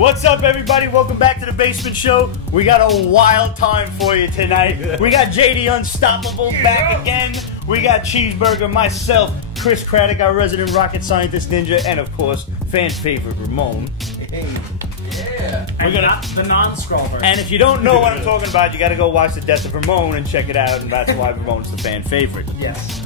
What's up, everybody? Welcome back to the Basement Show. We got a wild time for you tonight. We got JD Unstoppable back again. We got Cheeseburger, myself, Chris Craddock, our resident rocket scientist ninja, and of course, fans' favorite Ramon. Hey, yeah. We're gonna the non-scroller. And if you don't know what I'm talking about, you got to go watch The Death of Ramon and check it out, and that's why Ramon's the fan favorite. Yes.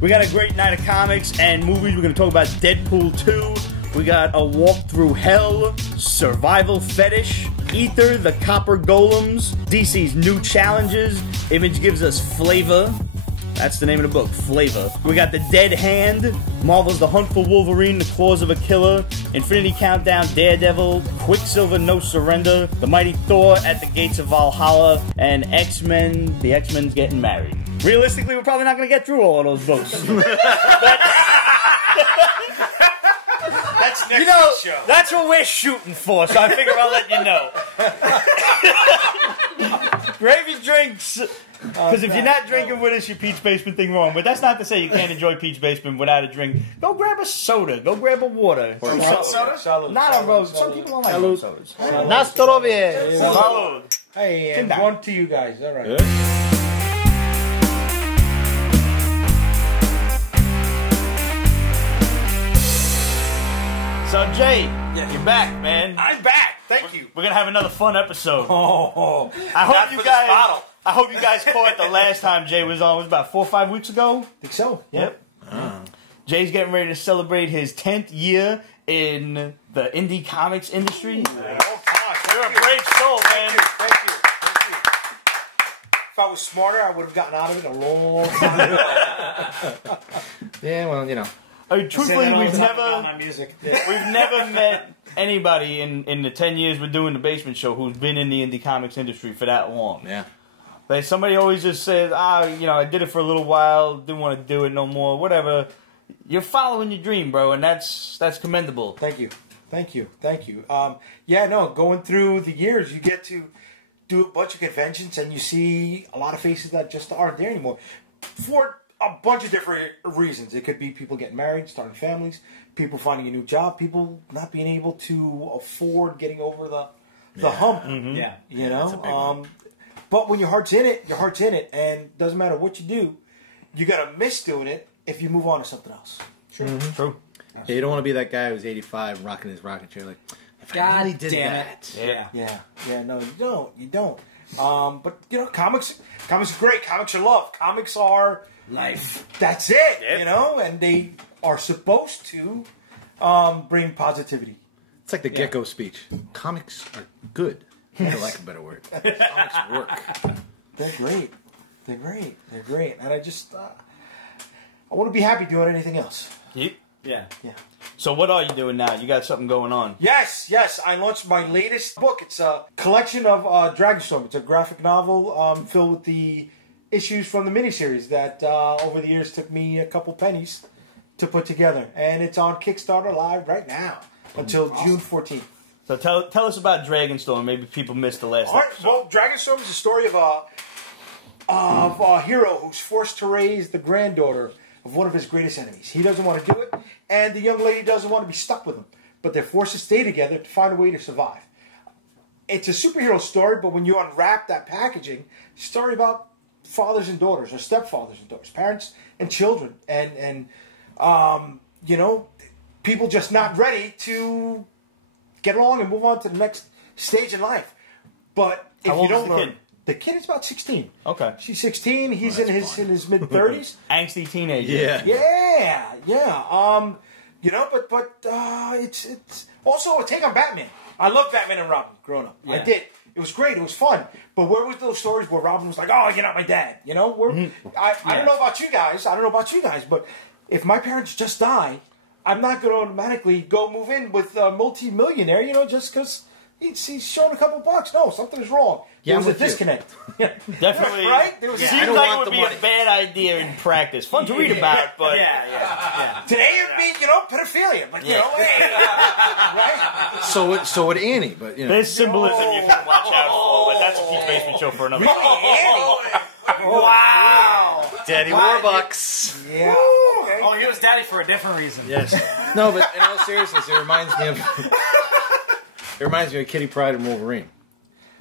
We got a great night of comics and movies. We're going to talk about Deadpool 2. We got A Walk Through Hell, Survival Fetish, Ether, the Copper Golems, DC's new challenges. Image gives us Flavor. That's the name of the book, Flavor. We got The Dead Hand, Marvel's The Hunt for Wolverine, The Claws of a Killer, Infinity Countdown, Daredevil, Quicksilver, No Surrender, The Mighty Thor, At the Gates of Valhalla, and X-Men, The X-Men's Getting Married. Realistically, we're probably not going to get through all of those books. That's next week's show. That's what we're shooting for, so I figure I'll let you know. Gravy drinks. Because if you're not drinking with us, your Peach Basement thing wrong. But that's not to say you can't enjoy Peach Basement without a drink. Go grab a soda. Go grab a water. Soda? Not a rose. Some people don't like rose sodas. Nastorovie. Salud. Hey, and one to you guys. All right. Yeah. So, Jay, you're back, man. I'm back. Thank you. We're going to have another fun episode. Oh, I hope you guys caught the last time Jay was on. It was about 4 or 5 weeks ago. Think so? Yep. Jay's getting ready to celebrate his 10th year in the indie comics industry. You're a brave soul, man. Thank you. If I was smarter, I would have gotten out of it a long time ago. Yeah, well, you know. I mean, truthfully, we've never met anybody in the 10 years we're doing the Basement Show who's been in the indie comics industry for that long. Yeah. Like, somebody always just says, I did it for a little while, didn't want to do it no more, whatever. You're following your dream, bro, and that's commendable. Thank you. Going through the years, you get to do a bunch of conventions, and you see a lot of faces that just aren't there anymore. For a bunch of different reasons. It could be people getting married, starting families, people finding a new job, people not being able to afford getting over the hump. Mm-hmm. Yeah. You know? But when your heart's in it, and it doesn't matter what you do, you gotta miss doing it if you move on to something else. True. Mm-hmm. True. Yeah, you don't want to be that guy who's 85 rocking his rocket chair like, if I really did that. Yeah. No, you don't. But, comics are great. Comics are love. Comics are life. That's it, and they are supposed to bring positivity. It's like the Gecko speech. Comics are good. For lack of a better word. Comics work. They're great. And I just, I want to be happy doing anything else. Yeah. So what are you doing now? You got something going on? Yes. I launched my latest book. It's a collection of Dragonstorm. It's a graphic novel filled with the issues from the miniseries that over the years took me a couple pennies to put together. And it's on Kickstarter live right now until June 14th. So tell us about Dragonstorm. Maybe people missed the last episode. Well, Dragonstorm is a story of a hero who's forced to raise the granddaughter of one of his greatest enemies. He doesn't want to do it, and the young lady doesn't want to be stuck with him. But they're forced to stay together to find a way to survive. It's a superhero story, but when you unwrap that packaging, it's a story about fathers and daughters, or stepfathers and daughters, parents and children, and people just not ready to get along and move on to the next stage in life. But if How old you don't is the learn, kid? The kid is about 16. Okay. She's 16. He's in his mid 30s. Angsty teenager. Yeah. It's also a take on Batman. I love Batman and Robin growing up. Yeah. I did. It was great. It was fun. But where was those stories where Robin was like, "Oh, you're not my dad"? I don't know about you guys. But if my parents just die, I'm not going to automatically go move in with a multi-millionaire. Just because he's showing a couple bucks. No, something's wrong. Yeah, there was a disconnect. Definitely. Right? Seems like it would be a bad idea in practice. Fun to read about, but Today it would be, pedophilia, but right? So would Annie, but there's symbolism you can watch out for. But that's a Peach Basement Show for another. Wow! Daddy Warbucks. Yeah. Okay. Oh, he was daddy for a different reason. Yes. No, but in all seriousness, it reminds me of It reminds me of Kitty Pryde and Wolverine.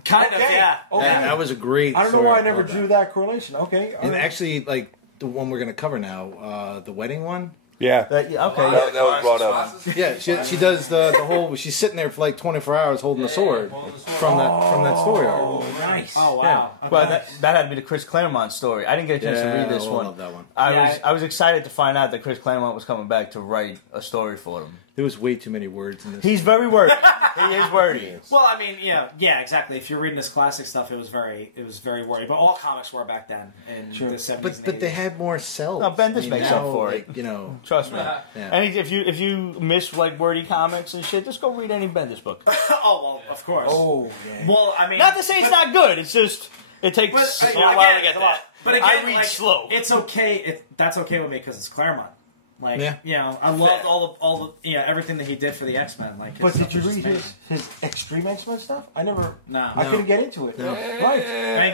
Kind of, yeah. Okay. That was a great. I don't know story. why I never love drew that correlation. Okay. And alright. actually, like the one we're gonna cover now, the wedding one. Yeah. Okay. That was brought up. Yeah, she does the whole. She's sitting there for like 24 hours holding the sword from that story arc. Oh, nice. Oh, wow. Okay. Well, that had to be the Chris Claremont story. I didn't get a chance to read this I one. love that one. I was excited to find out that Chris Claremont was coming back to write a story for them. There was way too many words in this. He's very wordy. He is wordy. Well, I mean, yeah, exactly. If you're reading this classic stuff, it was very wordy. But all comics were back then in the 70s. and but they 80s. had more cells. No, Bendis makes up for it. You know, Trust me. Yeah. And if you miss like wordy comics and shit, just go read any Bendis book. Oh, well, of course. Oh, yeah. Well, I mean... Not to say it's not good. It's just it takes a while to get there. But again, I read like, slow. It's okay. That's okay with me because it's Claremont. Like, Yeah. you know, I loved all the everything that he did for the X-Men. Like, his But stuff did you was read just his Extreme X-Men stuff? I never. No. I couldn't get into it. No. Right.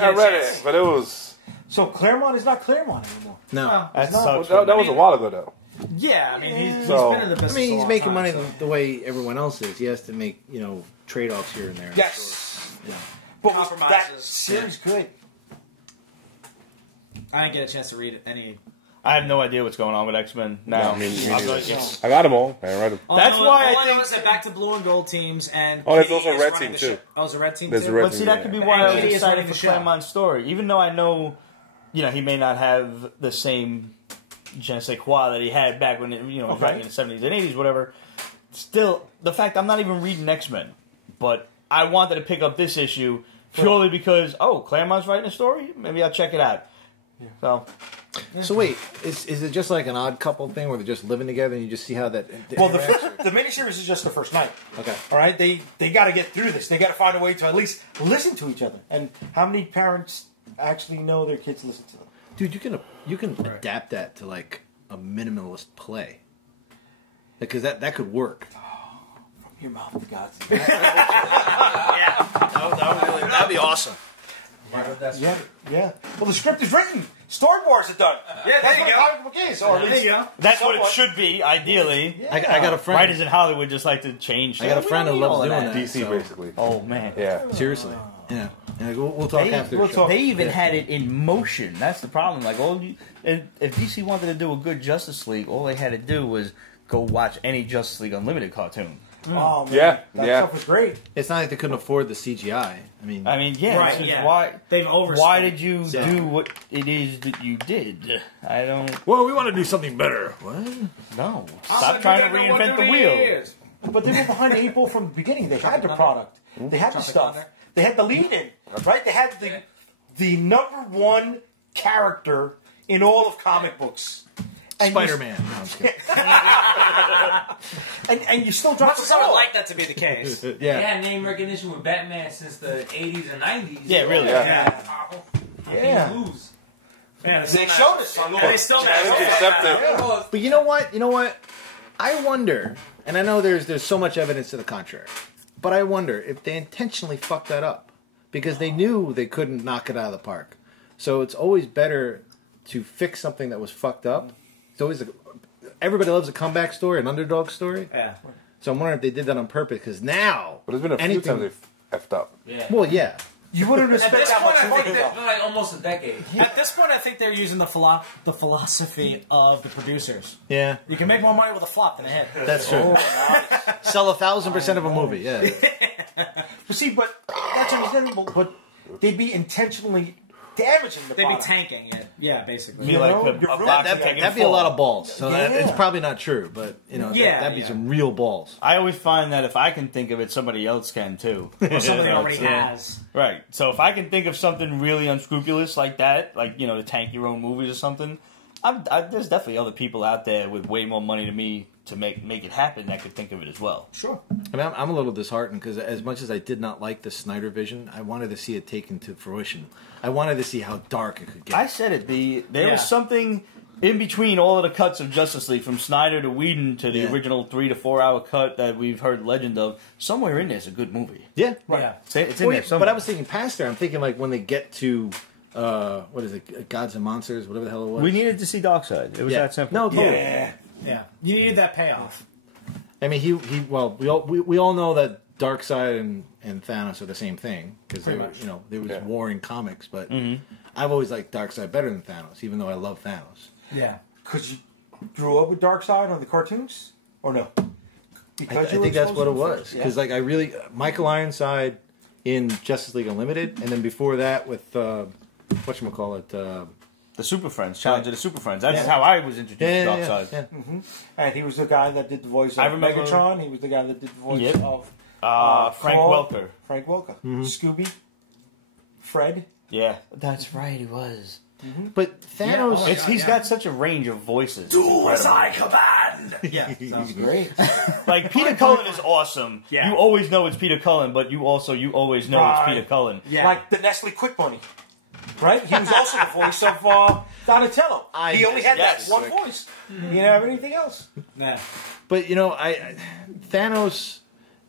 I read it, but it was. So Claremont is not Claremont anymore. no. That not- sucks. That was a while ago, though. Yeah, I mean, he's So- been in the business. I mean, a he's long making time, money so. the way everyone else is. He has to make trade-offs here and there. Yes. Yeah. But was that Compromises. series good? I didn't get a chance to read any. I have no idea what's going on with X-Men now. Me I'm neither. like, it's- I got them all. I read them. That's why I all think- know is that back to blue and gold teams and. Oh, there's Kitty also a is red running team, the too. show. Oh, there's a red team There's too? a red But see, that could be why I was Kitty is excited running for the show. Claremont's story. Even though I know, he may not have the same je ne sais quoi that he had back when, he was writing in the 70s and 80s, whatever. Still, the fact I'm not even reading X-Men, but I wanted to pick up this issue purely because, Claremont's writing a story? Maybe I'll check it out. So, So wait, is it just like an odd couple thing where they're just living together and you just see how that? Well, the miniseries is just the first night. Okay. All right. They got to get through this. They got to find a way to at least listen to each other. And how many parents actually know their kids listen to them? Dude, you can adapt that to like a minimalist play, because that could work. Your mouth of God's. That'd be awesome. Yeah. Well, the script is written. Storyboards are done. Yeah, there That's you what a go. comic book is. Or at There least you go. that's what it Somewhat. should be, ideally. I got a friend. Writers in Hollywood just like to change I got a stuff. friend We who don't loves need all doing of that. DC, so- basically. Oh, man. Yeah. Seriously. Yeah. We'll talk after the we'll show. talk. They even had it in motion. That's the problem. Like, if DC wanted to do a good Justice League, all they had to do was go watch any Justice League Unlimited cartoon. Oh, man. Yeah, That yeah. stuff was great. It's not like they couldn't afford the CGI. I mean, Yeah. Right, it's just yeah. Why? They've overspent. Why did you Yeah. do what it is that you did? I don't well, we want to do something better. What? know. Stop trying to reinvent the wheel. But they were behind the eight ball from the beginning. They had the product. They had the stuff. Thunder. They had the lead in. Right? They had the number one character in all of comic books. And Spider-Man. No, I'm just kidding. And you still drop Much the as I would ball. like that to be the case. They Yeah. had name recognition with Batman since the 80s and 90s. Yeah, really. Yeah. Yeah. Lose. Yeah, They showed us. And they still Challenge accepted. But you know what? I wonder, and I know there's so much evidence to the contrary, but I wonder if they intentionally fucked that up because they knew they couldn't knock it out of the park. So it's always better to fix something that was fucked up. It's always everybody loves a comeback story, an underdog story. Yeah. So I'm wondering if they did that on purpose because now. But there's been a few times they've effed up. Yeah. Well, yeah. You wouldn't At expect this that point, much I money, think though. that's been like almost a decade. At this point, I think they're using the philosophy of the producers. Yeah. You can make more money with a flop than a hit. That's true. Sell 1,000% of a movie. Yeah. But see, that's understandable. But they'd be intentionally damaging the They'd be product. tanking it. Yeah, basically. Be You like know, a you're box right. taking That'd be a fall. lot of balls. So it's Yeah. probably not true, but Yeah, that'd be yeah. some real balls. I always find that if I can think of it, somebody else can too. Or something already Yeah. has. Right. So if I can think of something really unscrupulous like that, like, to tank your own movies or something, there's definitely other people out there with way more money to me to make it happen that could think of it as well. Sure. I mean, I'm a little disheartened because as much as I did not like the Snyder vision, I wanted to see it taken to fruition. I wanted to see how dark it could get. I said it. There Yeah. was something in between all of the cuts of Justice League, from Snyder to Whedon to the Yeah. original 3 to 4 hour cut that we've heard legend of. Somewhere in there's a good movie. yeah, Right. Yeah. It's in there somewhere. but I was thinking past there. I'm thinking like when they get to what is it, Gods and Monsters, whatever the hell it was. We needed to see Darkseid. It was yeah. that simple. No, totally. Yeah. Yeah. You needed that payoff. I mean, we all know that Darkseid and Thanos are the same thing because they were, there was war in comics, but I've always liked Darkseid better than Thanos, even though I love Thanos. Yeah. Because you grew up with Darkseid on the cartoons, or no? I think that's what it was. Because like I really Michael Ironside in Justice League Unlimited, and then before that with whatchamacallit, the Super Friends, Challenge of the Super Friends. That's how I was introduced to Darkseid. Yeah. And he was the guy that did the voice of Megatron. He was the guy that did the voice of Frank Welker. Frank Welker. Scooby. Fred. Yeah, that's right. He was. But Thanos, he's got such a range of voices. Do as I command. Yeah, He's great. Like Peter Cullen is awesome. Yeah. You always know it's Peter Cullen, but you always know it's Peter Cullen. Yeah. Like the Nestle Quick Bunny. Right? He was also the voice of Donatello. He only had that one voice. He didn't have anything else. Yeah. But Thanos.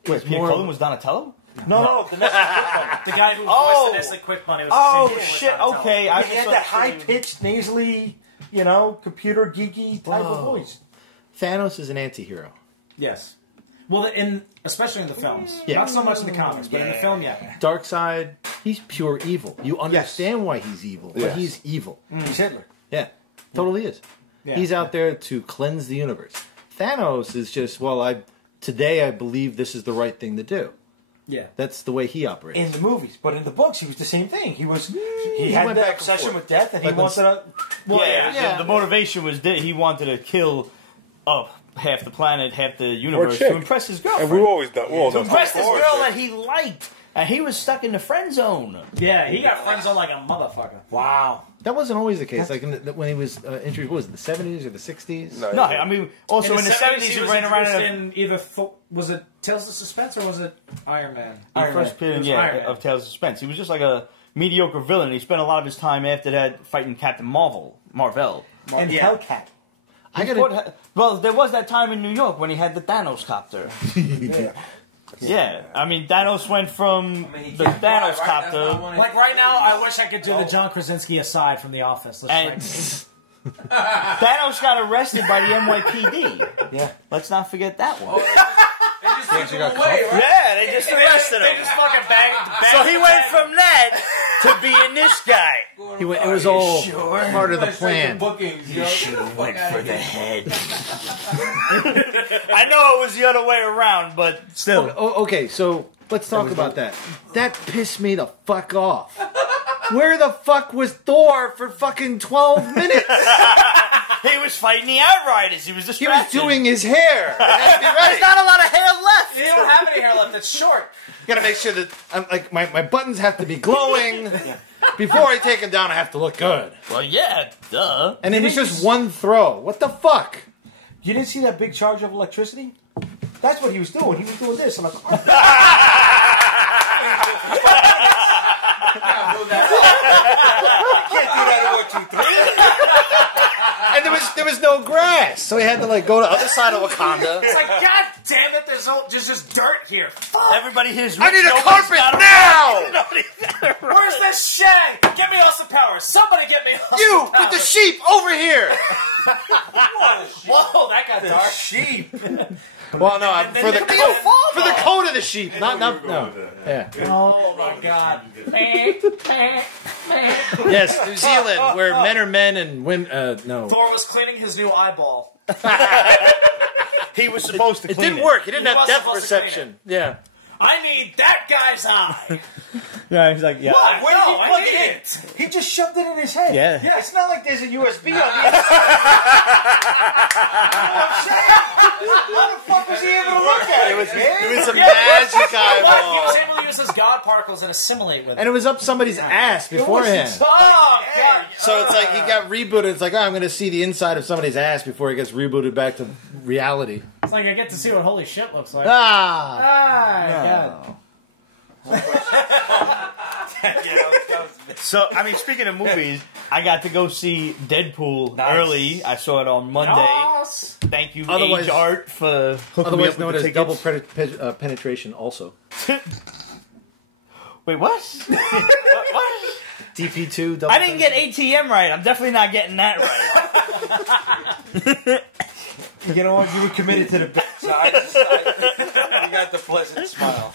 Wait, Peter Cullen was Donatello? No, the Nestle Quick Bunny. The guy who voiced the Nestle Quick Bunny was the same shit, okay. He had that high-pitched, nasally, computer geeky type of voice. Thanos is an anti-hero. Yes. Well, especially in the films. Yeah. Not so much in the comics, but in the film, yeah. Darkseid, he's pure evil. You understand why he's evil, but he's evil. He's Hitler. Yeah, totally is. Yeah. He's out there to cleanse the universe. Thanos is just, today I believe this is the right thing to do. Yeah. That's the way he operates. In the movies. But in the books, he was the same thing. He had that obsession with death, and he wanted to... The motivation was he wanted to kill half the planet, half the universe to impress his girlfriend. And we always done. To impress this girl that he liked. And he was stuck in the friend zone. Yeah, he got friend zoned like a motherfucker. Wow. That wasn't always the case. Like when he was introduced, what was it, the 70s or the 60s? No, I mean, also in the 70s he ran around in either... was it Tales of Suspense or was it Iron Man? The first appearance, of Tales of Suspense. He was just like a mediocre villain. He spent a lot of his time after that fighting Captain Marvel. And Hellcat. There was that time in New York when he had the Thanos copter. Yeah, I mean, Thanos went from the Thanos copter. Like right now, I wish I could do the John Krasinski aside from The Office. Thanos got arrested by the NYPD. Yeah, let's not forget that one. They just took him away, right? Yeah, they just arrested him. They just fucking banged. So he went from that to being this guy. It was all part of the plan. You should have went for the head. I know it was the other way around, but still. Okay, so let's talk about that. That pissed me the fuck off. Where the fuck was Thor for fucking 12 minutes? He was fighting the Outriders. He was distracted. He was doing his hair. There's not a lot of hair left. You don't have any hair left. It's short. You gotta make sure that my buttons have to be glowing. Before I take them down, I have to look good. Well, yeah, duh. And it was just one throw. What the fuck? You didn't see that big charge of electricity? That's what he was doing. He was doing this. I'm like, can't do that in 1, 2, 3. And there was no grass, so he had to go to the other side of Wakanda. It's like, God damn it! There's just dirt here. Fuck. Everybody here's. I need a carpet now. Where's this shag? Get me Austin Powers. Somebody get me Austin Powers. With the sheep over here. Whoa, that got dark. Sheep. Well, no, for the coat of the sheep, not no. Yeah. Oh my God. Yes, New Zealand, where men are men and women. No. Thor was cleaning his new eyeball. He was supposed to. It didn't work. He didn't have depth perception. Yeah. I need that guy's eye. Yeah, he's like, yeah. What? Where did he plug it in? He just shoved it in his head. Yeah. It's not like there's a USB on the inside. How the fuck was he able to look at it? It was a magic eyeball. He was able to use his God particles and assimilate with it. And it was up somebody's ass beforehand. Oh, God. So it's like he got rebooted. It's like, I'm going to see the inside of somebody's ass before he gets rebooted back to reality. It's like I get to see what holy shit looks like. God. So, I mean, speaking of movies, I got to go see Deadpool early. I saw it on Monday. Yes. Thank you, Age Art, for hooking me up known with the as double tickets. penetration also. Wait, what? what? DP2 double I didn't get ATM right. I'm definitely not getting that right. You know what? You were committed to the bit. You got the pleasant smile.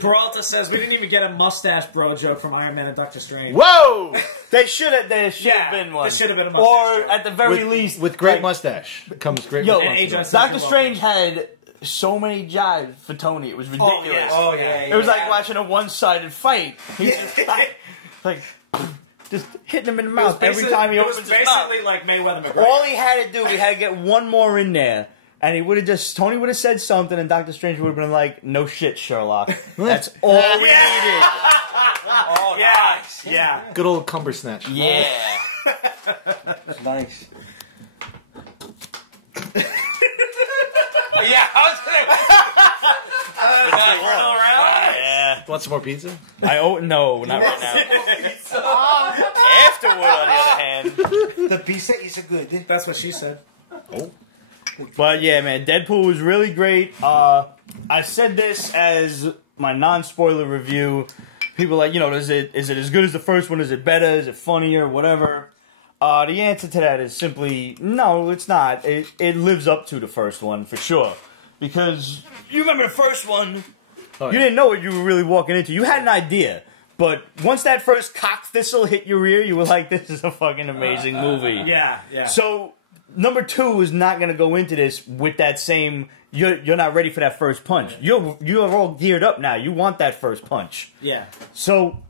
Peralta says we didn't even get a mustache bro joke from Iron Man and Doctor Strange. Whoa! There should have been one. There should have been a mustache Or joke. at the very least, with great like, mustache comes great Yo, responsibility. Doctor Strange had so many jibes for Tony. It was ridiculous. Oh, yeah. It was like watching a one-sided fight. He just like just hitting him in the mouth every time he opens his mouth. It was basically like Mayweather McGregor. All he had to do, we had to get one more in there. And he would have Tony would have said something, and Doctor Strange would have been like, "No shit, Sherlock. That's all we needed." Oh, Yeah. nice. Yeah. Good old cumber snatch. Yeah. Nice. Yeah, I was Yeah. Want some more pizza? No, not right now. Afterward, on the other hand. The pizza is good. That's what she said. But yeah, man, Deadpool was really great. I said this as my non-spoiler review. People are like, is it as good as the first one? Is it better? Is it funnier? Whatever. The answer to that is simply no. It's not. It lives up to the first one for sure. Because you remember the first one, you didn't know what you were really walking into. You had an idea. But once that first cock thistle hit your ear, you were like, this is a fucking amazing movie. Yeah. So, number 2 is not going to go into this with that same, you're not ready for that first punch. You are all geared up now. You want that first punch. Yeah. So,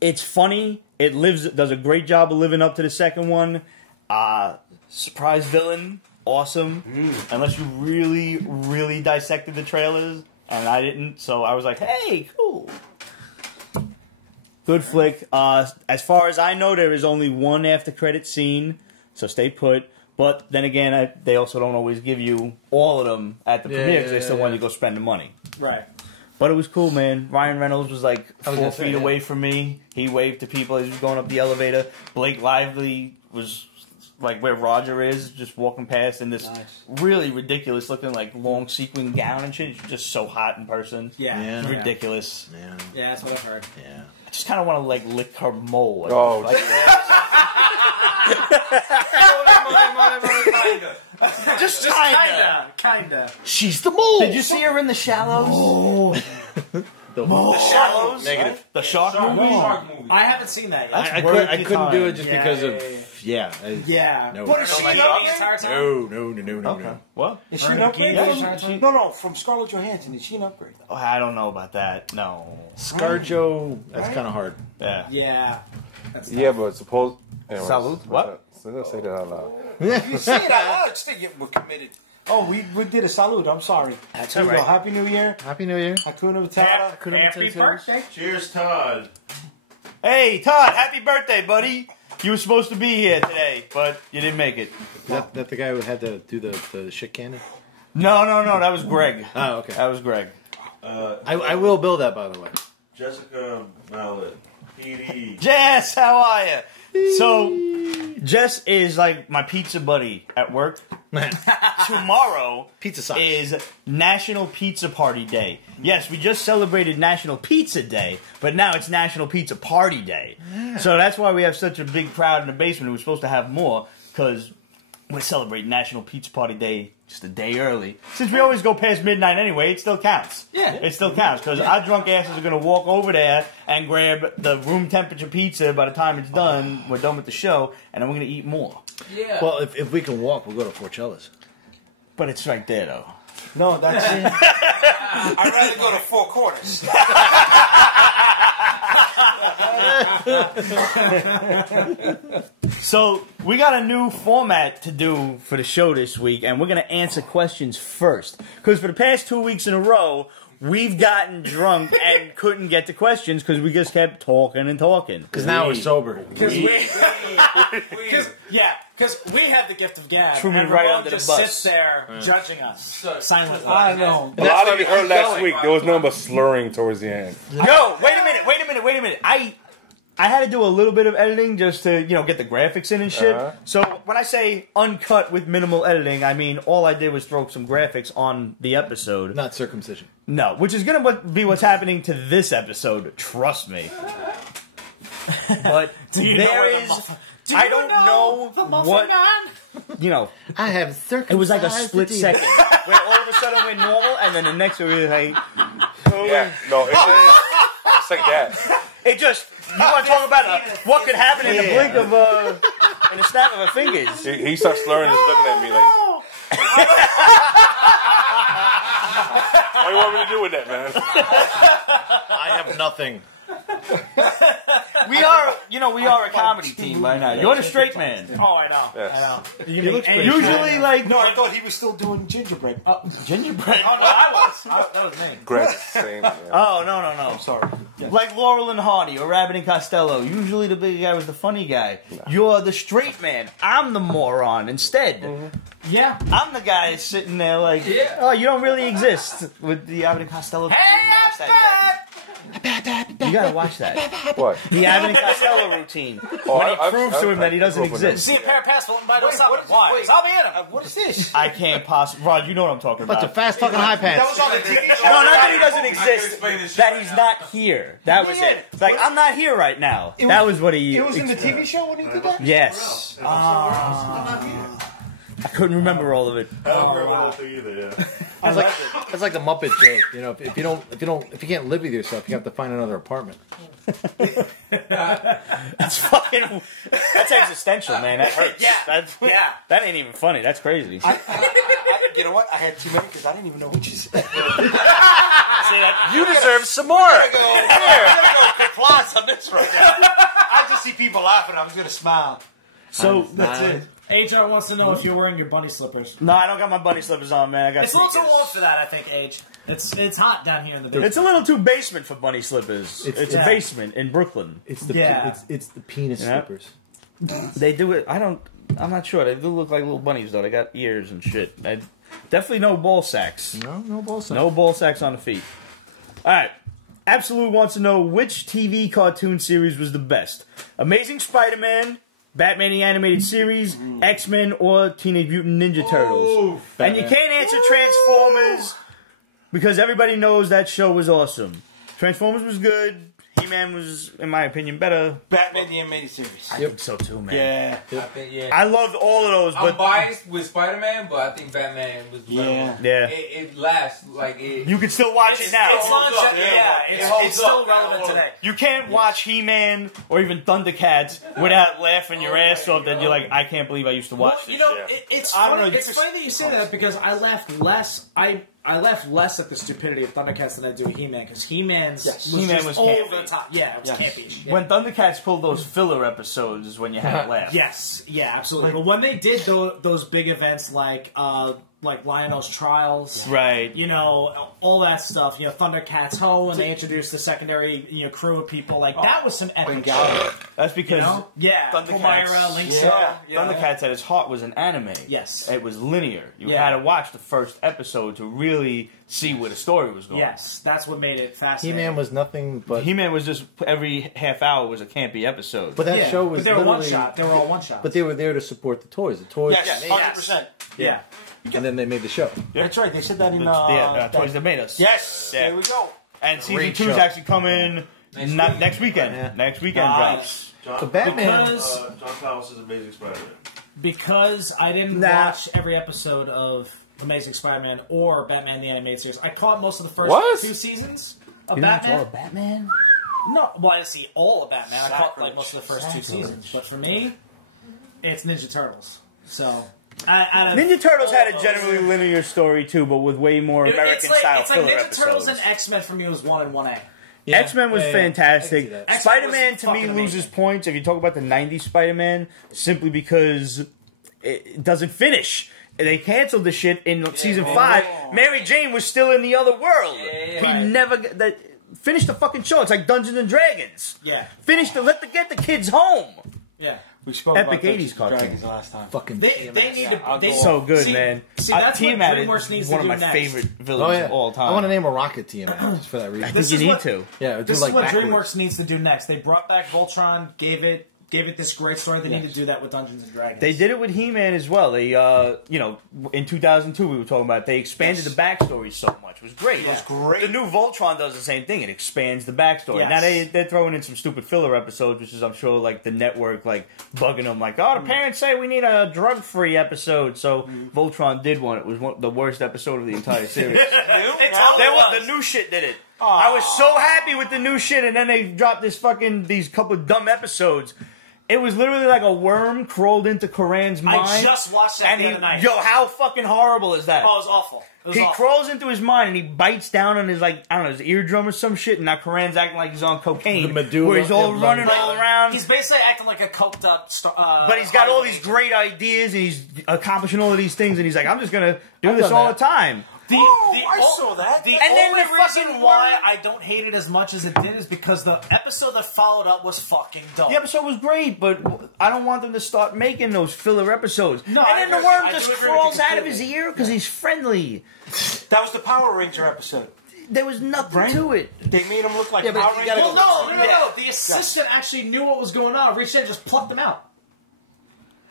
it's funny. It does a great job of living up to the second one. Surprise villain, awesome. Unless you really, really dissected the trailers. And I didn't, so I was like, hey, cool. Good flick. As far as I know, there is only one after-credit scene, so stay put. But then again, they also don't always give you all of them at the premiere because they still want you to go spend the money. Right. But it was cool, man. Ryan Reynolds was like 4 feet away from me. He waved to people as he was going up the elevator. Blake Lively was like where Roger is, just walking past in this really ridiculous looking like long sequin gown and shit. She's just so hot in person. Yeah. It's ridiculous. Yeah, that's what I've heard. Yeah. I just kind of want to like lick her mole. Oh, Like, just Kinda. She's the mole. Did you see her in The Shallows? The Shallows? Negative. The Shark movie? I haven't seen that yet. I couldn't do it just because of No. What is she Like up the entire time? No. What? Is she an upgrade? Yeah. No, from Scarlett Johansson. Is she an upgrade? Oh, I don't know about that. No. ScarJo, that's kind of hard. Yeah. Yeah. That's Yeah, but suppose. Anyways, Salute. What? So let's say that out loud. You say it out loud, still we're committed. Oh, we did a salute. I'm sorry. That's Here we all go. right. Happy New Year. Happy New Year. Hakuna Matata. Happy birthday. Cheers, Todd. Hey, Todd, happy birthday, buddy. You were supposed to be here today, but you didn't make it. That the guy who had to do the shit cannon? No, that was Greg. Oh, okay. That was Greg. I will build that, by the way. Jessica Mallet. PD. Jess, how are you? So, Jess is like my pizza buddy at work. Tomorrow Pizza sauce. is National Pizza Party Day. Yes, we just celebrated National Pizza Day, but now it's National Pizza Party Day. Yeah. So that's why we have such a big crowd in the basement. We're supposed to have more because we're celebrating National Pizza Party Day just a day early. Since we always go past midnight anyway, it still counts. Yeah. It still counts because our drunk asses are going to walk over there and grab the room temperature pizza by the time it's done. We're done with the show, and then we're going to eat more. Yeah. Well, if we can walk, we'll go to Forcellas. But it's right there, though. No, that's it. I'd rather go to Four Corners. So, we got a new format to do for the show this week, and we're going to answer questions first. Because for the past 2 weeks in a row, we've gotten drunk and couldn't get to questions because we just kept talking and talking. Because now we're sober. Because we have the gift of gab. Threw me and right Ramon under the just bus. sits there judging us silently. I know. A lot of you heard last week, there was nothing but slurring towards the end. No, wait a minute. I had to do a little bit of editing just to, get the graphics in and shit. So when I say uncut with minimal editing, I mean all I did was throw some graphics on the episode. Not circumcision. No, which is going to be what's happening to this episode. Trust me. But I don't know what, you know, I have circumcised. it was like a split second where all of a sudden we're normal, and then the next we were like, Yeah, no, it's like that. it just, you want to talk about what could happen in the blink of, in the snap of our fingers. He starts slurring and looking at me like, what do you want me to do with that, man? I have nothing. We are, you know, we are a comedy team by now. You're the straight man. Oh, I know. Yes. I know. He looks pretty Usually, like, No, I thought he was still doing gingerbread. gingerbread. Oh, no, I was. That was me. Grass is the same. Yeah. Oh, no. Sorry. Like Laurel and Hardy or Rabbit and Costello. Usually the big guy was the funny guy. You're the straight man. I'm the moron instead. Yeah. I'm the guy sitting there like, oh, you don't really exist with the Abbott and Costello. You gotta watch that. What? The Abbott and Costello routine. Oh, When he proves to him that he doesn't I grew up with exist. See a pair of pants floating by the side. what is- Why? wait. I'll be in them. What is this? I can't possibly. Rod, you know what I'm talking Bunch about. of fast talking high That was pants. on the TV show. No, not that he doesn't explain exist. this That shit he's right not here. That was it. It's like, I'm not here right now. That was what he. It was in the TV show when he did that? Yes. I'm not here. I couldn't remember all of it. I don't remember the whole thing either, yeah. It's like the Muppet joke. You know, if you can't live with yourself, you have to find another apartment. That's fucking. That's existential, man. That hurts. Yeah. That ain't even funny. That's crazy. You know what? I had too many because I didn't even know what you said. You deserve some more. I'm gonna go plots on this right now. I just see people laughing. I'm just gonna smile. So That's it. HR wants to know if you're wearing your bunny slippers. no, I don't got my bunny slippers on, man. I got. It's a little too sneakers. warm for that, I think, Age. It's hot down here in the basement. It's a little too basement for bunny slippers. It's a yeah. basement in Brooklyn. It's the Yeah. it's the penis Yeah. slippers. They do it. I'm not sure. They do look like little bunnies though. They got ears and shit. Definitely no ball sacks. No ball sack. No ball sacks on the feet. All right. Absolute wants to know which TV cartoon series was the best: Amazing Spider-Man, Batman the Animated Series, X-Men, or Teenage Mutant Ninja Turtles. And you can't answer Transformers because everybody knows that show was awesome. Transformers was good. He-Man was, in my opinion, better. Batman the Animated Series. I think so too, man. Yeah. I think, yeah. I loved all of those, I'm but biased with Spider-Man, but I think Batman was better. Yeah. yeah, It lasts like it. you can still watch it now. It's holds still up. relevant today. You can't watch He-Man or even Thundercats without laughing your ass off. That you're like, I can't believe I used to watch Well, this. you know, Yeah. it's I don't funny. know, It's funny that you say that because I laughed less. I laughed less at the stupidity of Thundercats than I do He-Man because He-Man's was He-Man just was over campy. the top. Yeah, it was campy. Yeah. When Thundercats pulled those filler episodes is when you had to laugh. Yes, yeah, absolutely. But when they did those big events like Lionel's Trials, Right. you know, all that stuff, you know, Thundercats Ho, and they introduced the secondary, you know, crew of people, like, that was some epic shit. That's because You know? Yeah, Thundercats, Palmyra, Link Thundercats at its heart was an anime. Yes. It was linear. You Yeah. had to watch the first episode to really see where the story was going. Yes, that's what made it fascinating. He-Man was nothing but. He-Man was just every half hour was a campy episode. But that Yeah, show was but they were literally. one shot. They were all one shot. But they were there to support the toys. The toys. Yes, 100%. yeah. And then they made the show. That's right. They said that in Toys That Made Us. Yes. Yeah. There we go. And season Great 2 is show. actually coming next weekend. Yeah. Next weekend drops. John, So Batman. Because John Clowis's Amazing Spider-Man. because I didn't watch every episode of Amazing Spider-Man or Batman the Animated Series. I caught most of the first What? 2 seasons of You didn't watch Batman. all of Batman? No, well, I didn't see all of Batman. I caught like most of the first 2 seasons. But for me, it's Ninja Turtles. So, Ninja Turtles had a generally linear story too, but with way more American style it's like filler Ninja episodes. Turtles and X-Men for me was 1 and 1A. Yeah. X-Men was Yeah, yeah. fantastic. I can see that. X-Men Spider-Man was to me fucking loses amazing. points if you talk about the 90s Spider-Man simply because it doesn't finish. They canceled the shit in season 5. Mary Jane was still in the other world. He never finished the fucking show. It's like Dungeons and Dragons. Yeah. Finish get the kids home. Yeah. We spoke Epic about Dungeons 80s and cartoon. Dragons last time. Fucking. They need to. They, So good, see, man. See, that's what Tiamat is DreamWorks needs one to of do my next. favorite villains Oh yeah. of all time. I want to name a rocket team just for that reason. I think This you is need what- to. Yeah, do This like is what backwards. DreamWorks needs to do next. They brought back Voltron, gave it gave it this great story. They need to do that with Dungeons and Dragons. They did it with He-Man as well. They, in 2002 we were talking about it, they expanded the backstory so much. It was great. It was great. The new Voltron does the same thing. It expands the backstory. Yes. Now they're throwing in some stupid filler episodes, which is, I'm sure, like the network like bugging them, like, oh, the parents say we need a drug-free episode, so Voltron did one. It was the worst episode of the entire series. The new shit did it. I was so happy with the new shit, and then they dropped these couple of dumb episodes. It was literally like a worm crawled into Karan's mind. I just watched that the other night. Yo, how fucking horrible is that? Oh, it was awful. He crawls into his mind and he bites down on his, like, I don't know, his eardrum or some shit, and now Karan's acting like he's on cocaine. The medulla, where he's all running all around. He's basically acting like a coked up but he's got all these great ideas and he's accomplishing all of these things, and he's like, I'm just gonna do this all the time. I saw that. The And then only the reason fucking why worm- I don't hate it as much as it did is because the episode that followed up was fucking dope. The episode was great, but I don't want them to start making those filler episodes. No, and I then the agree. worm I just do agree with crawls you out of his completely. ear because he's friendly. That was the Power Ranger episode. There was nothing to it. They made him look like Yeah, but Power you Ranger. gotta Well, no. The assistant actually knew what was going on. Reached in and just plucked him out.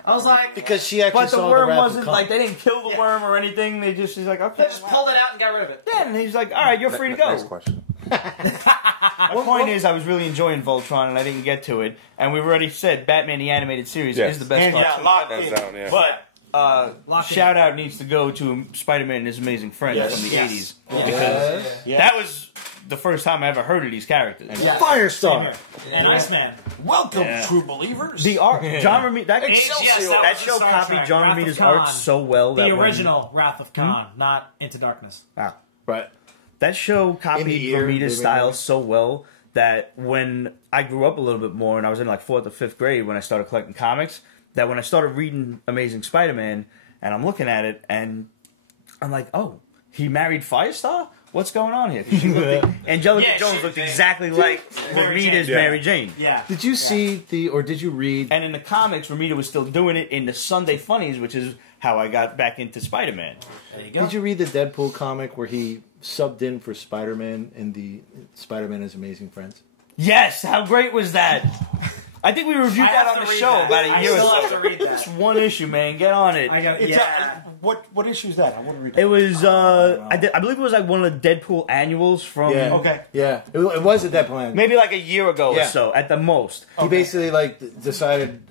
I was like... Because she actually But the saw worm Wrath of wasn't, Khan. like, they didn't kill the worm or anything. He's like, okay. They just pulled it out and got rid of it. Yeah, and he's like, all right, you're free to go. Next question. My point is, I was really enjoying Voltron, and I didn't get to it. And we've already said Batman the Animated Series Yes. is the best And cartoon. locked That's in. down, yeah. But Lock it shout out needs to go to Spider-Man and His Amazing Friends from the 80s. Because Yeah. that was the first time I ever heard of these characters. Firestar. And Iceman. Welcome, Yeah. true believers. The art, John Romita, that Yes, that was show the Star copied Trek, John Wrath of Romita's Khan. art so well. The that when- original Wrath of Khan, not Into Darkness. Wow. Right. That show In copied the ear, Romita's living style room. so well that when I grew up a little bit more and I was in like 4th or 5th grade when I started collecting comics, that when I started reading Amazing Spider-Man and I'm looking at it and I'm like, oh, he married Firestar? What's going on here? 'Cause she looked, Angelica Yeah, Jones she looked did. exactly like Mary Romita's Jane. Mary Jane. Yeah. Did you see did you read? And in the comics, Romita was still doing it in the Sunday Funnies, which is how I got back into Spider-Man. There you go. Did you read the Deadpool comic where he subbed in for Spider-Man in the Spider-Man and His Amazing Friends? Yes, how great was that? I think we reviewed that on the show about a year or I still have so. to read Just that. one issue, man. Get on it. I got It's yeah. what issue is that? I want to read It was, I believe it was like one of the Deadpool annuals from Okay. Yeah, it was a Deadpool. maybe like a year ago or Yeah. so, at the most. He basically decided,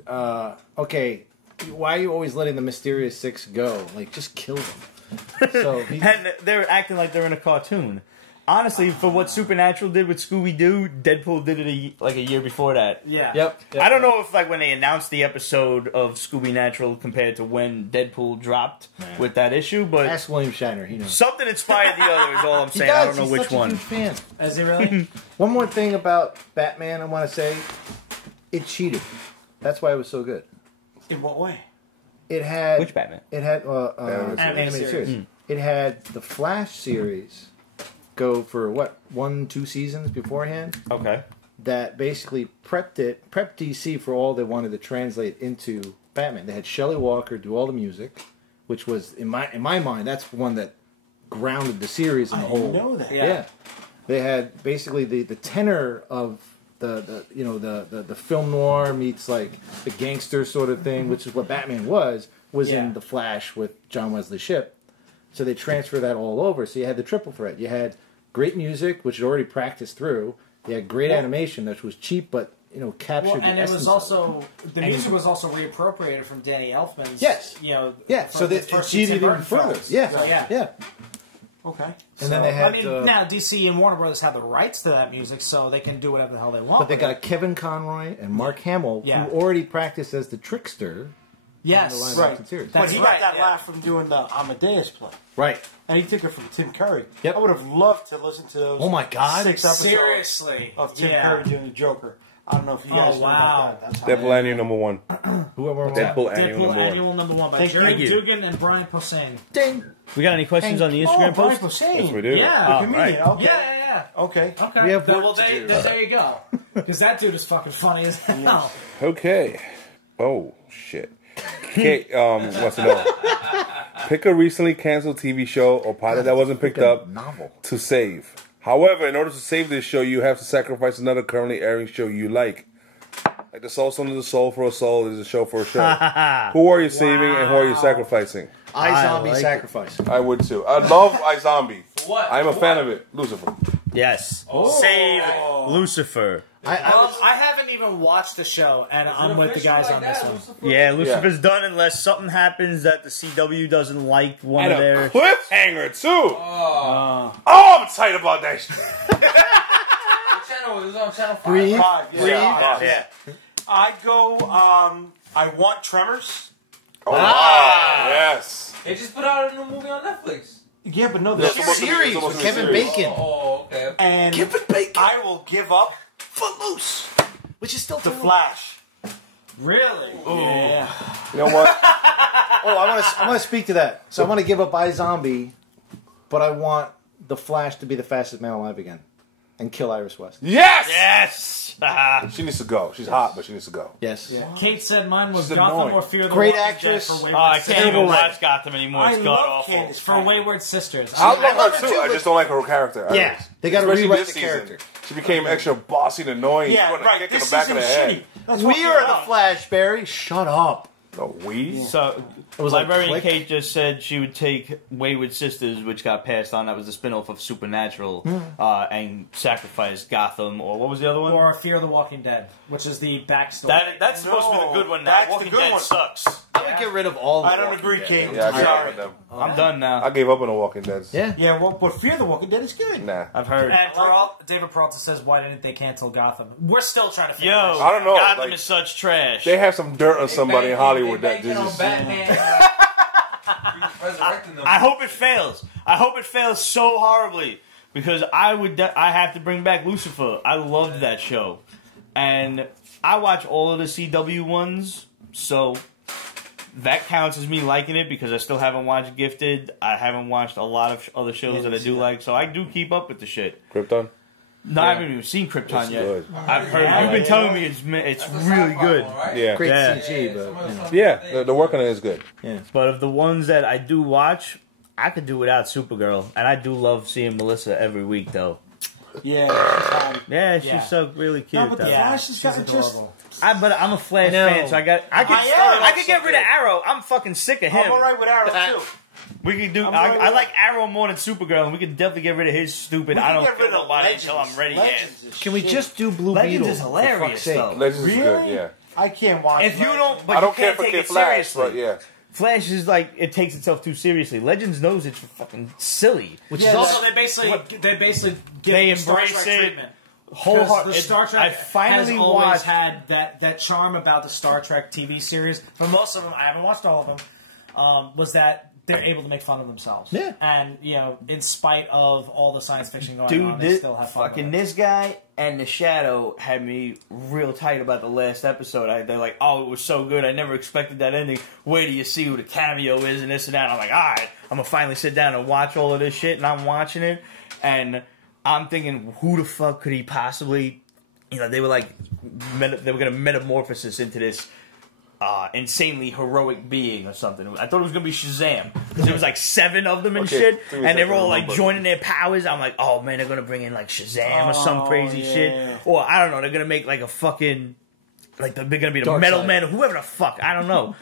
okay, why are you always letting the Mysterious Six go? Like, just kill them. So he, And they're acting like they're in a cartoon. Honestly, for what Supernatural did with Scooby-Doo, Deadpool did it like a year before that. Yeah. yep. I don't know if like when they announced the episode of Scooby-Natural compared to when Deadpool dropped with that issue, but Ask William Shatner. He knows. something inspired the other is all I'm He saying. I does. don't know He's which such one. A huge fan. Is he really? One more thing about Batman, I want to say, it cheated. That's why it was so good. In what way? It had Which Batman? It had Animated series. It had the Flash series go for what 1-2 seasons beforehand. Okay. That basically prepped DC for all they wanted to translate into Batman. They had Shelley Walker do all the music, which was in my mind that's one that grounded the series in the I whole. didn't know that. Yeah. They had basically the tenor of the film noir meets like the gangster sort of thing, which is what Batman was in The Flash with John Wesley Shipp. So they transfer that all over. So you had the triple threat. You had great music, which had already practiced through. You had great animation, which was cheap, but captured. Well, the and it essence was of also the music was also reappropriated from Danny Elfman's. Yes. Yeah. So they cheated even further. Yeah. So, yeah. Yeah. Okay. And then they had. I mean, now DC and Warner Brothers have the rights to that music, so they can do whatever the hell they want. But they with got it. Kevin Conroy and Mark Hamill, Yeah. who already practiced as the trickster. Yes. in the live Right. action series. But he got right, that yeah. laugh from doing the Amadeus play. Right. And he took it from Tim Curry. Yep. I would have loved to listen to those Oh my God. 6 episodes Seriously. of Tim Yeah. Curry doing the Joker. I don't know if you guys know wow. about that. That's how Deadpool Annual number 1. Whoever. Deadpool Annual Deadpool number 1. Annual number 1 by Thank Jerry you. Dugan and Brian Posehn. Ding. We got any questions on the Instagram Brian post? Posehn. Yes, we do. Yeah. Comedian. right. Okay. Yeah. Okay. Okay. We have Then, work well, to do. there you go. Because that dude is fucking funny as hell. Okay. Oh, shit. Okay, what's the note? Pick a recently canceled TV show or pilot that wasn't picked up Novel. to save. However, in order to save this show, you have to sacrifice another currently airing show you like. Like the soul son is a soul for a soul is a show for a show. Who are you saving and who are you sacrificing? iZombie like sacrifice. I would too. I love iZombie. What? I'm a fan of it. Lucifer. Yes. Save Lucifer. I haven't even watched the show, and I'm with the guys on this one. Yeah, Lucifer's done unless something happens that the CW doesn't like one And of a their... cliffhanger too. Oh, I'm excited about that shit. What channel? It was on channel 5. Breathe. Yeah. I go. I want Tremors. Oh, wow. Yes. They just put out a new movie on Netflix. Yeah, but no, There's there's supposed to be- Series it's supposed with to be a Kevin series. Bacon. Oh, okay. and I will give up Footloose. Which is still the Flash. Really? Yeah. You know what? Oh, I want to speak to that. So I want to give up iZombie, but I want the Flash to be the fastest man alive again, and kill Iris West. Yes. Yes! She needs to go. She's hot, but she needs to go. Yes. Kate said mine was She's Gotham annoying. or Fear the Great Walking actress. Dead for Wayward I can't even Sisters. watch Gotham anymore. It's I god love awful. Candace. For Wayward Sisters. I love love her her too. too, I but- just don't like her character. Yeah, they got to Especially rewrite this the season. character. She became extra bossy and annoying. Yeah, She want a right. kick in This the back of the season head. shitty. That's what We you're are the about. Flash, Barry. Shut up. No, we. So, was like Librarian click. Kate just said she would take Wayward Sisters, which got passed on. That was the spinoff of Supernatural, and sacrifice Gotham, or what was the other one? Or Fear the Walking Dead, which is the backstory. That's supposed to be the good one now. That's the Walking good Dead one. sucks. I would get rid of all. I don't agree, Kate. Yeah, I gave up Sorry. on them. I'm done now. I gave up on the Walking Dead. Yeah. Yeah, well, but Fear the Walking Dead is good. Nah. I've heard. And David Peralta says, why didn't they cancel Gotham? We're still trying to figure Yo, this out. I don't know, Gotham like- is such trash. They have some dirt on somebody in Hollywood that They just. Batman. Resurrecting them. I hope it fails. I hope it fails so horribly because I have to bring back Lucifer. I loved that show, and I watch all of the CW ones, so that counts as me liking it because I still haven't watched Gifted. I haven't watched a lot of other shows that I do like, so I do keep up with the shit. Krypton? No, I haven't even seen Krypton It's yet. good. I've heard. Yeah, You've been yeah. telling me it's That's a really sci-fi good. one, right? Yeah. Great Yeah. CG, but Somebody was trying to Yeah, think. the work on it is good. But of the ones that I do watch, I could do without Supergirl, and I do love seeing Melissa every week, though. Yeah, she's fine. Yeah, she's Yeah. so really cute. No, but the though. Flash has She's got just. adorable. But I'm a Flash No. fan, so I could I am. get rid of Arrow. I'm fucking sick of him. I'm alright with Arrow too. We could do. I'm alright I with like Arrow more than Supergirl, and we could definitely get rid of his stupid. We I can don't get kill rid of nobody until I'm ready. Legends is can we shit. just do Blue Legends Beetle? is for hilarious, fuck's sake? though. Legends is Really? good, yeah. I can't watch. If you Legends. don't, but I don't you care can't for take Kid it Flash, seriously. but yeah. Flash is like it takes itself too seriously. Legends knows it's fucking silly. Which Yeah, is Also, also they basically give They Star embrace Trek it. treatment. Wholeheart- The Star Trek I finally has always watched. had that charm about the Star Trek TV series. For most of them, I haven't watched all of them. Was that they're able to make fun of themselves? Yeah. and in spite of all the science fiction going Dude, on, they still have fun. fucking with it. this guy and the Shadow had me real tight about the last episode. They're like, oh, it was so good. I never expected that ending. Wait till you see who the cameo is and this and that. I'm like, all right, I'm gonna finally sit down and watch all of this shit. And I'm watching it, and I'm thinking, who the fuck could he possibly? They were like, they were gonna metamorphosis into this insanely heroic being or something. I thought it was gonna be Shazam because there was like 7 of them and Okay, shit, give me a and they second, were all like remember. joining their powers. I'm like, oh man, they're gonna bring in like Shazam or some crazy yeah. shit, or I don't know, they're gonna make like a fucking they're gonna be the Dark Metal Side. Man or whoever the fuck, I don't know.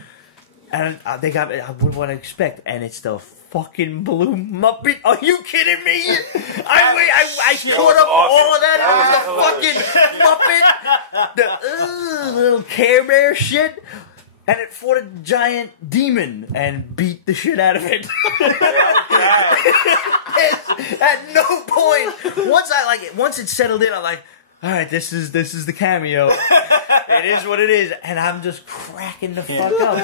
And they got I wouldn't want to expect, and it's the fuck blue Muppet. Are you kidding me? I caught up awesome. all of that. That It was the fucking Muppet, the little Care Bear shit. And it fought a giant demon and beat the shit out of it. At no point, once it settled in, I'm like, all right, this is the cameo. It is what it is, and I'm just cracking the fuck up.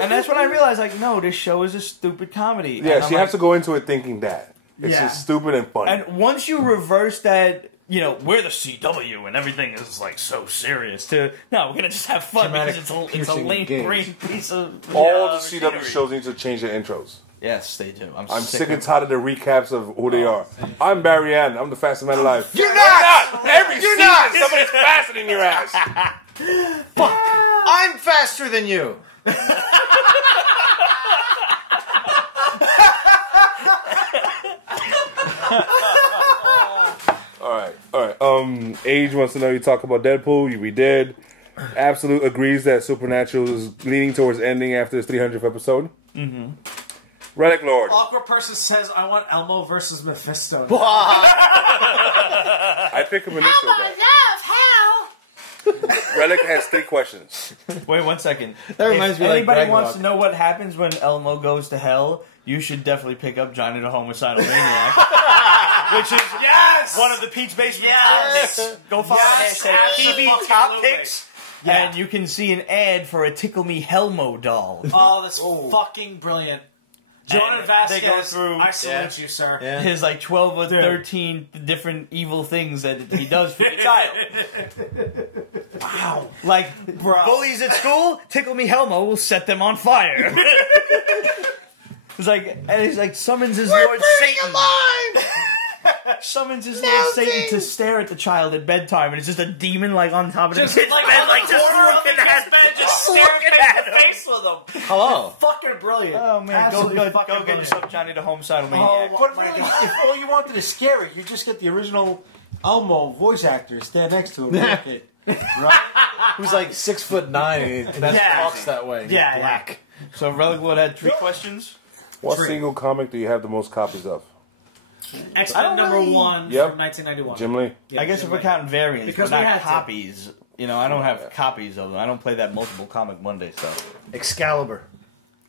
And that's when I realized, like, no, this show is a stupid comedy. And Yes, I'm you like, have to go into it thinking that. It's Yeah. just stupid and funny. And once you reverse that, we're the CW and everything is like so serious. No, we're gonna just have fun Dramatic because it's a piercing lame gaze. brain piece of All the CW machinery. shows need to change their intros. Yes, they do. I'm sick and of tired of the recaps of who they are. I'm Barry Allen. I'm the fastest man alive. You're not! Every season, somebody's faster than your ass. Fuck! I'm faster than you. All right. Age wants to know you talk about Deadpool. We did. Absolute agrees that Supernatural is leaning towards ending after its 300th episode. Mm-hmm. Relic Lord. Awkward person says, I want Elmo versus Mephisto. I pick him initial. Relic has 3 questions. Wait 1 second. That reminds me of, like, anybody wants Ragnarok. to know what happens when Elmo goes to hell, you should definitely pick up Johnny the Homicidal Maniac. Which is one of the Pete's Basement top picks. Go follow hashtag TV top picks. Yeah. And you can see an ad for a Tickle Me Helmo doll. Oh, that's fucking brilliant. Jordan And Vasquez, they go through- I salute you, sir. Yeah. His like 12 or 13 different evil things that he does for the child. Wow. Like, bullies at school, Tickle Me Helmo will set them on fire. He's like summons his Lord Satan. Summons his Lord Satan to stare at the child at bedtime, and it's just a demon like on top of the kid's bed, like just looking at him, just staring at the face with him. Hello. Fucking brilliant. Oh man, go Absolutely get fucking brilliant. yourself Johnny the Homicidal Oh, Maniac. But really, if all you wanted is scary, you just get the original Elmo voice actor, stand next to him. Right? Who's like 6'9" and that talks that way. Yeah, black. So Relic Lord had 3 questions. What single comic do you have the most copies of? X-Men number 1 Yep. from 1991. Jim Lee? I guess if we're counting variants, Because but we not had to. copies. You know, I don't have copies of them. I don't play that multiple comic Monday stuff. Excalibur.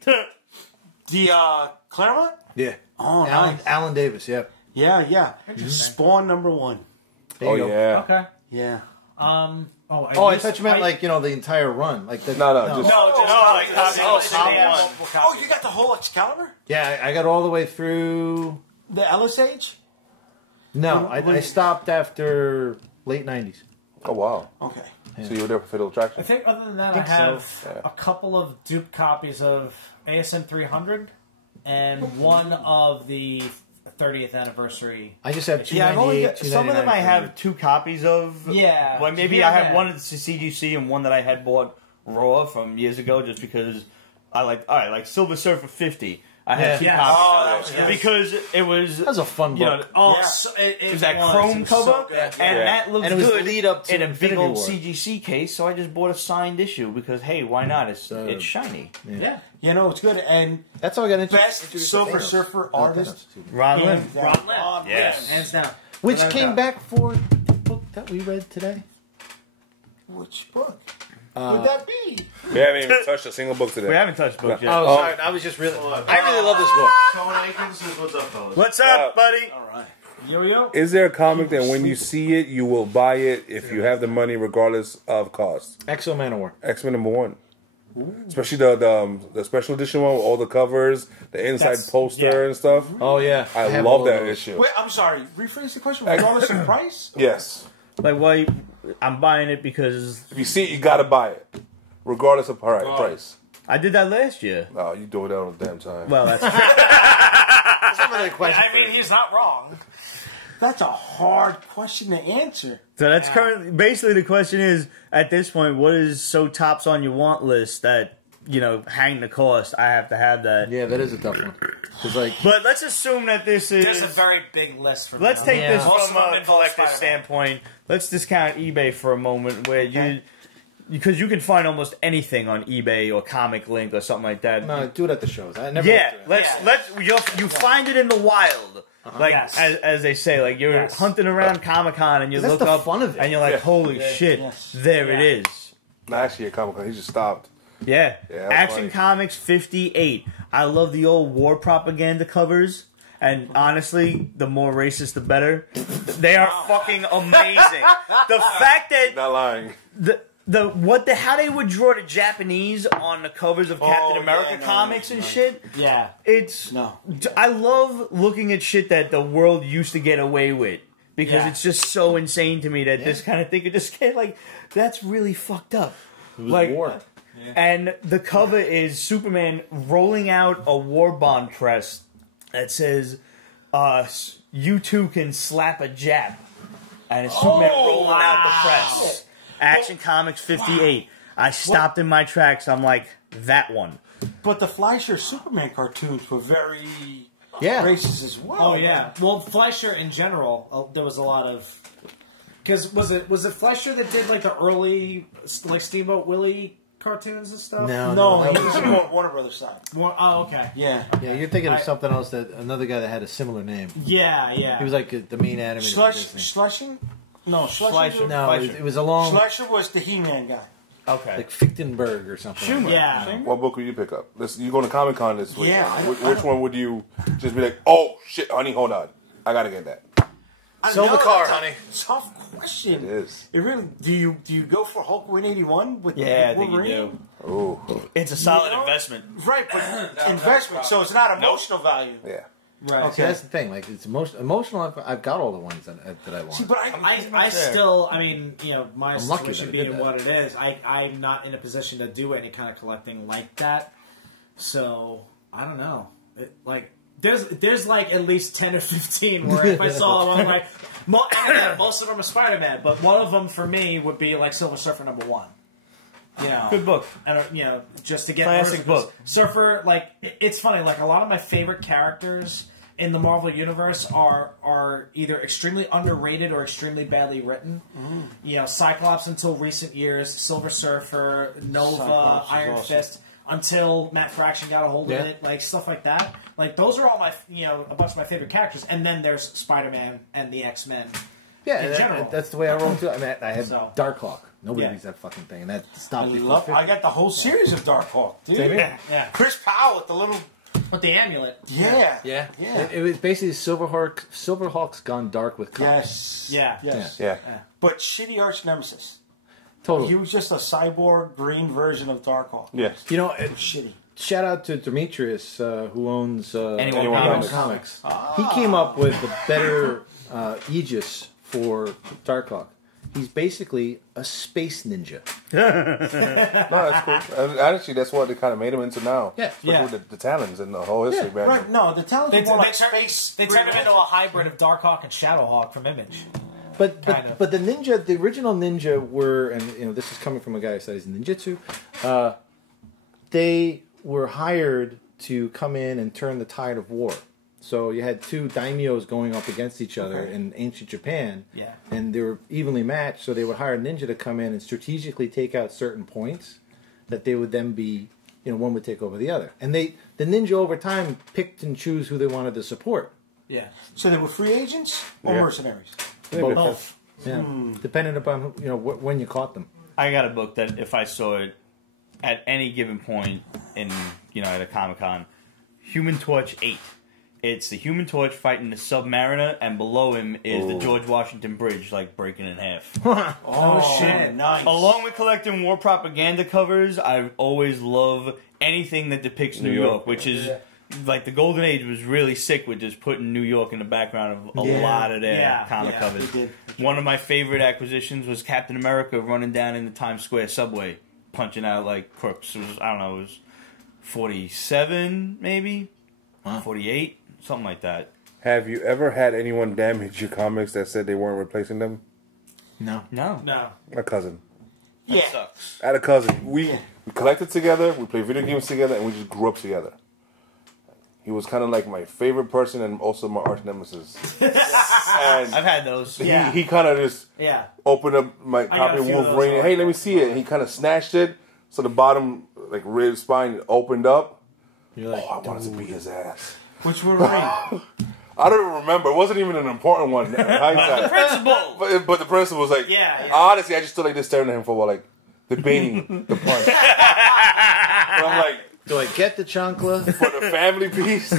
The Claremont? Yeah. Oh, Alan, nice. Alan Davis, yep. Yeah. Spawn number 1. There Oh, you go. yeah. Okay. Yeah. Oh, I thought you meant like, you know, the entire run. Like the, No, just like Oh, you got the whole Excalibur? Yeah, I got all the way through. The Ellis Age? No, I stopped after late 90s. Oh, wow. Okay. So you were there for Fatal I Attraction? think other than that, I Think have so. Yeah. a couple of dupe copies of ASM 300 and one of the 30th anniversary. I just have Yeah, I've only 298, got, some of them I 299 have 2 copies of. Yeah. Well, maybe Yeah, I have yeah. one at CGC and one that I had bought raw from years ago just because I like Silver Surfer 50. I had 2 Yeah. copies Oh, of that it was good. because it was That was a fun you know, book. Oh, Yeah. so, it was that chrome cover, so good. and Yeah. that looks And it was good lead up to in a big Infinity old War. CGC case. So I just bought a signed issue because hey, why not? It's So- shiny. Yeah. You know, it's good. And That's how I got best introduced to Silver Thanos. Surfer Not artist. Thanos, too. Ron Lim. hands down. Ron Lim. Yes. Hands down. Which Without a came doubt. back for the book that we read today. Which book would that be? We haven't even touched a single book today. We haven't touched books yet. Oh, sorry. I was just really. I really love this book. Tone Aikens says, what's up, fellas? What's up, buddy? All right. Yo. Is there a comic that when you see it, you will buy it if you have the money, regardless of cost? Exo Manowar. X-Men #1. Especially the special edition one with all the covers, the inside poster and stuff. Oh yeah, I have love all of that those. issue. Wait, I'm sorry. Rephrase the question. Regardless of price? Yes. Like, why? I'm buying it because If you see it, you gotta buy it. Regardless of price. I did that last year. Oh, you do it all the damn time. Well, that's That's not really a question. I mean, he's not wrong. That's a hard question to answer. so. That's currently basically the question is at this point, what is so tops on your want list that hang the cost? I have to have that. Yeah, that is a tough one. Cause like, But let's assume that this is. There's a very big list for me. Let's take Yeah. this Most from of them a involve collector's Spider-Man. standpoint. Let's discount eBay for a moment, where because you can find almost anything on eBay or Comic Link or something like that. no, do it at the shows. I never. Yeah, went to it. you find it in the wild, like Yes. as they say, like you're Yes. hunting around Comic-Con and you 'Cause that's look the up fun of it. and you're like, holy shit, Yes. there it Yeah. is. Last year, Comic-Con, he just stopped. Yeah, Yeah, that was Action funny. Comics 58. I love the old war propaganda covers. And honestly, the more racist, the better. They are fucking amazing. The fact that Not lying. how they would draw the Japanese on the covers of Captain America comics and shit. Yeah. It's No. I love looking at shit that the world used to get away with because Yeah. it's just so insane to me that this kind of thing could just get like that's really fucked up. It was Like, war. and the cover is Superman rolling out a war bond press that says, "You too can slap a Jap," and it's Superman rolling out the press. Action Comics 58. I stopped in my tracks. I'm like, that one. But the Fleischer Superman cartoons were very Yeah. racist as well. Oh yeah. Well, Fleischer in general, there was a lot of Because was it Fleischer that did like the early like Steamboat Willie cartoons and stuff? No, he was on Warner Brothers side. Oh, okay. Yeah. Yeah, you're thinking of something else that another guy that had a similar name. Yeah. He was like the main animator. Schleicher? No, Schleicher. No, it was a long Schleicher was the He-Man guy. Okay. like Fichtenberg or something. Yeah. What book would you pick up? You going to Comic Con this week? Yeah, Which one would you just be like, oh shit, honey, hold on, I gotta get that. Sell the car, that's a honey. Tough question. It is. It really. Do you go for Hulk 181 with Yeah, I think you Wolverine? do. Oh, It's a solid You know? investment. Right, but investment, so it's not emotional value. yeah. Right. See, that's the thing. Like it's emotional. I've got all the ones that I want. See, but I still, I mean, you know, my I'm lucky situation that I did being that. what it is, I'm not in a position to do any kind of collecting like that. So I don't know. There's like at least 10 or 15 where if I saw them, I'm like, most of them are Spider-Man, but one of them for me would be like Silver Surfer #1. You know, Good book. and you know, just to get Classic book. Surfer. Like it's funny. Like a lot of my favorite characters in the Marvel universe are either extremely underrated or extremely badly written. You know, Cyclops until recent years, Silver Surfer, Nova, Cyclops is Iron awesome. Fist until Matt Fraction got a hold of Yeah. it, like stuff like that. Like those are all my, you know, a bunch of my favorite characters. And then there's Spider-Man and the X-Men. Yeah, in general. that's the way I roll too. I mean, I had So- Darkhawk. Nobody Yeah. reads that fucking thing, and that stopped before I got the whole series of Darkhawk, dude. Same here. Yeah, Chris Powell with the little with the amulet. yeah. It was basically Silverhawk's gone dark with cops. Yes. Yeah. But shitty arch nemesis. Totally. He was just a cyborg green version of Darkhawk. Yes. You know, Shitty. shout out to Demetrius, who owns Anyone Comics. He came up with a better aegis for Darkhawk. He's basically a space ninja. No, that's cool. And actually, that's what they kind of made him into now. Yeah. Especially Yeah. with the Talons and the whole history back Right, no, the talent They, is more they, like turn, space. they turned him into a hybrid of Darkhawk and Shadowhawk from Image. But Kind of. but the ninja, the original ninja were, and you know, this is coming from a guy who studies ninjutsu. They were hired to come in and turn the tide of war. So you had two daimyos going up against each other in ancient Japan, Yeah. and they were evenly matched. So they would hire a ninja to come in and strategically take out certain points that they would then be, you know, one would take over the other. And the ninja over time picked and choose who they wanted to support. Yeah. So they were free agents or Yeah. mercenaries? Both. Yeah, depending upon who, you know when you caught them. I got a book that if I saw it at any given point in, you know, at a Comic-Con, Human Torch 8. It's the Human Torch fighting the Submariner, and below him is the George Washington Bridge, like, breaking in half. Oh, shit. Nice. Along with collecting war propaganda covers, I always love anything that depicts New York, which is, like, the Golden Age was really sick with just putting New York in the background of a lot of their comic covers. they did. One of my favorite acquisitions was Captain America running down in the Times Square subway, punching out, like, crooks. It was, I don't know, it was 47, maybe? 48? Something like that. Have you ever had anyone damage your comics that said they weren't replacing them? No. No. My cousin. Yeah. Sucks. I had a cousin. We collected together, we played video games together, and we just grew up together. He was kind of like my favorite person and also my arch nemesis. And I've had those. he kind of just Yeah. opened up my got copy a of few of those Wolverine. already. Hey, let me see it. And he kind of snatched it, so the bottom like rib spine opened up. You're like, Oh, I wanted to beat his ass. Which Wolverine? I don't even remember. It wasn't even an important one in hindsight. Principal! But the principal was like, Yeah. honestly, I just stood like this staring at him for a while, like debating the punch. But I'm like, do I get the chancla? for the family piece.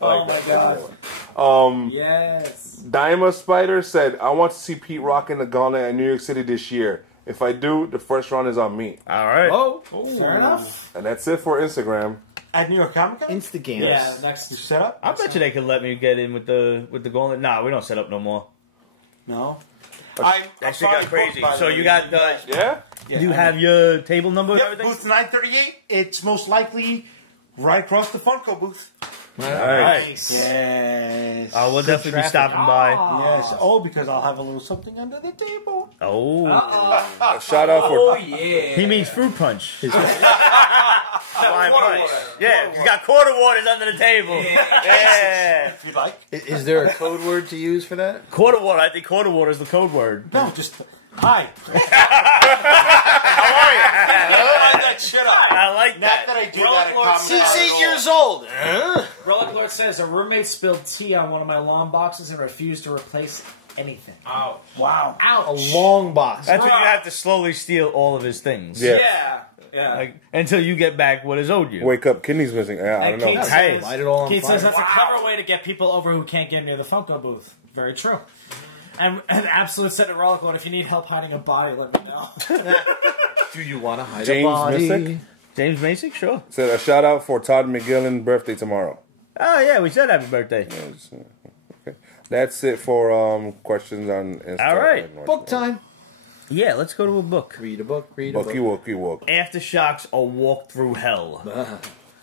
Oh my god. Yes. Daima Spider said, I want to see Pete rocking the gauntlet at New York City this year. If I do, the first round is on me. All right. Oh, Fair enough. And that's it for Instagram. At New York Comic Con? Instagams. Yeah. You Next. set up? I bet you they could let me get in with the gauntlet. Nah, we don't set up no more. No. That shit got crazy. So you got Yeah? you have your table number and Yep, everything? booth 938. It's most likely right across the Funko booth. Nice. Yes. I will definitely be traffic. stopping by. Yes. Oh, because I'll have a little something under the table. Oh. A shout out for yeah. He means fruit punch. Fine price. Yeah, you got quarter waters under the table. Yeah. If you'd like. Is there a code word to use for that? Quarter water. I think quarter water is the code word. No, just hi. How are you? Line that shit up. I like Not that I do that at Comic-Con. He's 8 years old. Relic Lord says a roommate spilled tea on one of my long boxes and refused to replace anything. Ouch. Wow. A Ouch. long box. That's when you have to slowly steal all of his things. Yeah. Yeah. Like, until you get back what is owed you. Wake up, kidney's missing. I don't know. Keith Hey, says, light it all on Keith says fire. that's a clever way to get people over who can't get near the Funko booth. Very true. And Absolute said to Relic Lord, if you need help hiding a body, let me know. Do you want to hide James a body? Missick James Masick, sure. said a shout out for Todd McGillen's birthday tomorrow. Oh, yeah, we said happy birthday. Yes. Okay. That's it for questions on Insta. All right. Book time. Yeah, let's go to a book. Read a book. Read a Wookie, book. wookie, wook. Aftershocks, A Walk Through Hell.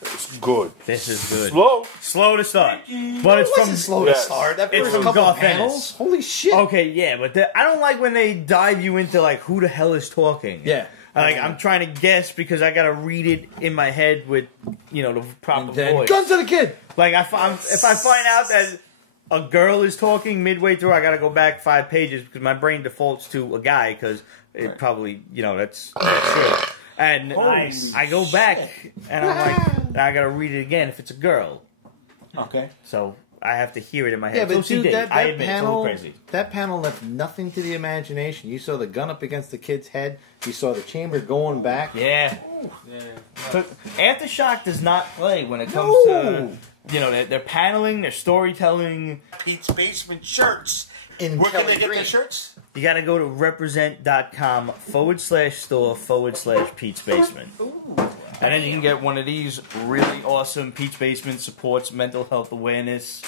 It's good. This is good. Slow. Slow to start. But it's from... slow Yes. to start. That It's first from couple Garth panels. Ennis. Holy shit. Okay, yeah, but I don't like when they dive you into, like, who the hell is talking. Yeah. Like, I'm trying to guess because I gotta read it in my head with, the proper Then voice. guns to the kid. Like, if I find out that a girl is talking midway through, I gotta go back 5 pages because my brain defaults to a guy because it probably, that's true. And I go back and I'm like, I gotta read it again if it's a girl. Okay. So I have to hear it in my head. Yeah, but It's OCD. dude, that I admit, panel, it's a little crazy. that panel left nothing to the imagination. You saw the gun up against the kid's head. You saw the chamber going back. Yeah. So Aftershock does not play when it comes to, they're paneling, they're storytelling. Pete's Basement shirts. In Where can Kelly they get Green. their shirts? You got to go to represent.com/store/Pete's Basement. And then you can get one of these really awesome Pete's Basement supports mental health awareness.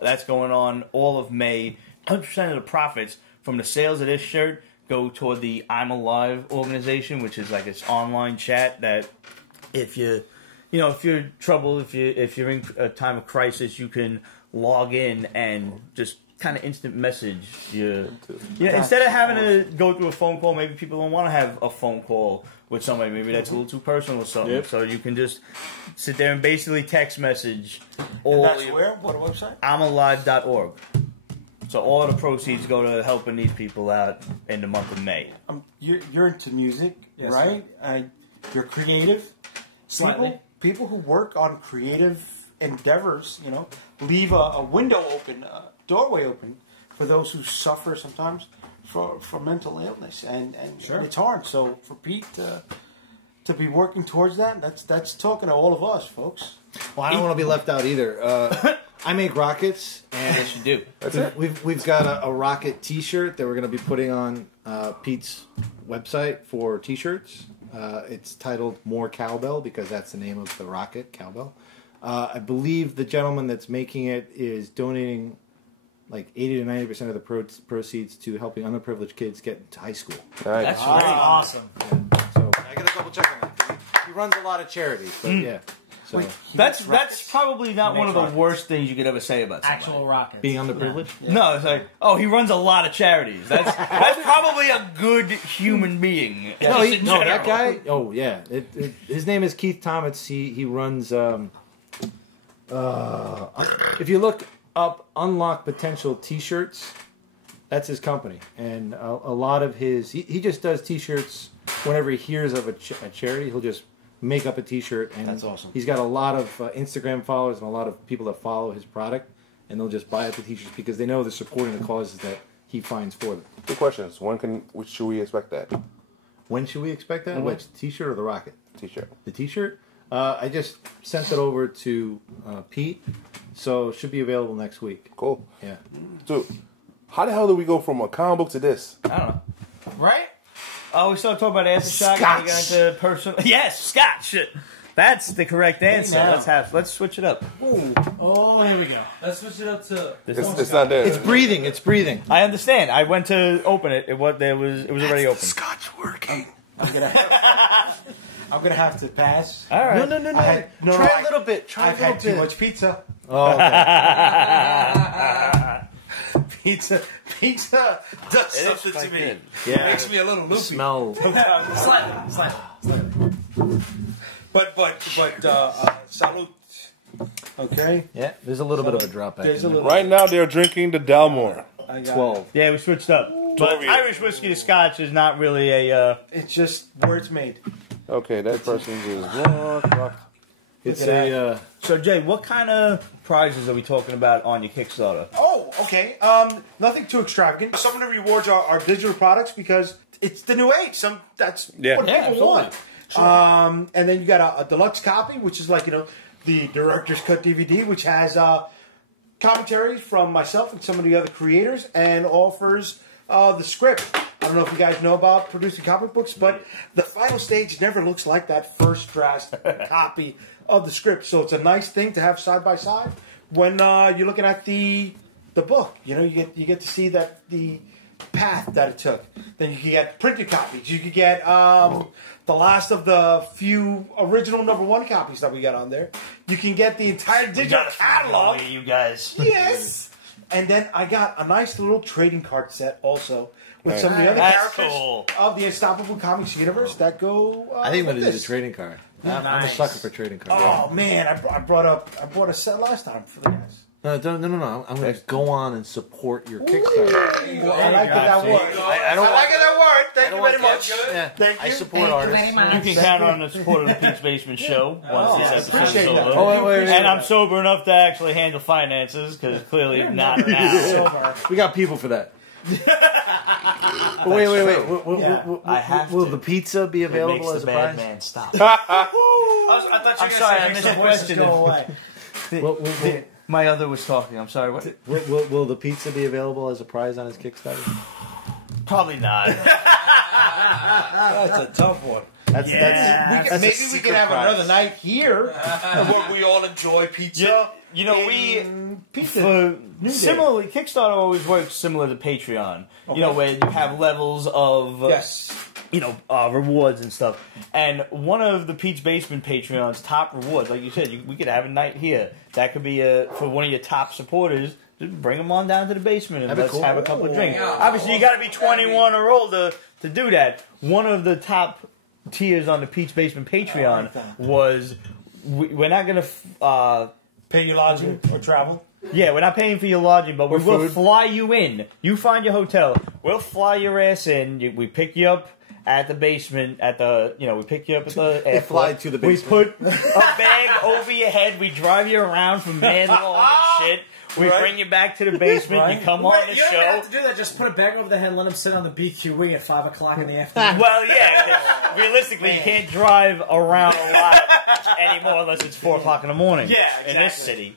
That's going on all of May. 100% of the profits from the sales of this shirt go toward the I'm Alive organization, which is like this online chat that if you're in trouble, if you're in a time of crisis, you can log in and just kind of instant message instead of having to go through a phone call. Maybe people don't want to have a phone call with somebody. Maybe that's a little too personal or something. Yep. So you can just sit there and basically text message. And that's where? What website? I'mAlive.org. So all of the proceeds go to helping these people out in the month of May. You're into music, Yes, right? You're creative. Slightly. People who work on creative endeavors, leave a window open, a doorway open for those who suffer sometimes for mental illness, and Sure. it's hard. So for Pete to be working towards that, that's talking to all of us, folks. Well, I don't want to be left out either. I make rockets, and Yes, you do. we've got a rocket T-shirt that we're going to be putting on Pete's website for T-shirts. It's titled More Cowbell because that's the name of the rocket, Cowbell. I believe the gentleman that's making it is donating like 80 to 90% of the proceeds to helping underprivileged kids get into high school. Nice. That's awesome. So I got to double check on that. He runs a lot of charities, but yeah. So Wait, That's probably not one of the rockets. worst things you could ever say about somebody. Actual rockets. being underprivileged. No, it's like, he runs a lot of charities. That's probably a good human being. No, Just in that general. guy. Oh yeah, his name is Keith Thomas. He runs. If you look up Unlock Potential T-shirts, that's his company, and a lot of his he just does T-shirts whenever he hears of a charity. He'll just make up a T-shirt, and That's awesome. He's got a lot of Instagram followers and a lot of people that follow his product, and they'll just buy up the T-shirts because they know they're supporting the causes that he finds for them. Two questions. Which should we expect that? When should we expect that? Which T-shirt or the rocket? T-shirt. The T-shirt. I just sent it over to Pete, so it should be available next week. Cool. Yeah. Dude, how the hell did we go from a comic book to this? I don't know. Right? Oh, we started talking about Aftershock. Scotch. And we got into personal. Yes, Scotch. That's the correct answer. now. Let's switch it up. Oh, here we go. Let's switch it up to. It's not there. It's breathing. It's breathing. I understand. I went to open it. It was already open. Scotch working. I'm gonna have to pass. All right. No. Try Try a little bit. Try I've a little had bit. too much pizza. Oh, okay. Pizza does something to me. Yeah. Makes me a little loopy. Smell. Slightly. But But salute. Okay. Yeah, there's a little bit of a drop back. There's a little. Right now, they're drinking the Dalmore. I got 12. Yeah, we switched up. But Irish whiskey to Scotch is not really a. It's just where it's made. Okay, that person's is blocked. It's a. So Jay, what kind of prizes are we talking about on your Kickstarter? Oh, okay. Nothing too extravagant. Some of the rewards are digital products because it's the new age. That's what people want. And then you got a deluxe copy, which is like the director's cut DVD, which has commentaries from myself and some of the other creators, and offers the script. I don't know if you guys know about producing comic books, but the final stage never looks like that first draft copy of the script. So it's a nice thing to have side by side when you're looking at the book. You get to see that the path that it took. Then you can get printed copies. You could get the last of the few original #1 copies that we got on there. You can get the entire digital catalog. You guys. Yes. And then I got a nice little trading card set also with some of the other That's characters cool. of the Unstoppable Comics universe that go. I think I'm with going to do the this. trading card. I'm a Nice. sucker for trading cards. Oh man, I brought a set last time for the guys. No. I'm going to go on and support your Kickstarter. There you go. I like that word. I don't like that word. Thank you very much. Yeah, Thank I you. support artists. You can count on the support of the Pete's Basement Show once this episode's appreciate that. over. Oh, wait. And I'm sober enough to actually handle finances, because clearly not now. We got people for that. Wait. I have Will to. the pizza be It available makes as the a bad prize? man stop. I thought you were I'm sorry, I missed the question. Go away. My other was talking. I'm sorry. What? Will the pizza be available as a prize on his Kickstarter? Probably not. That's a tough one. That's Maybe we secret can have prize. another night here where we all enjoy pizza. You know, we pizza. for similarly Kickstarter always works similar to Patreon. You know, where you have levels of Yes. rewards and stuff. And one of the Pete's Basement Patreon's top rewards, like you said, we could have a night here. That could be for one of your top supporters. Just bring them on down to the basement and let's have a couple of drinks. Obviously, you got to be 21 or older to do that. One of the top tiers on the Pete's Basement Patreon was we're not going to Pay your lodging or travel. yeah, we're not paying for your lodging, but we will fly you in. You find your hotel. We'll fly your ass in. We pick you up at the basement. We pick you up at the airport. Fly to the basement. We put a bag over your head. We drive you around from man long and shit. We bring you back to the basement. You come on the You don't show. have to do that. Just put a bag over the head and let him sit on the BQ wing at 5 o'clock in the afternoon. Well, yeah, 'cause realistically, you can't drive around a lot anymore unless it's 4 o'clock in the morning. Yeah, in this city.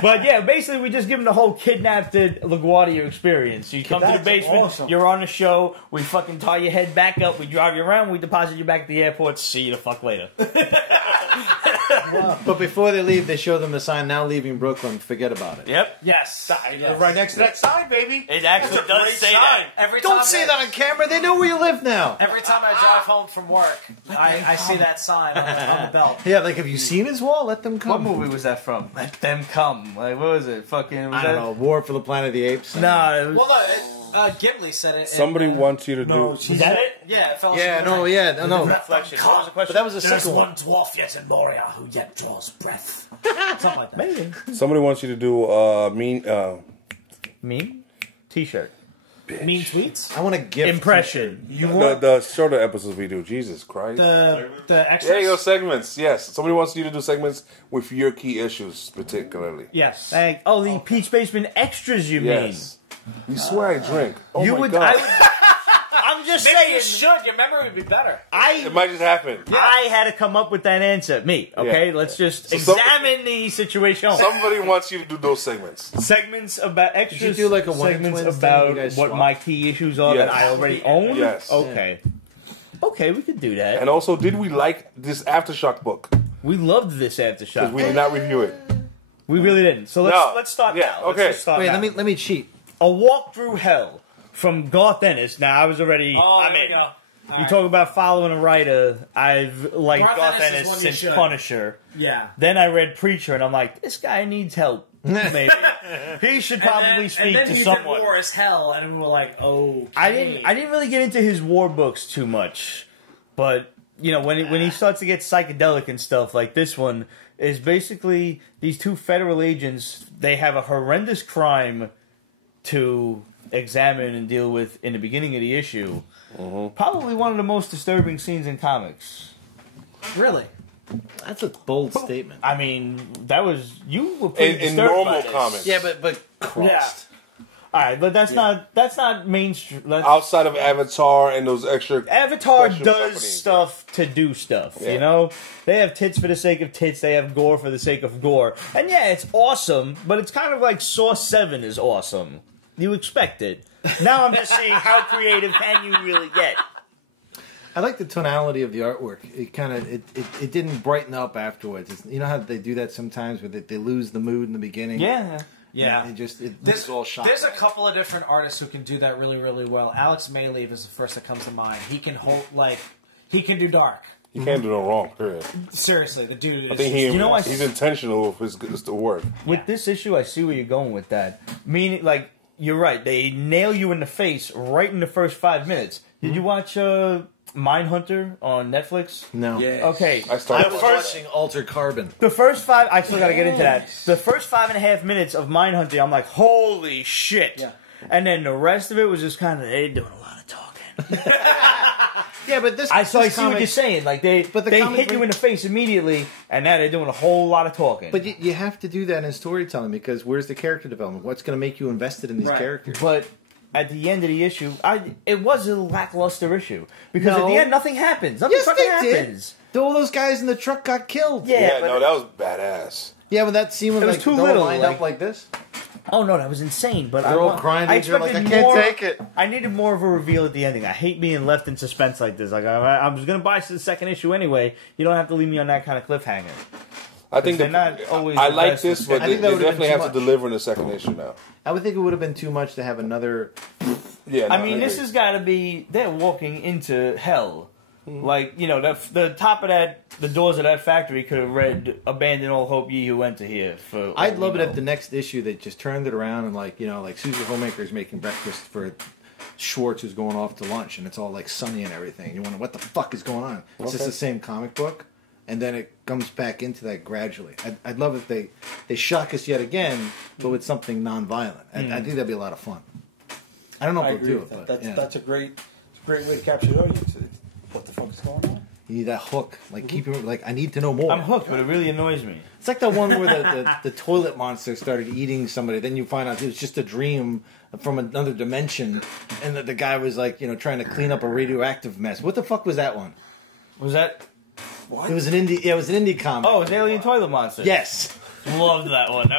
But yeah, basically, we just give them the whole kidnapped at LaGuardia experience. So you come to the That's basement, awesome. you're on the show, we fucking tie your head back up, we drive you around, we deposit you back at the airport. See you the fuck later. But before they leave, they show them the sign, now leaving Brooklyn, forget about it. Yep. Yes. Right next to that sign, baby. It actually That's a does great say sign. that. Every Don't time say that on camera, they know where you live now. Every time I drive home from work, I see that sign on the belt. Yeah, like, have you seen his wall? Let them What come. movie was that from? Let Them Come. Like, what was it? Fucking. Was I don't know, War for the Planet of the Apes? Nah, it was. Well, no, Gimli said it. Somebody wants you to do. Is that it? Yeah, it fell Yeah, no, yeah, no. Reflection. What was the But question? that was the second one. dwarf yet in Moria who yet draws breath. Something like that. Maybe. Somebody wants you to do Me? T-shirt. Mean tweets. I want a gift. Impression. the shorter episodes we do. Jesus Christ. The extras. There you go, segments. Yes, somebody wants you to do segments with your key issues, particularly. Yes. The Pete's Basement extras, you Yes. You swear I drink. Oh You my would. God. I'm just Maybe saying. you should. Your memory would be better. It might just happen. I had to come up with that answer. Me. Okay. Yeah. Let's just So some- examine the situation. Somebody wants you to do those segments. Segments about extras. you do like a one segments twins thing? about You guys what swap? my key issues are Yes. that I already own. Yes. Okay. Okay, we could do that. And also, did we like this Aftershock book? We loved this Because aftershock. we did not review it. We really didn't. So let's start Yeah, now. Let's okay. just start Wait, now. let me cheat. A Walk Through Hell from Garth Ennis. Now, I was already. I'm there in. you go. You talk about following a writer. I've liked Garth Garth Ennis is Ennis one you since should. Punisher. Yeah. Then I read Preacher, and I'm like, this guy needs help. Maybe he should probably speak and then to he someone. did War as Hell, and we were like, oh. I didn't really get into his war books too much, but you know, when he starts to get psychedelic and stuff, like this one is basically these two federal agents. They have a horrendous crime to examine and deal with in the beginning of the issue. Probably one of the most disturbing scenes in comics. Really? That's a bold statement. I mean, that was you were pretty In disturbed normal by this. comics. Yeah, but crossed. All right, but that's not mainstream. Outside of Avatar and those extra... Avatar special does companies. stuff to do stuff, Yeah. you know? They have tits for the sake of tits, they have gore for the sake of gore. And yeah, it's awesome, but it's kind of like Saw 7 is awesome. You expect it. Now I'm just seeing how creative can you really get. I like the tonality of the artwork. It kind of it didn't brighten up afterwards. You know how they do that sometimes, where they lose the mood in the beginning. Yeah. Yeah. It's all shot. There's a couple of different artists who can do that really, really well. Alex Mayleaf is the first that comes to mind. He can he can do dark. You can't do no wrong, period. Seriously, the dude is... I think he's intentional with his work. With this issue, I see where you're going with that. Meaning, like, you're right. They nail you in the face right in the first 5 minutes. Did you watch Mindhunter on Netflix? No. Yeah. Okay. I started watching Altered Carbon. The first five, I still got to get into that. The first 5.5 minutes of Mindhunter, I'm like, holy shit. Yeah. And then the rest of it was just kind of, they doing a lot of talking. Yeah, but this. I see what comic- you're saying. Like, they comic hit you in the face immediately, and now they're doing a whole lot of talking. But you have to do that in storytelling, because where's the character development? What's going to make you invested in these characters? But at the end of the issue, it was a lackluster issue. Because at the end, nothing happens. Nothing Yes, fucking they happens. did. All those guys in the truck got killed. Yeah, but no, that was badass. Yeah, but that scene when It was like too they're all little, lined like- up like this. Oh no, that was insane. But They're all crying. I They're like, expected I can't more. take it. I needed more of a reveal at the ending. I hate being left in suspense like this. Like I was gonna buy the second issue anyway. You don't have to leave me on that kind of cliffhanger. I think They're not always I the like best this, with but I they think that would've definitely been have too to deliver in the second issue now. I would think it would have been too much to have another. Yeah, I mean, this has got to be. They're walking into hell. Like, you know, the top of the doors of that factory could have read "Abandon all hope, ye who enter here." I'd love it if the next issue they just turned it around and like Susie Homemaker's making breakfast for Schwartz, who's going off to lunch, and it's all like sunny and everything. You wonder what the fuck is going on. It's just the same comic book, and then it comes back into that gradually. I'd love if they shock us yet again, but with something non-violent. I think that'd be a lot of fun. I don't know I if agree they'll with do it, that. but That's a great way to capture the audience. What the fuck is going on? you need that hook. Like keep him like I need to know more. I'm hooked, but it really annoys me. It's like the one where the toilet monster started eating somebody. Then you find out it was just a dream from another dimension, and that the guy was like, trying to clean up a radioactive mess. What the fuck was that one? Was that? It was an indie. Yeah, it was an indie comic. Oh, it was Alien Toilet Monster. Yes. Loved that one.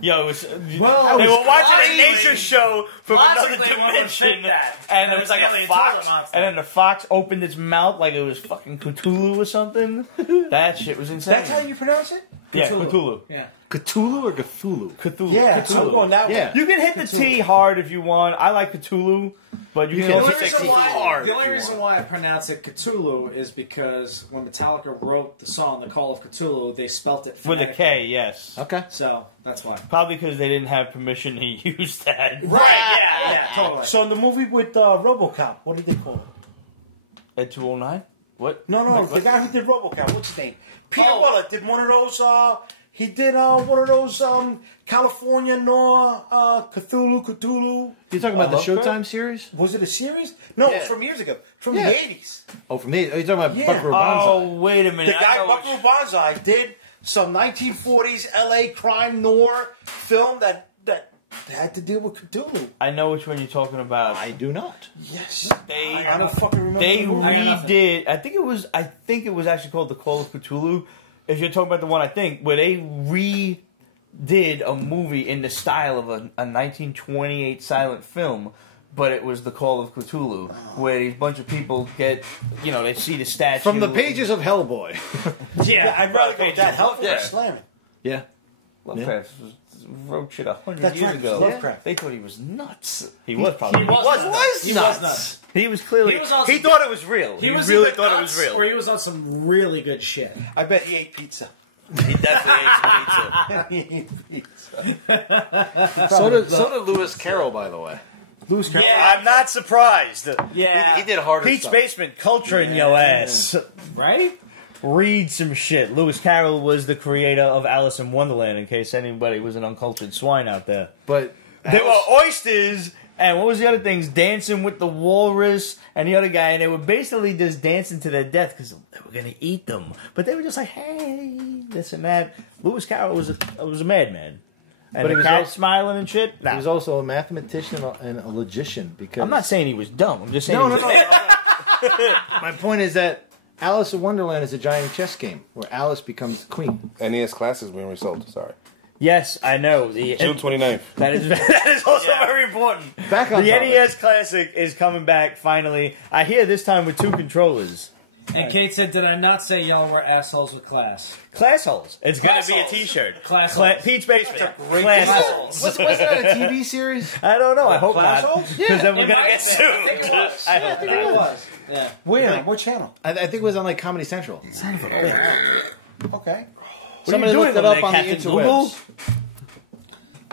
Yo, it was, Well, they were watching a logically- nature show from another logically, one would dimension, think that. and there was like a Alien fox, Toilet Monster. and then the fox opened its mouth like it was fucking Cthulhu or something. That shit was insane. That's how you pronounce it? Yeah, Cthulhu. Yeah. Cthulhu or Cthulhu? Cthulhu. Yeah, Cthulhu. I'm going that Yeah. way. You can hit the T hard if you want. I like Cthulhu, but you You can can also hit say the T hard. The if only you reason want. why I pronounce it Cthulhu is because when Metallica wrote the song "The Call of Cthulhu," they spelt it With a phonetically. K, yes. Okay. So that's why. Probably because they didn't have permission to use that. Right? Yeah. Totally. So in the movie with RoboCop, what did they call it? At 209? What? No, the guy who did RoboCop, what's his name? Peter Oh. Weller did one of those. He did one of those California Noir Cthulhu. You talking about the Lovecraft? Showtime series? Was it a series? No, Yeah. from years ago, from Yeah. the '80s. Oh, from me? Are you talking about Yeah. Buckaroo Oh, Banzai? wait a The minute. I guy know Buckaroo which- Banzai did some 1940s LA crime noir film that had to deal with Cthulhu. I know which one you're talking about. I do not. Yes, They I don't fucking remember. They the movie. redid. I think it was actually called The Call of Cthulhu. If you're talking about the one where they redid a movie in the style of a 1928 silent film, but it was The Call of Cthulhu, where a bunch of people get, they see the statue From the pages of Hellboy. Yeah, I'd rather go with that. Hellboy Yeah. slamming. Yeah. Lovecraft wrote shit 100 That's years right, ago. Lovecraft. They thought he was nuts. He was probably. He was nuts. He was nuts. nuts. He was clearly. He was also- he thought it was real. He was really either thought it nuts was real. or he was on some really good shit. I bet he ate pizza. He definitely ate some pizza. He ate pizza. So did Lewis Carroll, by the way. Lewis Carroll. Yeah. I'm not surprised. Yeah. He did harder Pete's stuff. Basement culturing your ass. Right? Read some shit. Lewis Carroll was the creator of Alice in Wonderland, in case anybody was an uncultured swine out there. But There were oysters, and what was the other things? Dancing with the walrus and the other guy, and they were basically just dancing to their death because they were going to eat them. But they were just like, hey, this and that. Lewis Carroll was a madman. And But he the was cat also- smiling and shit? Nah. he was also a mathematician and a logician. Because I'm not saying he was dumb. I'm just saying No, he no, was no. My point is that Alice in Wonderland is a giant chess game where Alice becomes the queen. NES Classics being resold. Sorry. Yes, I know. The, June 29th. that is also very important. Back on The topic. NES Classic is coming back finally. I hear this time with 2 controllers. And Kate said, did I not say y'all were assholes with class? Class holes. It's going to be a Class holes. T-shirt. Class holes. Pete's Basement. great Class class holes. Wasn't that a TV series? I don't know. I hope Class not. holes? Because then we're It going to might get have been. I think sued. it was. I hope think not. it was. Yeah. Where? What channel? I think it was on like Comedy Central. Okay. Somebody doing looked it over up there, on the Captain Google? interwebs.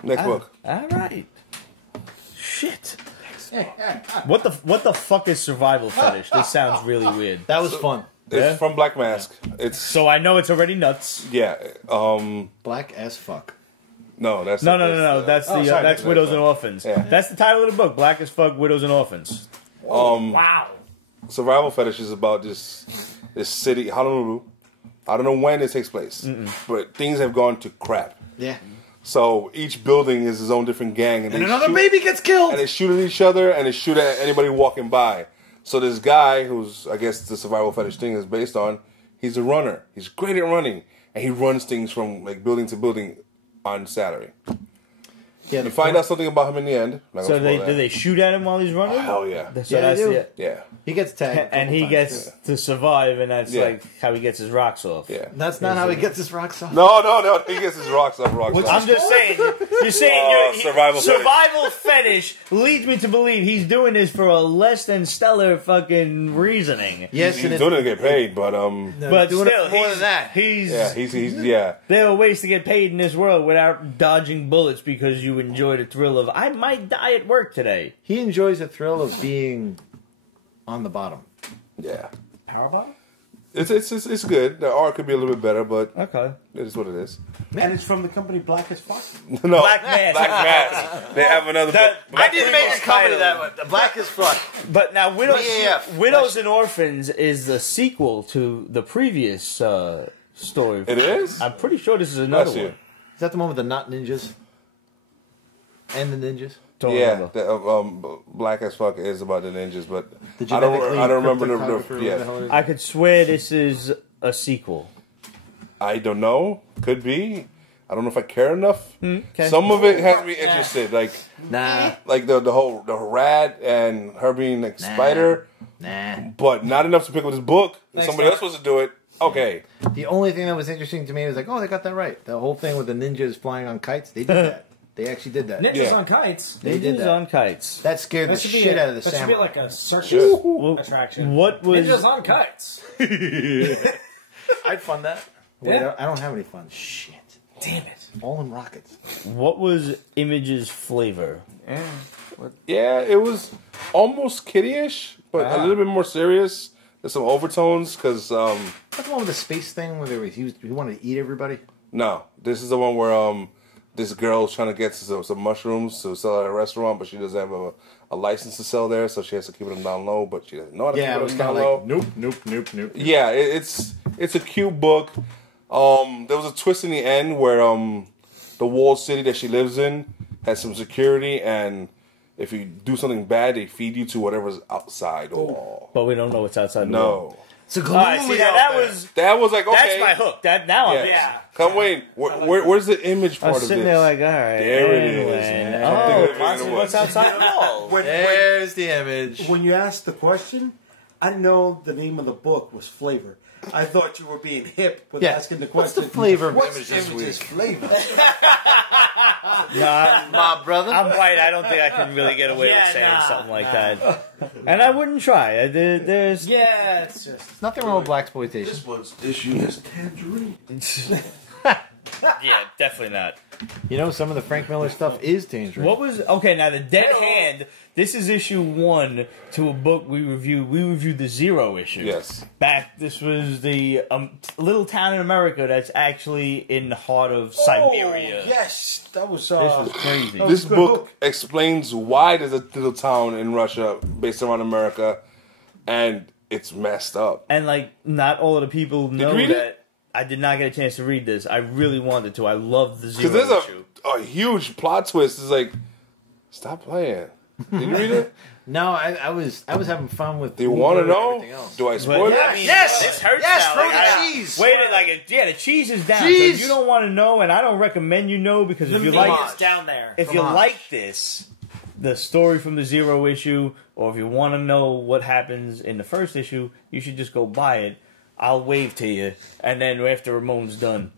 Next book. All right. Shit. What the fuck is survival fetish? This sounds really weird. That was fun. It's Yeah? from Black Mask. It's So I know it's already nuts. yeah. Black as fuck. No, that's No. That's Oh, the sorry, that's Widows and Orphans. Yeah. That's the title of the book. Black as fuck, Widows and Orphans. Wow. Survival Fetish is about this city, Honolulu. I don't know when it takes place, but things have gone to crap. Yeah. So each building is his own different gang, And they another shoot- baby gets killed. and they shoot at each other, and they shoot at anybody walking by. So this guy, who's I guess the survival fetish thing is based on, he's a runner. He's great at running, and he runs things from like building to building on salary. Yeah, You find out something about him in the end. Not So gonna spoil do they they shoot at him while he's running? Hell yeah, So Yeah, that's they do. it. yeah, He gets tagged. And he gets to survive, and that's Yeah. like how he gets his rocks off. yeah. That's not how he gets his rocks off. No, he gets his rocks up. I'm just saying. You're saying Survival fetish leads me to believe he's doing this for a less than stellar fucking reasoning. Yes, He's and doing it to get paid, but But doing still, it more he's, than that. He's yeah, he's yeah. there are ways to get paid in this world without dodging bullets because you enjoy the thrill of I might die at work today. he enjoys the thrill of being on the bottom. Yeah, Powerbomb? it's good. The art could be a little bit better, but Okay. it is what it is. And it's from the company Black as Fuck. No, Black Mask. Black Mask. They have another book. I didn't make a comedy that one. Black as fuck. But now, BAF. Widows and Orphans is the sequel to the previous story. It is? I'm pretty sure this is another Bless you. one. Is that the one with the not ninjas? And the ninjas? Don't Yeah, remember. the, Black as Fuck is about the ninjas, but The I don't genetically remember cryptographer, the whatever yeah. the hell it is. I could swear this is a sequel. I don't know. Could be. I don't know if I care enough. okay. Some of it has me interested, like Nah. the whole rat and her being like spider, Nah. but not enough to pick up this book. Thanks, Somebody else Doc. was to do it. Okay, The only thing that was interesting to me was like, oh, they got that right. The whole thing with the ninjas flying on kites, they did that. They actually did that. Ninjas Yeah. on kites. They did Ninjas that. on kites. That scared the That should be shit out of the That should be samurai. like a circus Should. attraction. What was Ninjas on kites. I'd fund that. Wait, Yeah. I don't have any fun. Shit. Damn it. All in rockets. what was Image's flavor? yeah, it was almost kiddie-ish, but a little bit more serious. There's some overtones because That's the one with the space thing where he wanted to eat everybody. no, this is the one where this girl's trying to get some mushrooms to sell at a restaurant, but she doesn't have a license to sell there, so she has to keep them down low. But she doesn't know how to Yeah, it keep was them kind down of low. like nope. Yeah, it's a cute book. There was a twist in the end where the walled city that she lives in has some security, and if you do something bad, they feed you to whatever's outside the wall. But we don't know what's outside the wall. No, It's a All right, see, that was like okay. that's my hook. That now I'm Yeah. Come wait. Where's the image I part was of sitting this? there like, all right. There it is, anyway. man. Oh, Something Monty, it what's was. outside the wall? There's the image. When you asked the question, I didn't know the name of the book was Flavor. I thought you were being hip with Yeah. asking the What's the question. flavor of What's Image this Image's week? flavor? Nah, My brother. I'm white. I don't think I can really get away with saying something like that. And I wouldn't try. There's Yeah, it's just. Nothing wrong with blaxploitation. This one's issue is tangerine. Yeah, definitely not. You know, some of the Frank Miller stuff is dangerous. What was okay? Now the Dead Hand. This is issue 1 to a book we reviewed. We reviewed the Zero issue. Yes. Back. This was the little town in America that's actually in the heart of Siberia. Oh, yes, that was. This was crazy. This book explains why there's a little town in Russia based around America, and it's messed up. And like, not all of the people know read that. it? I did not get a chance to read this. I really wanted to. I love the Zero Because there's issue. a huge plot twist. It's like, stop playing. Did you read it? No, I was having fun with. Do you want to and know? everything else. Do I spoil it? I mean, Yes! This hurts Yes, now. throw Like, the cheese. Wait, the cheese is down. Cheese. So you don't want to know, and I don't recommend you know, because if you Like like it's down there. if you like this, the story from the Zero issue, or if you want to know what happens in the first issue, you should just go buy it. I'll wave to you, and then after Ramon's done,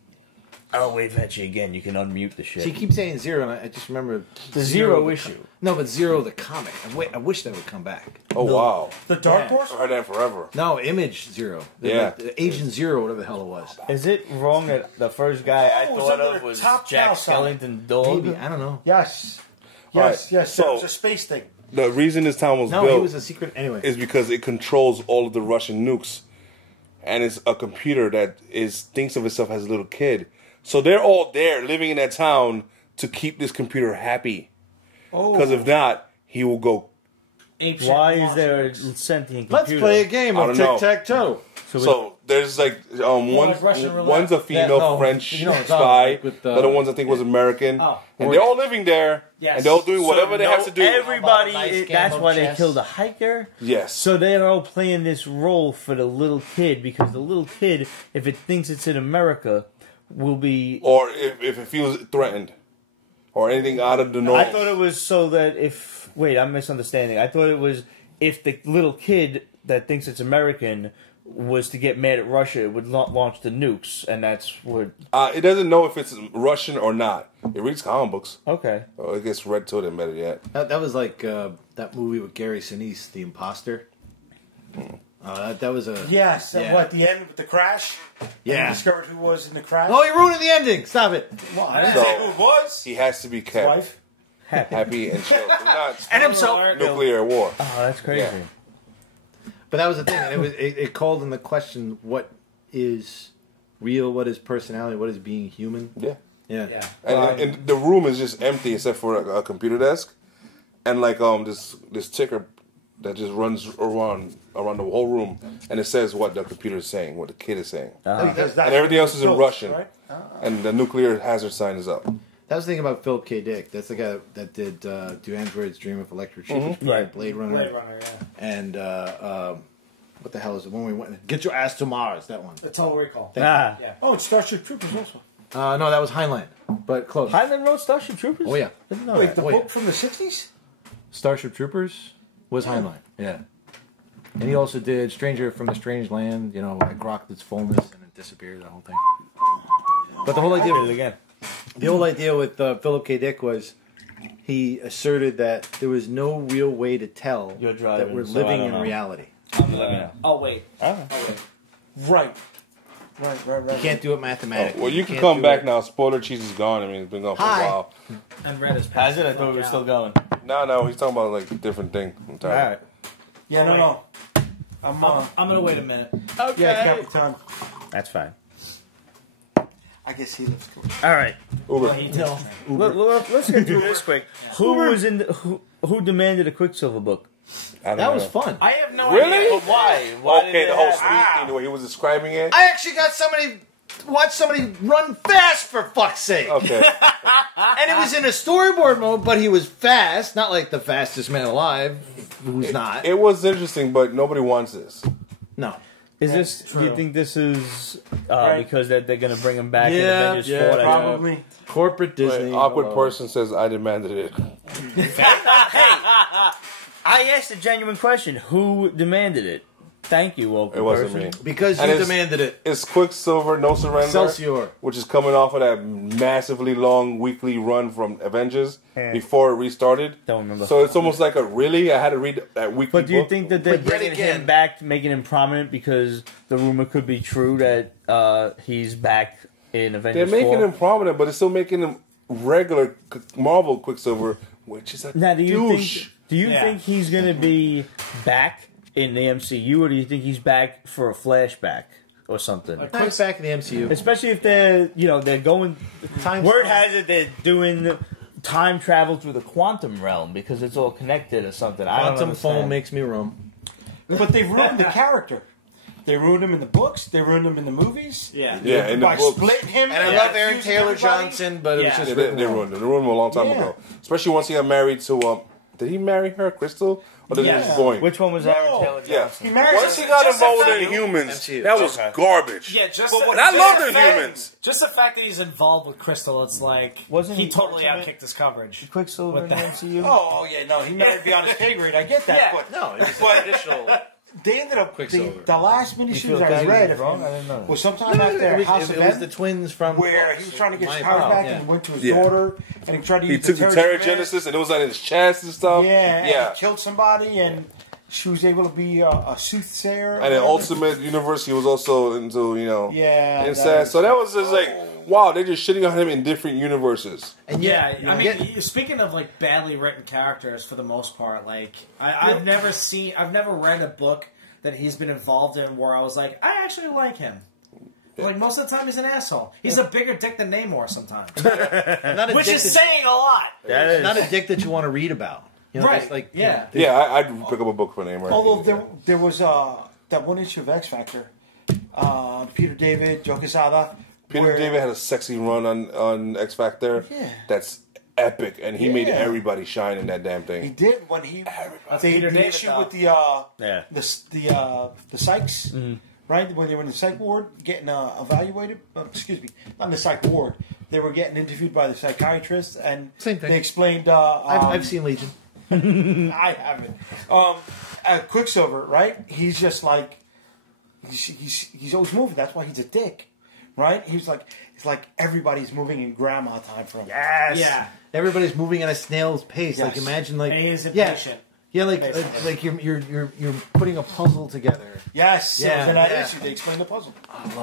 I'll wave at you again. You can unmute the shit. She keeps saying Zero, and I just remember The Zero issue. No, but Zero the comic. I wish that would come back. Oh, wow. The Dark Yeah. Horse? I've heard that forever. No, Image Zero. Yeah. The Agent Zero, whatever the hell it was. Is it wrong that the first guy I Oh, thought something of was top Jack cow sound. Skellington Dog? Maybe I don't know. Yes. All Yes, right, yes. so- It was a space thing. The reason this town was No, he built was a secret. Anyway, is because it controls all of the Russian nukes. And it's a computer that thinks of itself as a little kid. So they're all there living in that town to keep this computer happy. Because if not, he will go. Why is there a sentient computer? let's play a game I of don't know. tic tac toe. So there's like like Russian roulette? one's a female Yeah, no, French you know, it's all spy. like with, the other ones I think was American. Oh. And they're all living there. Yes. And they're all doing whatever they have to do. Everybody, Nice game that's of why they chess. killed a hiker. Yes. So they're all playing this role for the little kid, because the little kid, if it thinks it's in America, will be. Or if it feels threatened. Or anything out of the norm. I thought it was so that if. Wait, I'm misunderstanding. I thought it was if the little kid that thinks it's American was to get mad at Russia, it would launch the nukes, and that's what. It doesn't know if it's Russian or not. It reads comic books. Okay. Oh, it gets read to it and better yet. That was like that movie with Gary Sinise, The Imposter. That was a Yes. Yeah. And what, the end with the crash? Yeah. You discovered who was in the crash? Oh, you're ruining the ending! Stop it. Well, I didn't So- say who it was. He has to be His kept wife. happy and chill. Not And himself. nuclear war. Oh, that's crazy. Yeah. But that was the thing. And it called in the question: what is real? What is personality? What is being human? Yeah. Yeah. Yeah. And the room is just empty except for a computer desk, and like this ticker that just runs around the whole room, and it says what the computer is saying, what the kid is saying, Because that's and everything else is in built, Russian, right? and the nuclear hazard sign is up. That was the thing about Philip K. Dick. That's the guy that did Do Androids Dream of Electric Sheep? Right. Blade Runner. Blade Runner, yeah. And what the hell is it? When we went, Get Your Ass to Mars. That one. The Total Recall. Ah. Yeah. Oh, it's Starship Troopers also. No, that was Heinlein, but close. Highland wrote Starship Troopers? Oh yeah, Didn't know Wait, that. the Oh, yeah. book from the 60s? Starship Troopers was Heinlein. Yeah. And he also did Stranger from a Strange Land. You know, it rocked its fullness and it disappeared. That whole thing. But the whole idea. Did it again. The whole idea with Philip K. Dick was he asserted that there was no real way to tell You're driving, that we're so living I in don't know. reality. Let me know. Oh, wait. Right. Right. You can't do it mathematically. Well, you can can't come do back it- now. Spoiler cheese is gone. I mean, it's been gone for Hi. a while. And Red is How's it? I thought we were still going. No, he's talking about like a different thing entirely. Alright. Yeah, no. I'm I'm gonna wait a minute. Okay. yeah, Captain Time. That's fine. I guess he lives cool. Alright. Uber. Let's get through this quick. Who was in who demanded a Quicksilver book? I don't That was know. fun. I have no Really? idea. But why? Why did Okay, it the whole happen? speed thing, the way he was describing it. I actually got watch somebody run fast for fuck's sake. Okay. And it was in a storyboard mode, but he was fast, not like the fastest man alive, who's not. It was interesting, but nobody wants this. No. Is this? Do you think this is because they're going to bring him back in Yeah, Avengers yeah, 4? Probably. Corporate Disney. Awkward person says, I demanded it. I asked a genuine question. Who demanded it? Thank you, awkward It wasn't person. me. Because And you it's- demanded it. It's Quicksilver, No Surrender, Excelsior. which is coming off of that massively long weekly run from Avengers Yeah. before it restarted. Don't remember. So it's almost like I had to read that weekly But do you book. think that they're But yet bringing again- him back, making him prominent because the rumor could be true that he's back in Avengers They're making 4. him prominent, but they're still making him regular Marvel Quicksilver, which is a Now, do you douche. think he's going to be back in the MCU, or do you think he's back for a flashback or something? Quick's back in the MCU. Especially if they're going. Word has it they're doing time travel through the quantum realm because it's all connected or something. I don't Quantum understand. foam makes me room. But they ruined the character. They ruined him in the books. They ruined him in the movies. Yeah. Yeah, in the By books. splitting him. And I love Aaron Taylor Johnson, but it was just Yeah, they ruined him. They ruined him a long time Yeah. ago. Especially once he got married to did he marry her, Crystal? Or did he Yeah. just going? Which one was Aaron Taylor Yeah. Johnson? He married Once her. he got Just involved the in fact- humans, MCU. that was garbage. Yeah, just And I love the humans. Just the fact that he's involved with Crystal, it's like Wasn't he he totally Ultimate? outkicked his coverage. Quicksilver in With the that. MCU? Oh yeah, no, he married beyond his pay grade. I get that, Yeah. but No, it was But- additional. they ended up Quicksilver. the last You miniseries feel I that read was of wrong? him I didn't know that. was sometime after House of It was M, the twins from where he was trying to get his My- powers back yeah. and he went to his Yeah. daughter and he tried to He use took the Terrigen Terrigenesis and it was on his chest and stuff. Yeah, and Yeah. he killed somebody and she was able to be a soothsayer. And in Ultimate Universe, he was also into, Yeah, incest. So that was just like, wow, they're just shitting on him in different universes. And Yeah, yet, I mean, speaking of like badly written characters, for the most part, like I've never read a book that he's been involved in where I was like, I actually like him. Like most of the time, he's an asshole. He's a bigger dick than Namor sometimes, not a which dick is that- saying a lot. That is. not a dick that you want to read about. You know, Right, just like yeah. Yeah, I'd pick up a book for an name. Right? Although there was that one issue of X Factor, Peter David, Joe Quesada. Peter David had a sexy run on X Factor. Yeah. That's epic, and he made Yeah. everybody shine in that damn He thing. did when he That's they Peter the David, issue though. with the Yeah. the psychs, right? When they were in the psych ward getting evaluated. Excuse me, not in the psych ward. They were getting interviewed by the psychiatrist, and Same thing. they explained. I've seen Legion. I haven't. Quicksilver, right? He's just like he's always moving. That's why he's a dick, right? It's like everybody's moving in grandma time for him. Yes. Yeah, Everybody's moving at a snail's pace. Like Yes. imagine like and he is yeah, impatient. yeah, like Basically. like you're putting a puzzle together. Yes, Yeah, in that yeah. issue they explain the puzzle.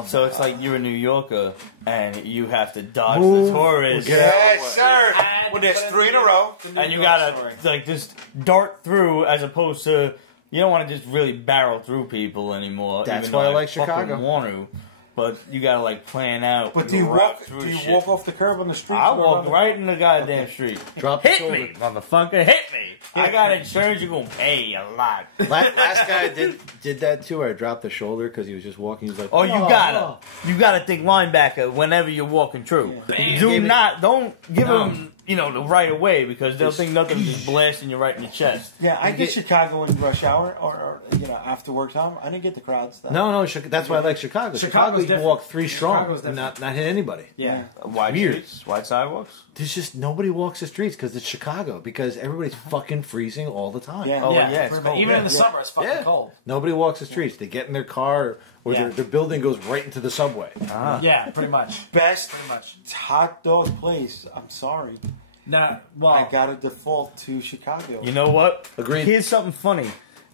So it's like you're a New Yorker and you have to dodge Move the tourists. or get out. Yes, sir. And- When there's but 3 in a row. And you gotta like just dart through as opposed to you don't want to just really barrel through people anymore. That's even why though I like fucking Chicago. Want to, but you gotta like plan out. But do your you route walk? through Do you shit. walk off the curb on the street? I walk right in the goddamn street. Drop the Hit shoulder. me, motherfucker! Hit me! I got insurance. You're gonna pay a lot. Last guy did that too. Where I dropped the shoulder because he was just walking. He was like, Oh, you gotta think linebacker whenever you're walking through. Don't give them the right away because they'll think nothing's just blasting you right in the chest. Yeah, I get Chicago in rush hour or after work time. I didn't get the crowds. Though. No, that's why I like Chicago. Chicago, you can different. walk 3 strong Chicago's and different. not hit anybody. Yeah. Wide Weird. streets, wide sidewalks. There's just nobody walks the streets because it's Chicago because everybody's fucking freezing all the time. Yeah. Oh yeah, yeah, it's pretty much. cold. Even in the summer, it's fucking Yeah. cold. Nobody walks the streets. They get in their car or Yeah. their building goes right into the subway. Yeah, pretty much. Best Pretty much. hot dog place. I'm sorry. Nah, well, I got to default to Chicago. You know what? Agreed. Here's something funny.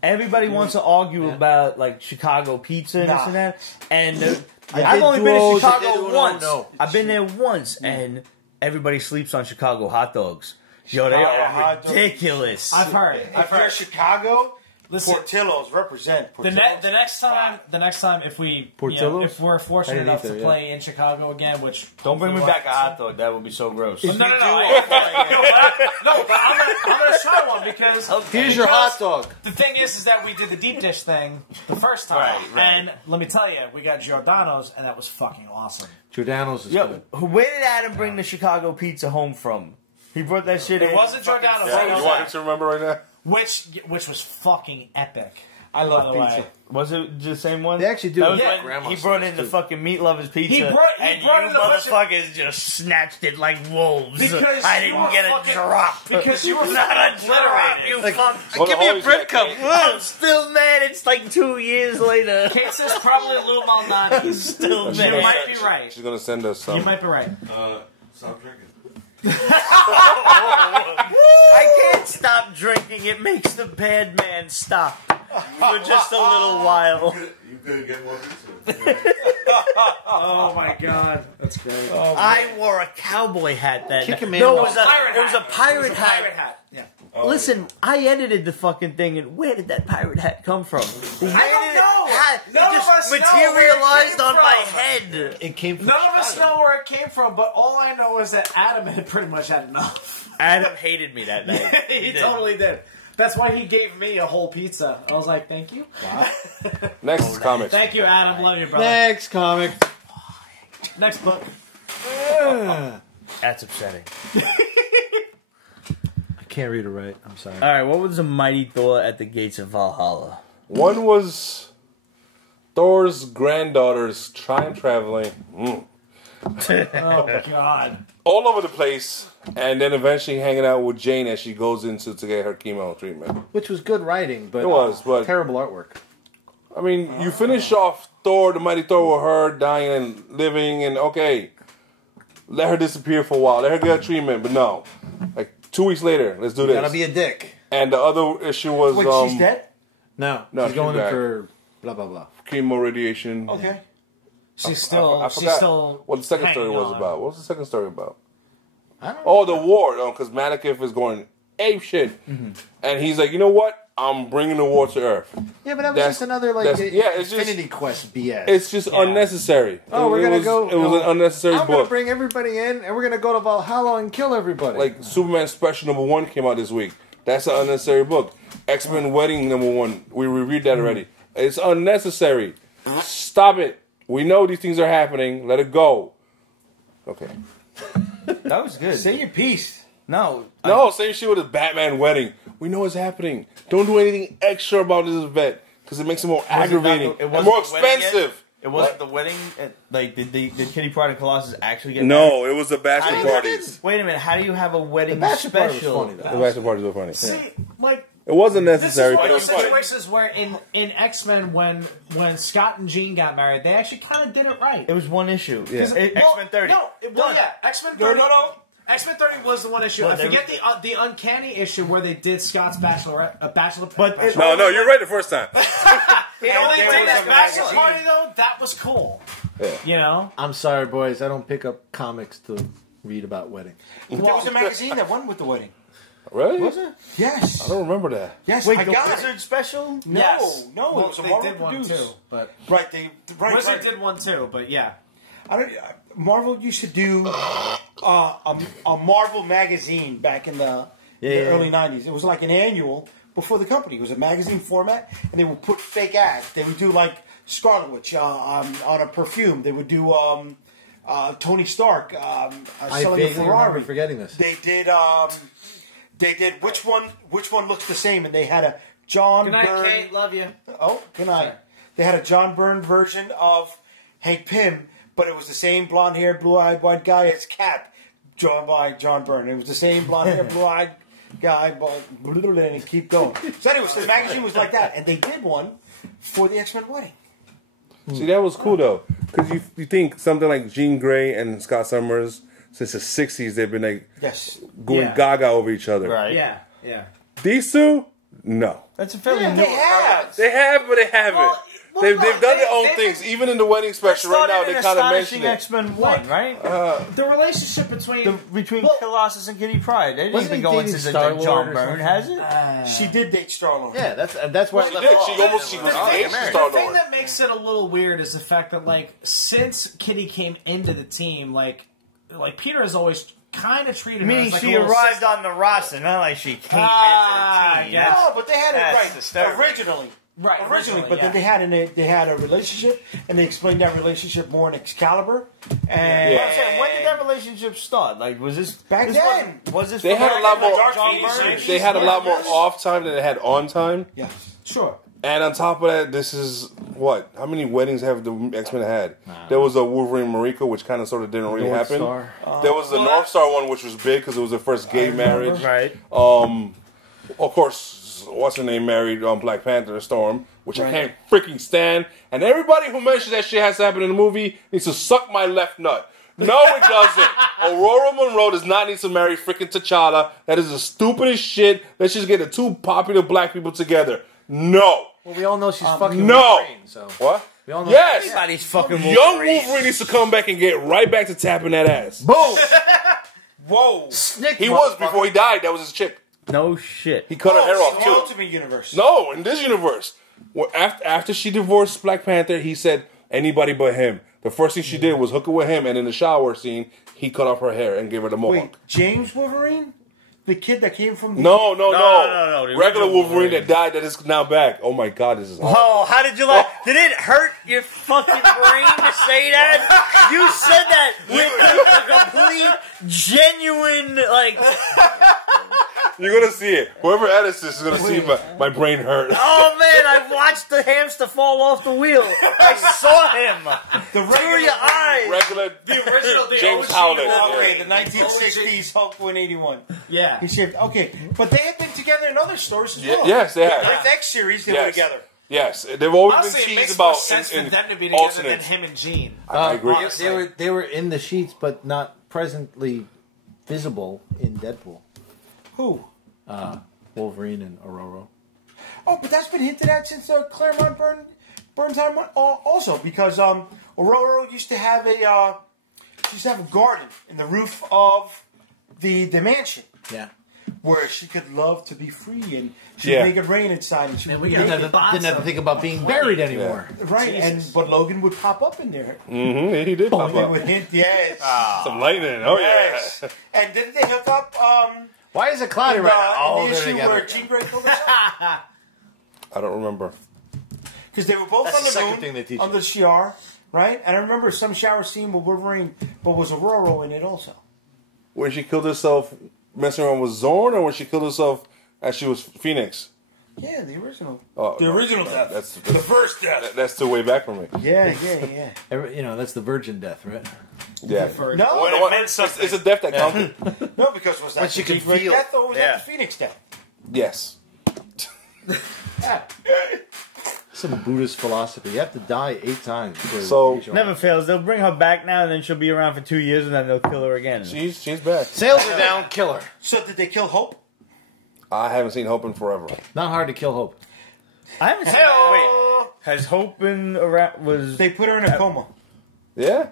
Everybody wants to argue about like Chicago pizza and this Nah. and that. And I I've did only been to duos, I did Chicago uno, once. no. I've been there once, and everybody sleeps on Chicago hot dogs. Yo, they Chicago are hot dogs. ridiculous. I've heard. If you're Chicago, Listen, Portillo's represent. the Portillo's. next time, if we, Portillo's? if we're I fortunate didn't enough eat to there, play in Chicago again, which Don't bring me hopefully back a hot dog. That would be so gross. No, but I'm gonna try one because Here's your hot dog. the thing is that we did the deep dish thing the first time, Right. and let me tell you, we got Giordano's, and that was fucking awesome. Giordano's is Yo, good. where did Adam bring the Chicago pizza home from? He brought that shit in. It wasn't Giordano's, Yeah, you want him to remember right now? which was fucking epic. I love By the way. pizza. Was it the same one? They actually do. That was Yeah. when Grandma he brought in says the too. fucking meat lovers pizza. He brought and in you a bunch of- motherfuckers just snatched it like wolves. Because I you didn't were get a fucking- drop. because you were not a fucking drop. obliterated. You Like, fuck. give me a always bread got cup. I'm still mad. It's like 2 years later. Kate says probably a little Malnati. Still You mad. might be right. She's gonna send us some. You might be right. Stop drinking. I can't stop drinking. It makes the bad man stop for just a little while. You could get more pizza. Oh my god, that's great. I wore a cowboy hat then. Kick a man No, it off. was a pirate hat. Pirate hat. Yeah. Listen, I edited the fucking thing, and where did that pirate hat come from? Where I don't did know. It None of just us know where it materialized came on my from. head. It came from None of us Chicago. know where it came from, but all I know is that Adam had pretty much had enough. Adam hated me that night. He totally did. That's why he gave me a whole pizza. I was like, thank you. Next is comics. Thank you, Adam. Love you, brother. Next comic. Next book. That's upsetting. I can't read it right. I'm sorry. All right, what was the mighty Thor at the gates of Valhalla? One was Thor's granddaughter's time traveling. Oh, God. All over the place, and then eventually hanging out with Jane as she goes into to get her chemo treatment. Which was good writing, but It was, but terrible artwork. I mean, you finish off Thor, the mighty Thor, with her dying and living, and okay, let her disappear for a while, let her get her treatment, but no, like 2 weeks later, let's do this. Gotta be a dick. And the other issue was Wait, she's dead? No, No, she's going she's in back. for blah blah blah. chemo radiation. Okay. She's still. I she's forgot still. what the second story hanging was on. about. What was the second story about? I don't know. Oh, the war, because Malekith is going ape shit, and he's like, you know what? I'm bringing the war to Earth. Yeah, but that was That's- just another like that's- yeah, it's just- Infinity Quest BS. It's just unnecessary. Oh, we're gonna go. It was an unnecessary I'm gonna book. bring everybody in, and we're gonna go to Valhalla and kill everybody. Like Superman Special #1 came out this week. That's an unnecessary book. X-Men Wedding #1. We reviewed that already. It's unnecessary. Stop it. We know these things are happening. Let it go. Okay. That was good. Say your piece. No. No, same shit with the Batman Wedding. We know it's happening. Don't do anything extra about this event because it makes it more aggravating it and wasn't more the wedding yet? expensive. It wasn't the wedding. Like, did Kitty Pryde and Colossus actually get No, it was the How bachelor do you- parties. Wait a minute. How do you have a wedding the bachelor party was special? funny though. The bachelor parties were funny. See, like. It wasn't This is necessary, one but it of was those funny. situations where in X-Men when Scott and Jean got married, they actually kind of did it right. It was one issue. Yeah. X-Men 30. No, Done. yeah, X-Men 30. No. X-Men 30 was the one issue. Well, I they forget were- the uncanny issue where they did Scott's bachelor. But it- No, you're right the first time. They only there did was that like a bachelor magazine. party though. That was cool. Yeah. You know. I'm sorry, boys. I don't pick up comics to read about wedding. There was a magazine that went with the wedding. Really? Was it? Yes. I don't remember that. Yes, Wait, I the got Wizard it. special? No, Yes. no, Well, it was a they Marvel did one produced. too, but Right, Wizard right. did one too. But yeah. I don't. Marvel used to do a Marvel magazine back in the early '90s. It was like an annual before the company. It was a magazine format, and they would put fake ads. They would do like Scarlet Witch on a perfume. They would do Tony Stark I selling a vaguely Ferrari. remember forgetting this. They did. They did. Which one looks the same? And they had a John Good night, Byrne. Kate. Love you. Oh, good night. They had a John Byrne version of Hank Pym, but it was the same blonde-haired, blue-eyed white guy as Cap, drawn by John Byrne. It was the same blonde-haired, blue-eyed guy, and keep going. So anyway, so the magazine was like that, and they did one for the X-Men wedding. See, that was cool though, because you think something like Jean Grey and Scott Summers since the '60s they've been like Yes. going Yeah. gaga over each other. Right. Yeah. Yeah. These two, no, That's a fairly Yeah, new. they have. they have, but they haven't. Well, they've no, done their they- own they- things. Even in the wedding special right now, they kind of mention it. X-Men 1, right? The relationship between Between Well, Colossus and Kitty Pryde. They didn't Wasn't been he going dating since Star-Lord John or Byrne, something? has it? She did date Star-Lord. Yeah, that's why I She left did. off. She almost the thing engaged to Star the thing Lord. that makes it a little weird is the fact that like since Kitty came into the team, like Peter has always kind of treated her Meaning as like she a little arrived sister. on the roster, not like she came Ah, into the team. yeah. No, but they had it That's right disturbing. originally. Right, Originally, but yeah. then they had a relationship, and they explained that relationship more in Excalibur. And But I'm saying, when did that relationship start? Like, was this Back this then. Was this They had a lot more. John Byrne. They had a lot more off time than they had on time. Yes. Sure. And on top of that, this is what? How many weddings have the X-Men had? There was a Wolverine Mariko, which kind of sort of didn't really North happen. Star. There was the North Star one, which was big because it was the first gay marriage. Right. Of course, what's her name married Black Panther, Storm, which I can't freaking stand. And everybody who mentions that shit has to happen in the movie needs to suck my left nut. No, it doesn't. Aurora Monroe does not need to marry freaking T'Challa. That is the stupidest shit. Let's just get the two popular black people together. No. Well, we all know she's fucking no. Wolverine, so What? We all know. Yes! Everybody's fucking Young Wolverine needs to come back and get right back to tapping that ass. Boom! Whoa. Snick. He was before he died. That was his chick. No shit. He cut her hair off in the too. Ultimate Universe. No, in this universe. Well, after she divorced Black Panther, he said anybody but him. The first thing she did was hook it with him, and in the shower scene, he cut off her hair and gave her the mohawk. Wait, James Wolverine? The kid that came from... No. No, the Regular original Wolverine that died that is now back. Oh my God, this is awful. Oh, how did you like? Did it hurt your fucking brain to say that? You said that with a complete, genuine, like. You're gonna see it. Whoever edits this is gonna see my brain hurt. Oh man, I watched the hamster fall off the wheel. I saw him through your eyes. Regular The original, the James OG Howlett. Okay, Yeah. the 1960s Hulk 181. Yeah. He said, okay, but they had been together in other stories as well. Yes, they have. The Earth X series, they were Yes. together. Yes, they've always Honestly, been it makes teased more about sense in for them to be together than alternates. him and Jean. I agree. Honestly. They were in the sheets, but not presently visible in Deadpool. Who? Wolverine and Aurora. Oh, but that's been hinted at since Claremont Bernstein also, because Aurora used to have a garden in the roof of the mansion. Yeah. Where she could love to be free and she'd Yeah. make it rain inside and she would be Didn't naked. have to think about being buried anymore. Right, but Logan would pop up in there. Mm-hmm. He did pop They up. would hint, yes. Some lightning. Oh Yes. yeah. And didn't they hook up Why is it cloudy in right now? Oh, the they're issue together. where Jean Grey killed herself? I don't remember. Because they were both That's on the the second moon, thing they teach on the Shi'ar, right? And I remember some shower scene with Wolverine, but was Aurora in it also? When she killed herself messing around with Zorn, or when she killed herself as she was Phoenix? Yeah, the original. Oh, the no, original no, death. that's- the first death. That's still way back from me. Yeah. That's the virgin death, right? Yeah. No, Well, it's a death that counted. no, because was that But she the could Jean Grey feel. death or was Yeah. that the Phoenix death? Yes. Some Buddhist philosophy. You have to die 8 times. before So- you show Never up. fails. They'll bring her back now, and then she'll be around for 2 years, and then they'll kill her again. She's back. Sails are down, kill her. So did they kill Hope? I haven't seen Hope in forever. Not hard to kill Hope. I haven't seen. Wait, has Hope been around? Was They put her in a coma. Yeah.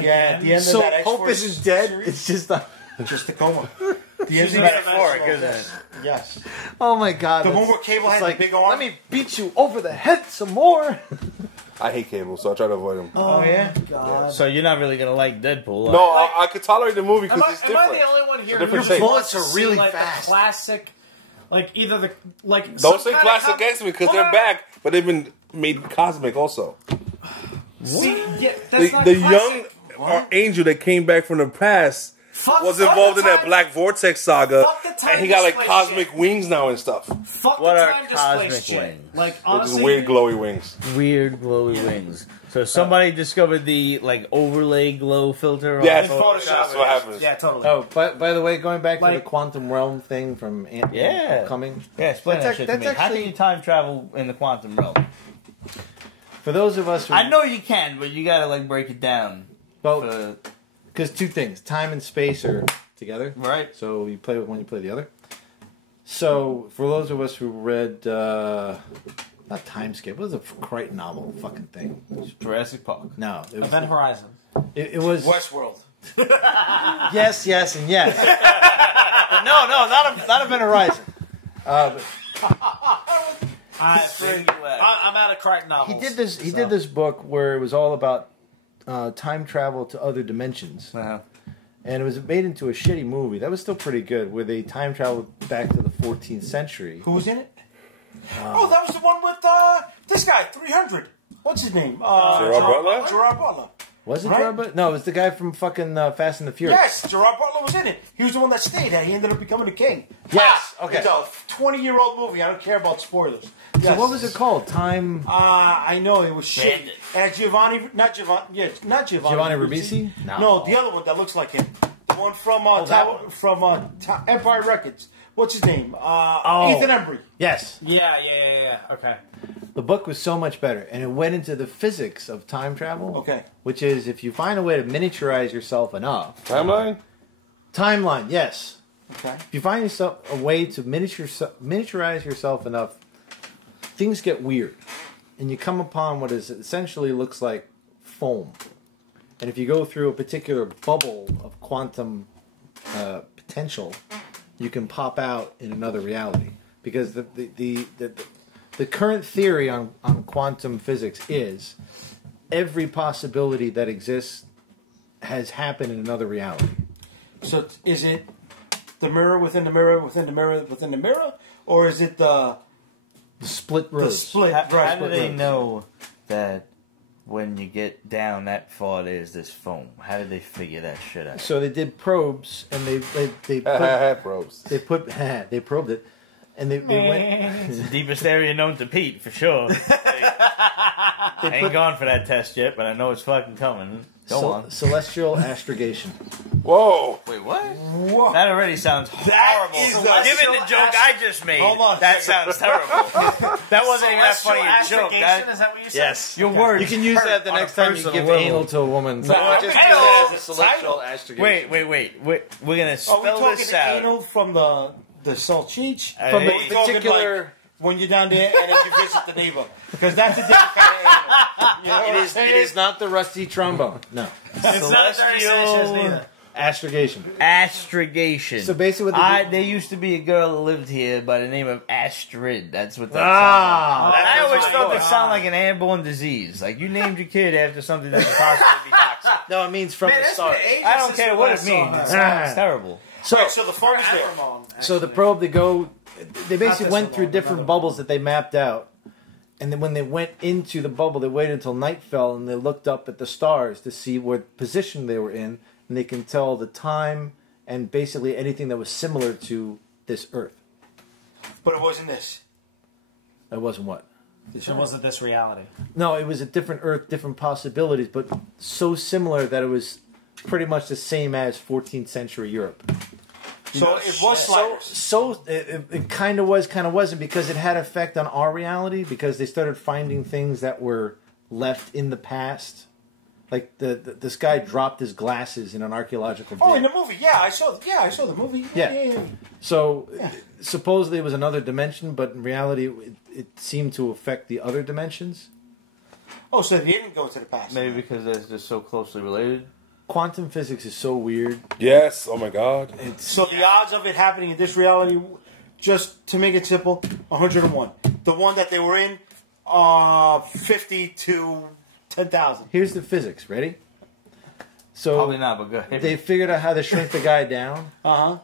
Yeah, at the end So of that Hope X-Force isn't dead. series, It's just a... just a coma. The She's ending of that metaphoric, slow isn't it? death. Yes. Oh my God. The that's- one where Cable it's had like, the big arm. Let me beat you over the head some more. I hate Cable, so I try to avoid him. Oh yeah. God. so you're not really gonna like Deadpool? No, I could tolerate the movie because it's Am I different. the only one here It's a different who take. wants Bullets are to see, really like, fast. The classic, like either the like. Don't say classic against me because Hold they're on. back, but they've been made cosmic also. See, yeah, that's not The classic. young angel that came back from the past was involved in that Black Vortex saga, Fuck the time and he got like display cosmic shit. wings now and stuff. Fuck What the are time display cosmic shit. wings? Like With honestly, his weird glowy wings. Weird glowy wings. So somebody discovered the like overlay glow filter. On Yes, Photoshop. that's what happens. Yeah, totally. Oh, by the way, going back to Like- the quantum realm thing from Yeah. Coming. Yeah, explain That's that shit ac- to me. that's How can actually- you time travel in the quantum realm? For those of us who... I know you can, but you gotta like break it down. Well, because 2 things. Time and space are together. Right. So you play with one, you play the other. So, for those of us who read... not Timescape. What was the Crichton novel fucking thing? Jurassic Park. No. It was, Event Horizon. it was... Westworld. Yes, yes, and yes. But no, not Event Horizon. I'm out of Crichton novels. He did this book where it was all about time travel to other dimensions. Uh-huh. And it was made into a shitty movie. That was still pretty good, where they time traveled back to the 14th century. Who was in it? Oh, that was the one with this guy, 300. What's his name? Gerard Butler? Gerard Butler. Was it Right? Gerard Butler? No, it was the guy from fucking Fast and the Furious. Yes, Gerard Butler was in it. He was the one that stayed. He ended up becoming a king. Yes, okay. It's a 20-year-old movie. I don't care about spoilers. So Yes. what was it called? Time... I know it was shit. Bandit. And not Giovanni. Ribisi? No, the other one that looks like him. The one from Empire Records. What's his name? Ethan Embry. Yes. Yeah. Okay. The book was so much better, and it went into the physics of time travel. Okay. Which is, if you find a way to miniaturize yourself enough... Timeline? Timeline, yes. Okay. If you find yourself a way to miniaturize yourself enough, things get weird and you come upon what is essentially looks like foam. And if you go through a particular bubble of quantum potential, you can pop out in another reality. Because the current theory on quantum physics is every possibility that exists has happened in another reality. So is it the mirror within the mirror within the mirror within the mirror, or is it the split roads? The split. How do they roads. know that when you get down that far, there's this foam? How did they figure that shit out? So they did probes, and they Probes. they probed it, and they went. It's the deepest area known to Pete, for sure. I ain't gone for that test yet, but I know it's fucking coming. Go on. Celestial astrogation. Whoa. Wait, what? Whoa. That already sounds That horrible. is the Given the joke I just made, Hold on a that second. sounds terrible. That wasn't even that funny a joke. Is that what you said? Yes. Your words. You can use that the hurt next on a time you personal give level. anal to a woman. So No, just use anal. it as a celestial astrogation. Wait. We're gonna Are we spell talking this out. anal from the salchicha? From Hey. the particular. When you're down there and then you visit the neighbor, because that's a different kind of anal. You know what I'm saying? It is not the rusty trombone. No. It's not 30 Sanchez neither. Astrogation. Astrogation. So basically what they there used to be a girl that lived here by the name of Astrid. That's what that Ah, sounds like. I that's always what felt it it was. sounded like an airborne disease. Like you named your kid after something that could possibly be toxic. No, it means from Man, the that's start. been ages I don't since care the what last it means. song. It sounds terrible. So, so the phone's there. So the probe, they basically this went one, through another different one. bubbles that they mapped out. And then when they went into the bubble, they waited until night fell and they looked up at the stars to see what position they were in. And they can tell the time and basically anything that was similar to this Earth. But it wasn't this. That wasn't what? It wasn't this reality. No, it was a different Earth, different possibilities, but so similar that it was pretty much the same as 14th century Europe. So it was sliders. So it kind of was, kind of wasn't, because it had effect on our reality, because they started finding things that were left in the past. Like this guy dropped his glasses in an archaeological dig. Oh, in the movie, yeah, I saw the movie. Yeah. So supposedly it was another dimension, but in reality it seemed to affect the other dimensions. Oh, so they didn't go to the past. Maybe because they're just so closely related. Quantum physics is so weird. Yes. Oh my God. So the odds of it happening in this reality, just to make it simple, 101. The one that they were in, 50 to 10,000. Here's the physics. Ready? So Probably not, but go ahead. they figured out how to shrink the guy down. Uh-huh.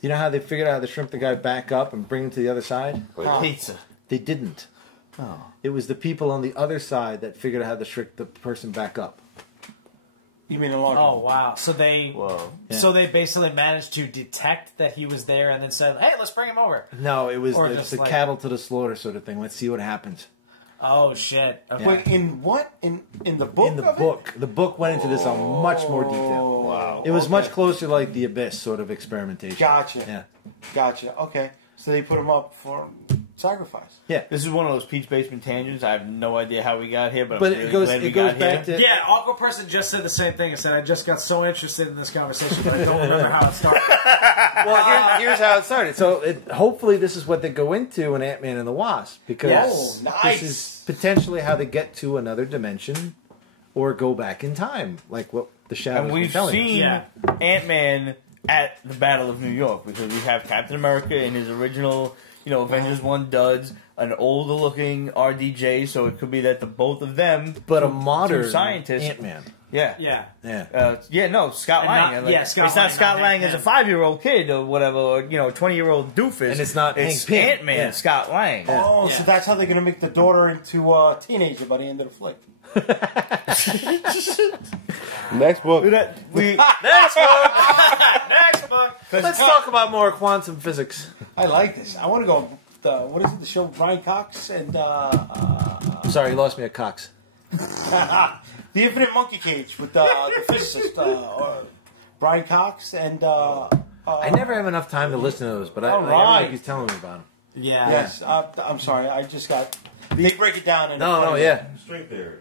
You know how they figured out how to shrink the guy back up and bring him to the other side? Pizza. They didn't. Oh. It was the people on the other side that figured out how to shrink the person back up. You mean a large Oh one? wow! So they Whoa. so they basically managed to detect that he was there and then said, "Hey, let's bring him over." No, it was Or the just like- cattle to the slaughter sort of thing. Let's see what happens. Oh shit! Okay. Wait, in what? In the book? In the of it? book. The book went into this on much more detail. Wow. It was much closer to like the Abyss sort of experimentation. Gotcha. Yeah. Gotcha. Okay. So they put him up for sacrifice. Yeah. This is one of those Pete's Basement tangents. I have no idea how we got here, but, But I'm really it goes glad we it goes got back here. to Yeah, Awkward Person just said the same thing and said, I just got so interested in this conversation, but I don't remember how it started. well, here's how it started. So hopefully this is what they go into in Ant-Man and the Wasp, because Yes. Oh, nice. this is potentially how they get to another dimension or go back in time, like what the Shadows And were we've telling us. seen Yeah. Ant-Man at the Battle of New York, because we have Captain America in his original, Avengers 1 duds, an older looking RDJ, so it could be that the both of them, But a two modern scientists, Ant-Man. yeah. Yeah. Scott And Lang. not- yeah, Scott it's Lang, not Scott not Lang Hank as a Pym. 5-year-old kid or whatever, or 20-year-old doofus. And it's not It's Hank Pym. Ant-Man, Yeah. Scott Lang. Oh, Yeah. so that's how they're going to make the daughter into a teenager by the end of the flick. Next book. Next book. Next book. Let's talk about more quantum physics. I like this. I want to go. What is it? The show Brian Cox and Sorry, you lost me at Cox. The Infinite Monkey Cage with the physicist Brian Cox and. I never have enough time to listen to those, but I Right. like he's telling me about them. Yeah. Yes, I'm sorry. I just got. They break it down in. No, yeah. String theory.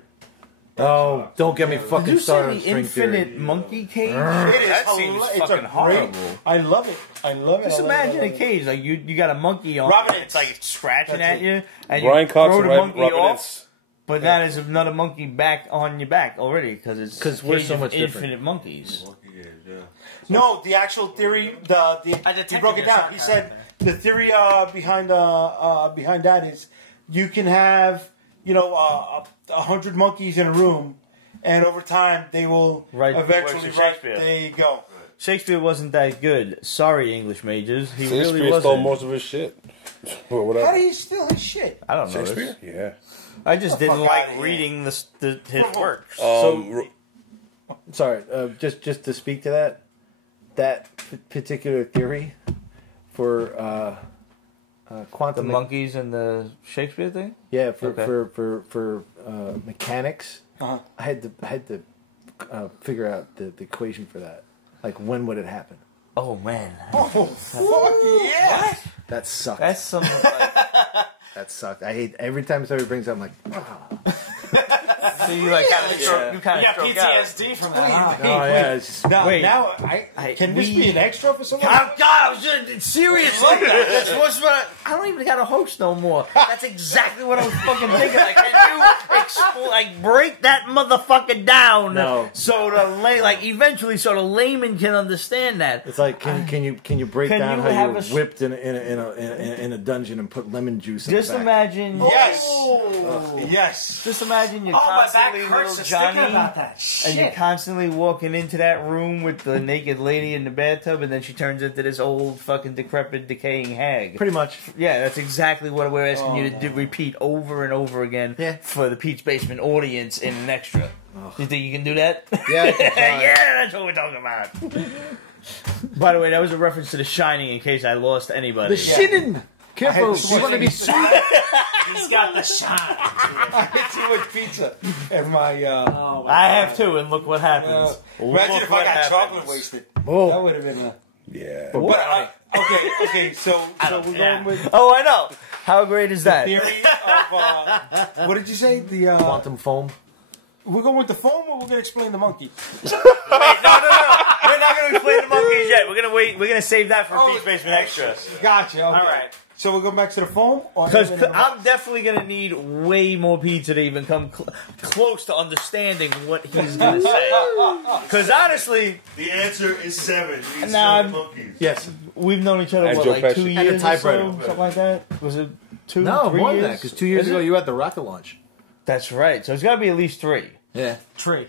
Oh, don't get me fucking Did you started say on the string Infinite theory. Monkey Cage? It is. That seems it's fucking a horrible. I love it. I love it. Just I love it, I imagine love a it. cage, like you got a monkey on Robin it. Ince. It's like it's scratching That's at it. you, and Brian you Cox throw and the monkey Robin off. Ince. But that is another monkey back on your back already because we're Cage so of much different. infinite monkeys. No, the actual theory, he broke it down. He said the theory behind that is you can have 100 monkeys in a room, and over time they will eventually write. There you go. Shakespeare wasn't that good. Sorry, English majors. He really Shakespeare wasn't. stole most of his shit. Or whatever. How do you steal his shit? I don't know. Shakespeare? Yeah. I just didn't fuck like outta here. reading his works. Sorry, just to speak to that particular theory for The quantum monkeys and the Shakespeare thing? Yeah, Okay. for mechanics, I had to figure out the equation for that. Like, when would it happen? Oh, man. Oh, fuck yeah! That sucked. That's some... Like, That sucked. I hate every time somebody brings it, I'm like, oh. so you like kind of stroke, you kind You of got stroke out. PTSD from that. Huh? Oh, yeah, it's just, Wait. Now, can this be an extra for someone? Oh, God, I was just seriously. That's what's what I don't even got a host no more. That's exactly what I was fucking thinking. Like, can you break that motherfucker down? No. So eventually, so the layman can understand that. it's like, can you break Can down you how have you were a s- whipped in a dungeon and put lemon juice in Just the back? imagine. Yes. Oh. Yes. Just imagine you're Oh, my back constantly hurts little just thinking Johnny. about that. Shit. And you're constantly walking into that room with the naked lady in the bathtub, and then she turns into this old, fucking decrepit, decaying hag. Pretty much. Yeah, that's exactly what we're asking you to do, repeat over and over again for the Pete's Basement audience in an extra. You think you can do that? Yeah, I can try. Yeah, that's what we're talking about. By the way, that was a reference to The Shining in case I lost anybody. The shinin! Careful, to you want to be sued? He's got the shine. I had too much pizza in my. Oh, I have too, and look what happens. Imagine Look if what I got happens. chocolate wasted. Oh. That would have been a. Yeah. But okay. So we're going with Oh, I know. How great is that? theory of what did you say? The Quantum foam. we're going with the foam, or we're gonna explain the monkey? Wait, no. We're not going to explain the monkeys yet. We're going to wait. We're going to save that for Pete's Basement Extra. Gotcha. Okay. All right. So we'll go back to the foam, or Because I'm definitely going to need way more pizza to even come close to understanding what he's going to say. Because honestly, The answer is 7. These Nah, 7 monkeys. Yes. we've known each other, And what, Joe like Pesci. 2 And a years or so? typewriter. Something like that? Was it 2, No, 3 more years? than that, because 2 years Is ago it? you were at the rocket launch. That's right. So it's got to be at least 3. Yeah. Tree.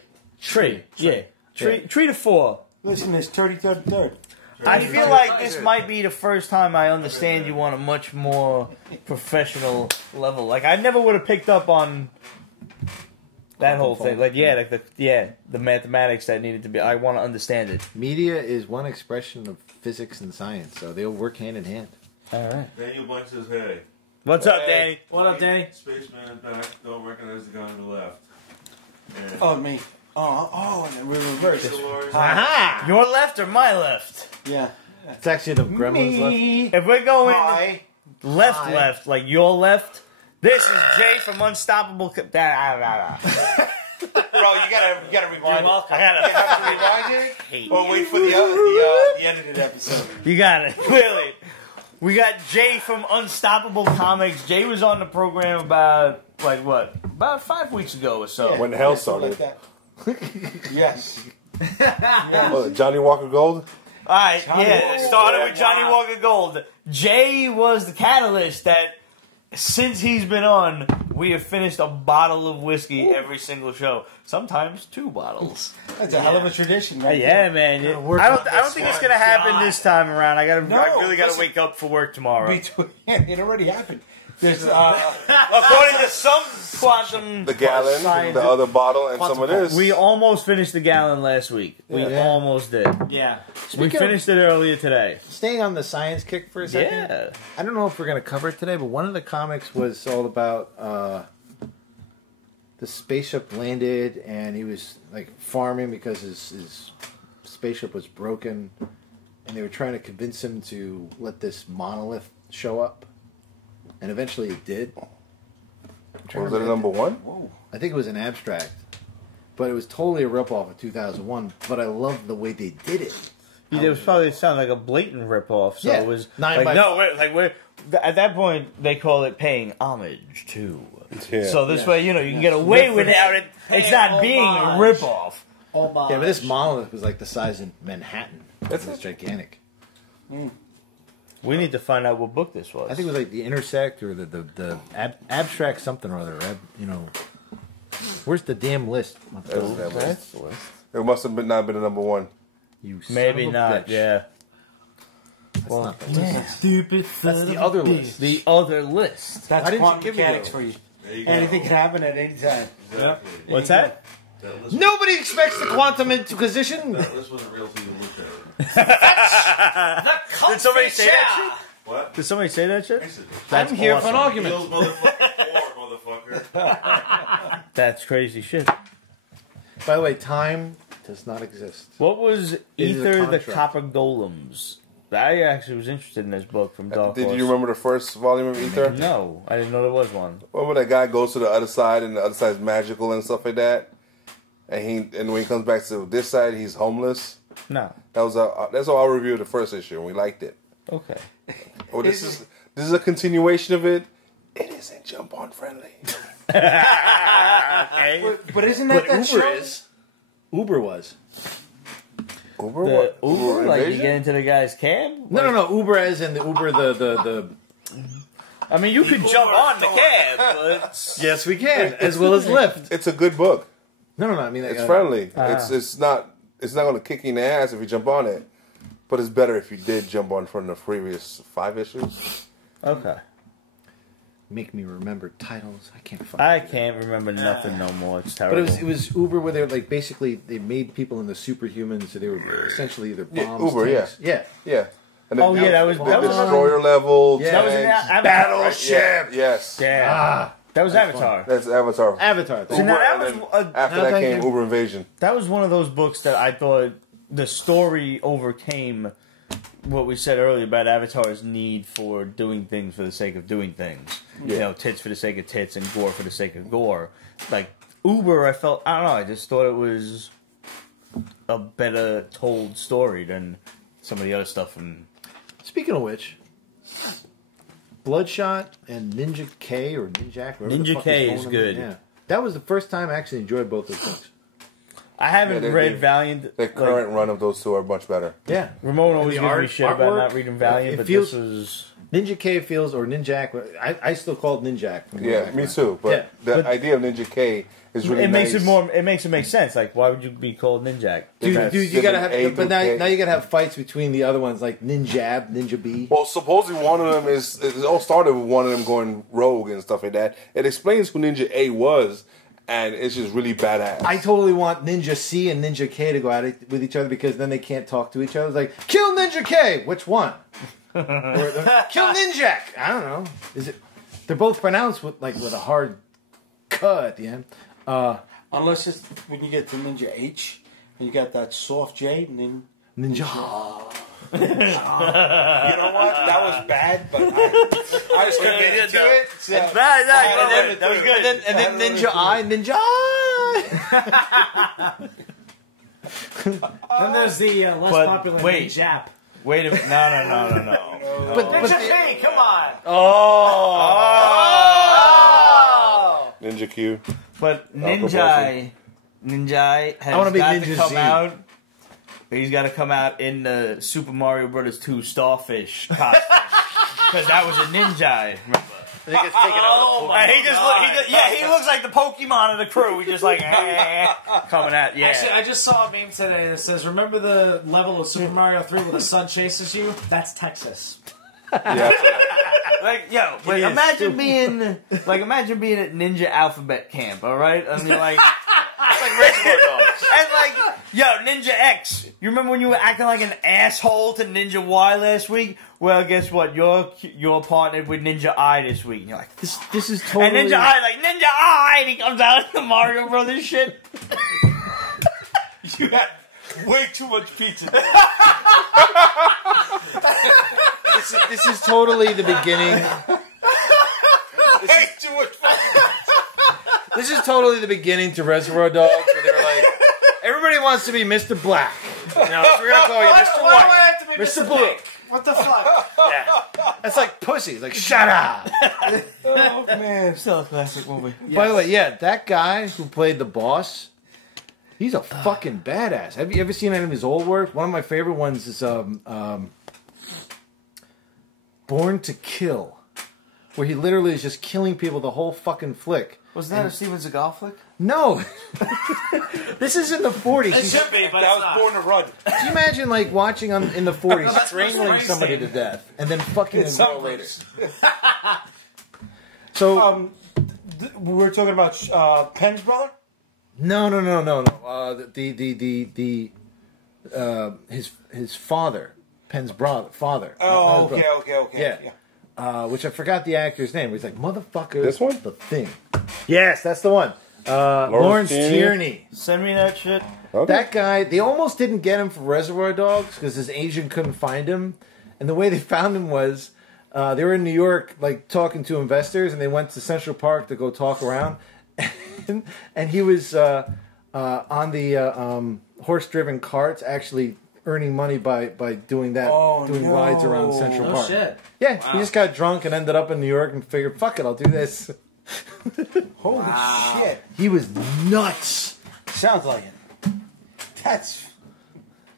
Yeah. Tree to 4. listen, it's 33rd. I feel like this might be the first time I understand you on a much more professional level. Like, I never would have picked up on that whole thing. Like, the mathematics that needed to be. I want to understand it. Media is one expression of physics and science, so they'll work hand in hand. All right. Daniel Blank says, hey. What's up, Danny? What up, Danny? Spaceman is back. Don't recognize the guy on the left. And Oh, me. And then we're reversed. Aha! Your left or my left? Yeah. It's actually the gremlins left. If we're going Hi. left, like your left, this is Jay from Unstoppable. Bro, you gotta rewind. I You have to rewind it, hate or wait for the edited episode. You got it. Clearly. We got Jay from Unstoppable Comics. Jay was on the program about 5 weeks ago or so. When the hell Something started. like that. Yes. Johnny Walker Gold? Alright, Walker. it started with Johnny Walker Gold. Jay was the catalyst that, since he's been on, we have finished a bottle of whiskey every single show. Sometimes 2 bottles. That's a hell of a tradition, right? Yeah, man. I don't think it's gonna happen this time around. I really gotta wake up for work tomorrow. It already happened. There's According to some quantum The gallon, science, the other bottle, and some of this. we almost finished the gallon last week. We almost did. Yeah. We finished it earlier today. Staying on the science kick for a second. Yeah. I don't know if we're going to cover it today, but one of the comics was all about the spaceship landed and he was like farming because his spaceship was broken, and they were trying to convince him to let this monolith show up, and eventually it did. Was it a number 1? I think it was an abstract, but it was totally a ripoff of 2001. But I loved the way they did it. It was probably sound like a blatant ripoff. So Yeah. it was 9 like, by no, at that point they call it paying homage too. Yeah. So this way, you can get away without it. It's not being a ripoff. Oh my. Yeah, but this monolith was like the size of Manhattan. That's It's gigantic. We need to find out what book this was. I think it was like the intersect or the abstract something or other. Where's the damn list? It must have not been a number one. You son maybe of a not. bitch. Yeah. That's not the list. Stupid. That's the other list. The other list. That's Why didn't you quantum give me mechanics those? for you. There you go. Anything can happen at any time. Exactly. What's that? That list, Nobody expects the quantum inquisition. that list wasn't real until you looked at it. Did somebody say that shit? What? Did somebody say that shit? I said, That's I'm here for an awesome. argument. Bills, motherfucker. Motherfucker. That's crazy shit. By the way, time does not exist. What was It is a Ether the contract. Copper Golems? I actually was interested in this book from Dark Did Horse. you remember the first volume of Ether? No, I didn't know there was one. Remember that guy goes to the other side and the other side is magical and stuff like that? And when he comes back to this side, he's homeless. No. That's all I reviewed the first issue and we liked it. Okay. Oh, this is a continuation of it. It isn't jump on friendly. Okay. But isn't that What that Uber show? is? Uber was. Uber The what? Uber, like you Invasion? get into the guy's cab? No. Uber as in the Uber, the. I mean, you could jump on the cab, but Yes, we can, as well as Lyft. It's a good book. No. I mean, It's friendly. It's not going to kick you in the ass if you jump on it. But it's better if you did jump on from the previous 5 issues. okay. Make me remember titles. I can't fucking. I can't remember nothing no more. It's But terrible. it was Uber where they're like basically they made people into superhumans, so they were essentially either bombs. Uber, tanks. Yeah. Yeah. And Oh, yeah, that was destroyer level. Yeah. that was in tanks. Avatar. Battleship. Yeah, yes. Yeah. That was Avatar. That's Avatar. Avatar. So now that and was then after that thank came you. Uber Invasion. that was one of those books that I thought the story overcame what we said earlier about Avatar's need for doing things for the sake of doing things. Yeah. Tits for the sake of tits and gore for the sake of gore. Like Uber, I don't know, I just thought it was a better told story than some of the other stuff. And Speaking of which, Bloodshot and Ninja K or Ninjak. whatever the Ninja fuck K going is on good. there. Yeah. That was the first time I actually enjoyed both those books. I haven't Yeah, read Valiant. The current run of those two are much better. Yeah. Ramon always the gives me art- shit about artwork, not reading Valiant, it but feels- this was... Ninja K feels, or Ninjak, I still call it Ninjak. Yeah, me too. But Yeah, the but- idea of Ninja K is really It makes nice. it more. It makes it make sense. Like, why would you be called Ninjak? Dude, you gotta A have, but now through K. you gotta have fights between the other ones, like Ninjab, Ninja B. Well, supposedly one of them it all started with one of them going rogue and stuff like that. It explains who Ninja A was, and it's just really badass. I totally want Ninja C and Ninja K to go at it with each other because then they can't talk to each other. It's like, kill Ninja K! Which one? Or, kill Ninjak! I don't know. Is it? They're both pronounced with a hard K at the end. Unless it's when you get to Ninja H and you got that soft J and then Ninja. you know what? That was bad, but I was gonna get into it. So That was good. And then Ninja I, Ninja I! Then there's the less But popular wait. Jap. Wait a minute. No. But Hey, come on! Ninja Q. But Ninja Ninja has I wanna be got Ninja to come Z. out. He's got to come out in the Super Mario Brothers 2 Starfish costume because that was a ninja. Remember? He gets taken out of the He looks like the Pokemon of the crew. He's just like coming out. Yeah. Actually, I just saw a meme today that says, "Remember the level of Super Mario 3 where the sun chases you? That's Texas." Yeah. Imagine being at Ninja Alphabet Camp. All right, I mean like. And like, Ninja X. You remember when you were acting like an asshole to Ninja Y last week? Well, guess what? You're partnered with Ninja I this week. And you're like, This is totally. and Ninja I, and he comes out in the Mario Brothers shit. You had way too much pizza. This is totally the beginning. Way too much. This is totally the beginning to Reservoir Dogs, where they were like, everybody wants to be Mr. Black. You know, so we're gonna call you Mr. Why do I White, have to be Mr. Mr. Blue. Pink? What the fuck? That's like pussy. It's like, shut up. Oh man. Still a classic movie. By the way, yeah, that guy who played the boss, he's a fucking badass. Have you ever seen any of his old work? One of my favorite ones is Born to Kill, where he literally is just killing people the whole fucking flick. Was that a Steven Seagal flick? No. This is in the 40s. It should be, but That it's was not. Born to Run. Can you imagine, like, watching in the 40s, strangling somebody to death, and then fucking them girl later? So, We're talking about Penn's brother. no. His father, Penn's father. Oh, okay. Yeah. Which I forgot the actor's name. He's like, motherfucker. This one? The Thing. Yes, that's the one. Lawrence Tierney. Send me that shit. Okay. That guy, they almost didn't get him for Reservoir Dogs because his agent couldn't find him. And the way they found him was they were in New York, like, talking to investors, and they went to Central Park to go talk around. And he was on the horse-driven carts, actually earning money by doing that, doing rides around Central Oh Park. shit. Yeah, he just got drunk and ended up in New York and figured, fuck it, I'll do this. Holy shit! He was nuts. Sounds like it. That's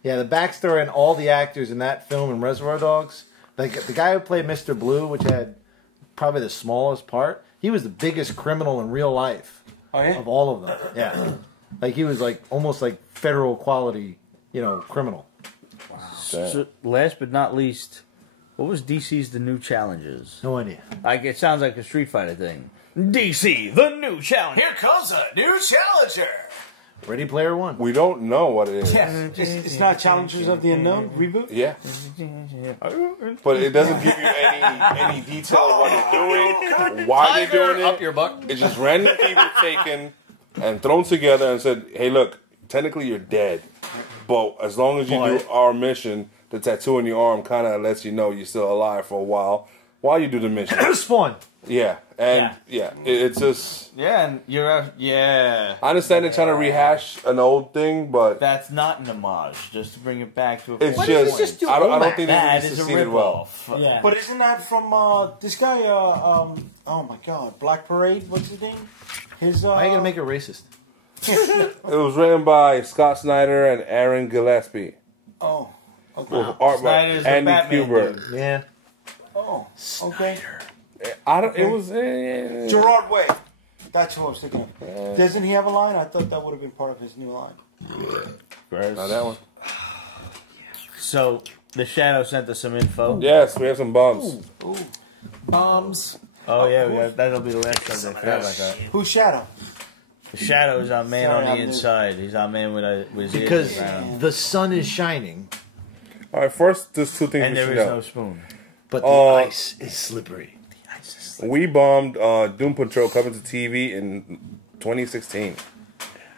Yeah, the backstory and all the actors in that film and Reservoir Dogs, like the guy who played Mr. Blue, which had probably the smallest part, he was the biggest criminal in real life of all of them. Yeah, like he was like almost like federal quality, criminal. So, last but not least, what was DC's The New Challenges? No idea. Like, it sounds like a Street Fighter thing. DC, The New Challenge. Here comes a new challenger. Ready Player One. We don't know what it is. it's not Challengers of the Unknown reboot. Yeah. But it doesn't give you any detail of what they're doing, why they're doing it. Up your butt. It's just random people taken and thrown together and said, hey, look, technically you're dead. But as long as you do our mission, the tattoo on your arm kind of lets you know you're still alive for a while you do the mission. It was fun. Yeah. And, it's just... Yeah, and you're I understand they're trying to rehash an old thing, but... That's not an homage, just to bring it back to a It's Why don't just... they just do I don't think that they is a succeeded well. ripoff. Yeah. But isn't that from this guy? Oh my God, Black Parade. What's his name? Why are you gonna make it racist? It was written by Scott Snyder and Aaron Gillespie. Oh, okay. With art by Snyder's the Andy Batman Kubert. dude. Yeah. Oh, okay. It was... Gerard Way. That's who I was thinking of. Doesn't he have a line? I thought that would have been part of his new line. Not that one. So, The Shadow sent us some info. Yes, we have some bombs. Bombs. Oh, yeah, that'll be the last subject. I forgot about that. Who's Shadow? The Shadow is our man Sorry, on I'm the new. inside. He's our man with his ears Because around. the sun is shining, All right, first, there's two things And we there should is know. no spoon. but the ice is slippery. We bombed Doom Patrol coming to TV in 2016.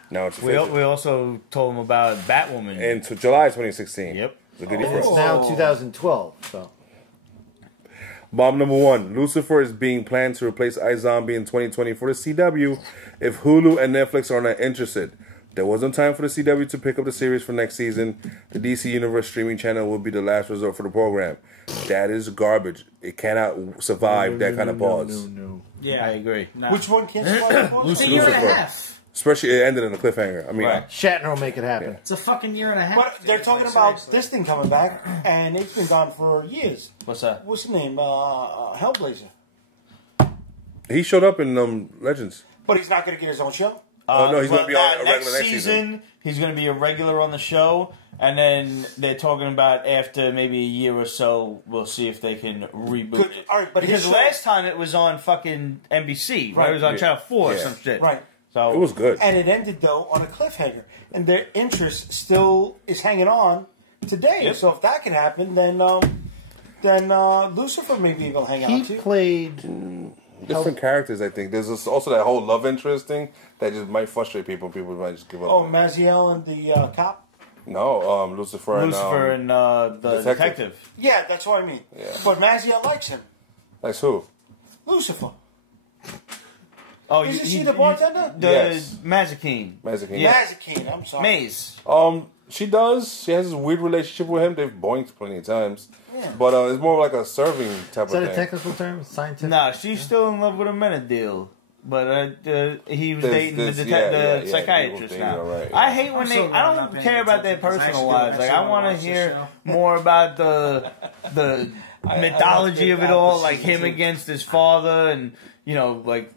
Now it's We official. also told him about Batwoman. In July 2016. Yep. It's a goodie for It's us. now 2012, so. Bomb number one. Lucifer is being planned to replace iZombie in 2020 for the CW if Hulu and Netflix are not interested. There was no time for the CW to pick up the series for next season. The DC Universe streaming channel will be the last resort for the program. That is garbage. It cannot survive that kind of pause. Yeah. I agree. No. Which one can't survive? It's a year and a half. Especially it ended in a cliffhanger. I mean, Shatner will make it happen. It's a fucking year and a half. But they're talking about this thing coming back, and it's been gone for years. What's that? What's his name? Hellblazer. he showed up in Legends. But he's not going to get his own show. Oh, no, he's Well, going to be on a regular next next season. He's going to be a regular on the show, and then they're talking about after maybe a year or so, we'll see if they can reboot Good. it. All right, but because his show- last time it was on fucking NBC, right? Right. It was on Yeah. Channel 4 or Yeah. some shit. Right. So It was good. And it ended, though, on a cliffhanger. And their interest still is hanging on today. Yep. So if that can happen, then Lucifer may be able to hang He out, too. played... Different characters, I think. There's also that whole love interest thing that just might frustrate people. People might just give up. Oh, Maziel and the cop? No, Lucifer and the detective. Yeah, that's what I mean. Yeah. But Maziel likes him. That's who? Lucifer. Oh, Isn't she the bartender? The Yes. Mazikeen. Mazikeen. Yeah. Mazikeen, I'm sorry. Maze. She does. She has this weird relationship with him. They've boinked plenty of times. Yeah. But it's more like a serving type Is that of a thing. technical term? Scientific? Nah, she's still in love with a Menadil. But he was dating the yeah, psychiatrist he was now. dating her, right, I yeah. hate when I'm they. so I glad I'm don't not paying care about their attention, 'cause I personal actually lives. Like I wanna want watch to this hear show. more about the mythology of it all, like him against his father, and like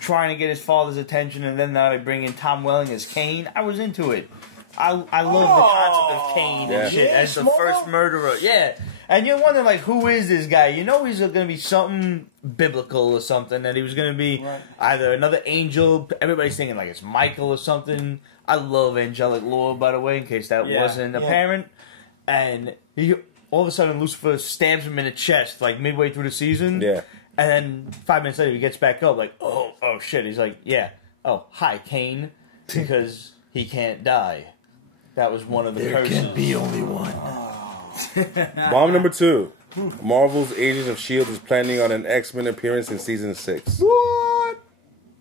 trying to get his father's attention, and then now they bring in Tom Welling as Kane. I was into it. I love the concept of Kane and shit as the first murderer. Yeah. And you're wondering, like, who is this guy? You know he's going to be something biblical or something, that he was going to be either another angel. Everybody's thinking, like, it's Michael or something. I love angelic lore, by the way, in case that wasn't apparent. And all of a sudden, Lucifer stabs him in the chest, like, midway through the season. Yeah. And then 5 minutes later, he gets back up, like, oh, shit. He's like, yeah. Oh, hi, Kane. Because he can't die. That was one of the curses. There can be only one. Bomb number 2. Marvel's Agents of S.H.I.E.L.D. is planning on an X-Men appearance in Season 6. What?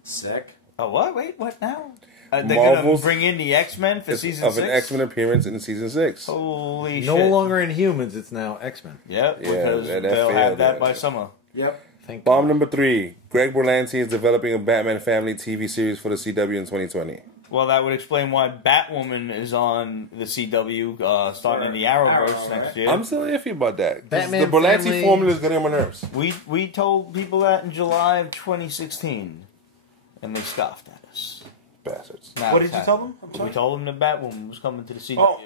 Sick. Oh, what? Wait, what now? They're going to bring in the X-Men for Season 6? Of an X-Men appearance in Season 6. Holy shit. No longer Inhumans, it's now X-Men. Yep, Yeah, because they'll have that by summer. Yep. Thank Bomb God. number 3. Greg Berlanti is developing a Batman family TV series for the CW in 2020. Well, that would explain why Batwoman is on the CW, starting in the Arrowverse next year. I'm still iffy about that. 'Cause Batman the Berlanti family- formula is getting on my nerves. We told people that in July of 2016, and they scoffed at us. Bastards. Now What it's did you happening. tell them? I'm We sorry. told them that Batwoman was coming to the CW. Oh.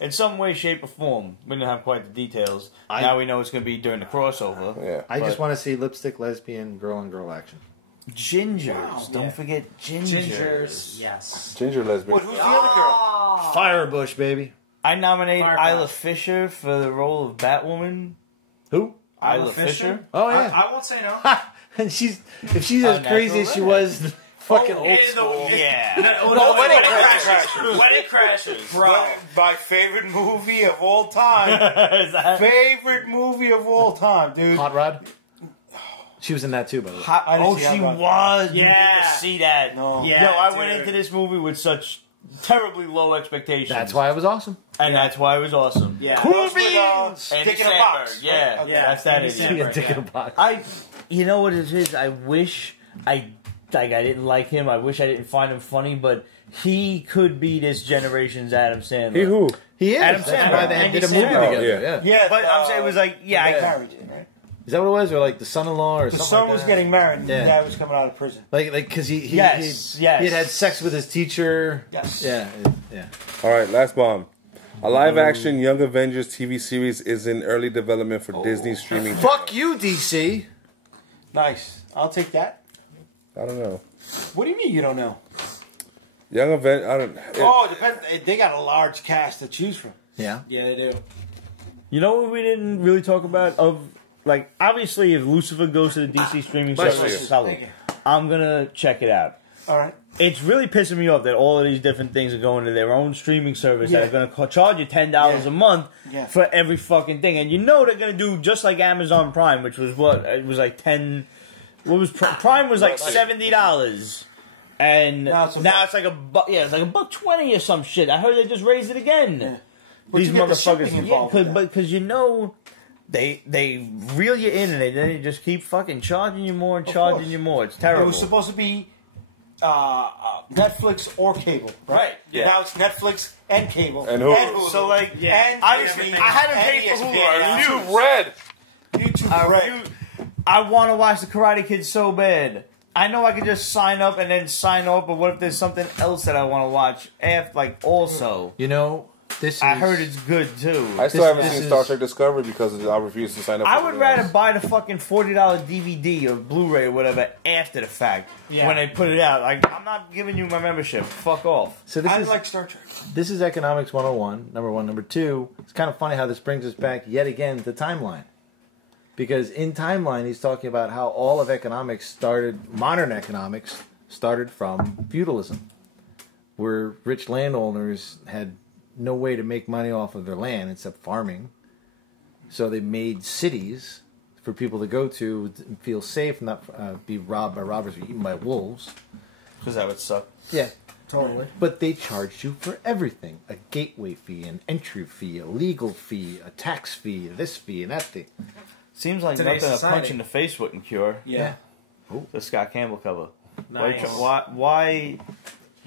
In some way, shape, or form. We didn't have quite the details. Now we know it's going to be during the crossover. Yeah. I just want to see lipstick, lesbian, girl on girl action. Gingers. Don't forget gingers. Yes. Ginger lesbian. Wait, who's the other girl? Firebush, baby. I nominate Firefly. Isla Fisher for the role of Batwoman. Who? Isla Fisher? Oh, yeah. I won't say no. And if she's as crazy as she was fucking old school. Yeah. Wedding Crashers. Wedding Crashers. Bro, my favorite movie of all time. Is that Favorite movie of all time, dude. Hot Rod? She was in that too, by the way. I didn't Oh, see she Hot Rod. was. You Yeah. need to see that. No. Yeah, Yo, I dude. went into this movie with such terribly low expectations. That's why it was awesome. And that's why it was awesome. Yeah. Those with, Andy Stick in a box. Sandberg. Yeah, Right? Okay. that's that Andy idiot. Samberg. She a dick in a box. You know what it is? I wish I didn't like him. I wish I didn't find him funny, but he could be this generation's Adam Sandler. He who? He is. Adam That's Sandler. why they Andy did a movie Samberg. together. Yeah. Yeah. Yeah, But I'm saying it was like, they married, right? Is that what it was? Or like the son-in-law or The something son like was that? getting married and Yeah. the dad was coming out of prison. Like, because he Yes, he yes. had sex with his teacher. Yes. Yeah, yeah. All right, last bomb. A live-action Young Avengers TV series is in early development for Disney streaming. Fuck you, DC. Nice. I'll take that. I don't know. What do you mean you don't know? Young Avengers. I don't. Oh, it depends. They got a large cast to choose from. Yeah. Yeah, they do. You know what we didn't really talk about? Like, obviously, if Lucifer goes to the DC streaming Bless service, you. solid. I'm gonna check it out. All right. It's really pissing me off that all of these different things are going to their own streaming service that Yeah. are going to charge you $10 a month Yeah. for every fucking thing, and you know they're going to do just like Amazon Prime, which was what it was like 10. What was Prime was like $70, and Now now it's it's like it's like $1.20 or some shit. I heard they just raised it again. Yeah. These you get the motherfuckers, shipping involved with that. because you know. They reel you in and they just keep fucking charging you more and charging course. you more. It's It terrible. was supposed to be Netflix or cable, right? Right, yeah. Now it's Netflix and cable And Hulu. So like, And obviously, I haven't paid for Hulu. I refuse. YouTube Red. YouTube Red. I want to watch the Karate Kid so bad. I know I can just sign up and then sign off, but what if there's something else that I want to watch after, like, also? You know, this is... I heard it's good, too. I still haven't this seen is- Star Trek Discovery because I refuse to sign up. I for would anything rather else. buy the fucking $40 DVD or Blu-ray or whatever after the fact Yeah. when they put it out. Like, I'm not giving you my membership. Fuck off. So this I is like Star Trek. this is Economics 101, number one. Number two, it's kind of funny how this brings us back yet again to Timeline. Because in Timeline, he's talking about how all of economics started, modern economics started from feudalism, where rich landowners had no way to make money off of their land except farming. So they made cities for people to go to and feel safe, not be robbed by robbers or eaten by wolves. Because that would suck. Yeah. Totally. But they charged you for everything. A gateway fee, an entry fee, a legal fee, a tax fee, this fee, and that thing. Seems like Today's nothing society. a punch in the face wouldn't cure. Yeah. The Scott Campbell cover. Nice. Why?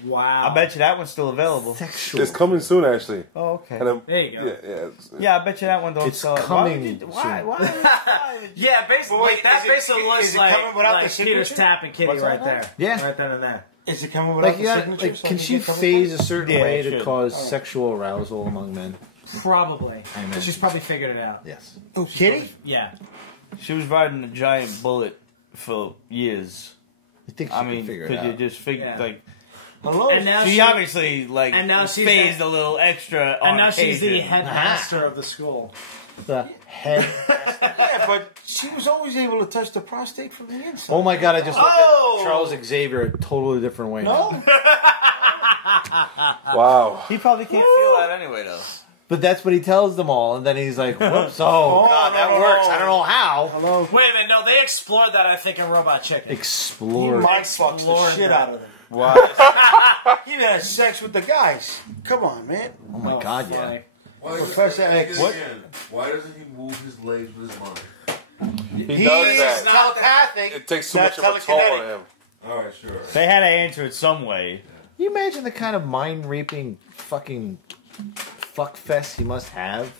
Wow. I bet you that one's still available. Sexual. It's coming soon, actually. Oh, okay. And There you go. Yeah, I bet you that one don't It's sell. coming Why? soon. Why? Yeah, basically, But wait, that is it- basically is looks it like, coming without like the Peter's signature? tapping Kitty What's right that? there. Yeah. Right then and there. Is it coming without Like, the yeah, signature? like, so can I she get covered phase with a certain Yeah, way it to should. cause sexual arousal among men? Probably. Amen. She's probably figured it out. Yes. it? Oh, Kitty? Yeah. She was riding a giant bullet for years. You think she I can mean, figure it could you out? just figure Yeah. like? Hello? And now She obviously like and now she's phased the- a little extra. On And now she's the occasion. headmaster of the school. The head. Yeah, but she was always able to touch the prostate from the inside. Oh my god, I just looked Oh! at Charles Xavier a totally different way. No? Wow. He probably can't feel that anyway, though. But that's what he tells them all, and then he's like, whoops, oh, god, that no, works. no. I don't know how. Hello? Wait a minute, no, they explored that, I think, in Robot Chicken. He Explore. mind fucks the Explored shit that. out of them. Wow. He had sex with the guys. Come on, man. Oh my god, yeah. funny. Why Professor X. What? Why doesn't he move his legs with his mind? He does He's that. telepathic. It takes too That's much of a toll on telekinetic. him. All right, sure. They had to answer it some way. Can you imagine the kind of mind-raping fucking fuckfest he must have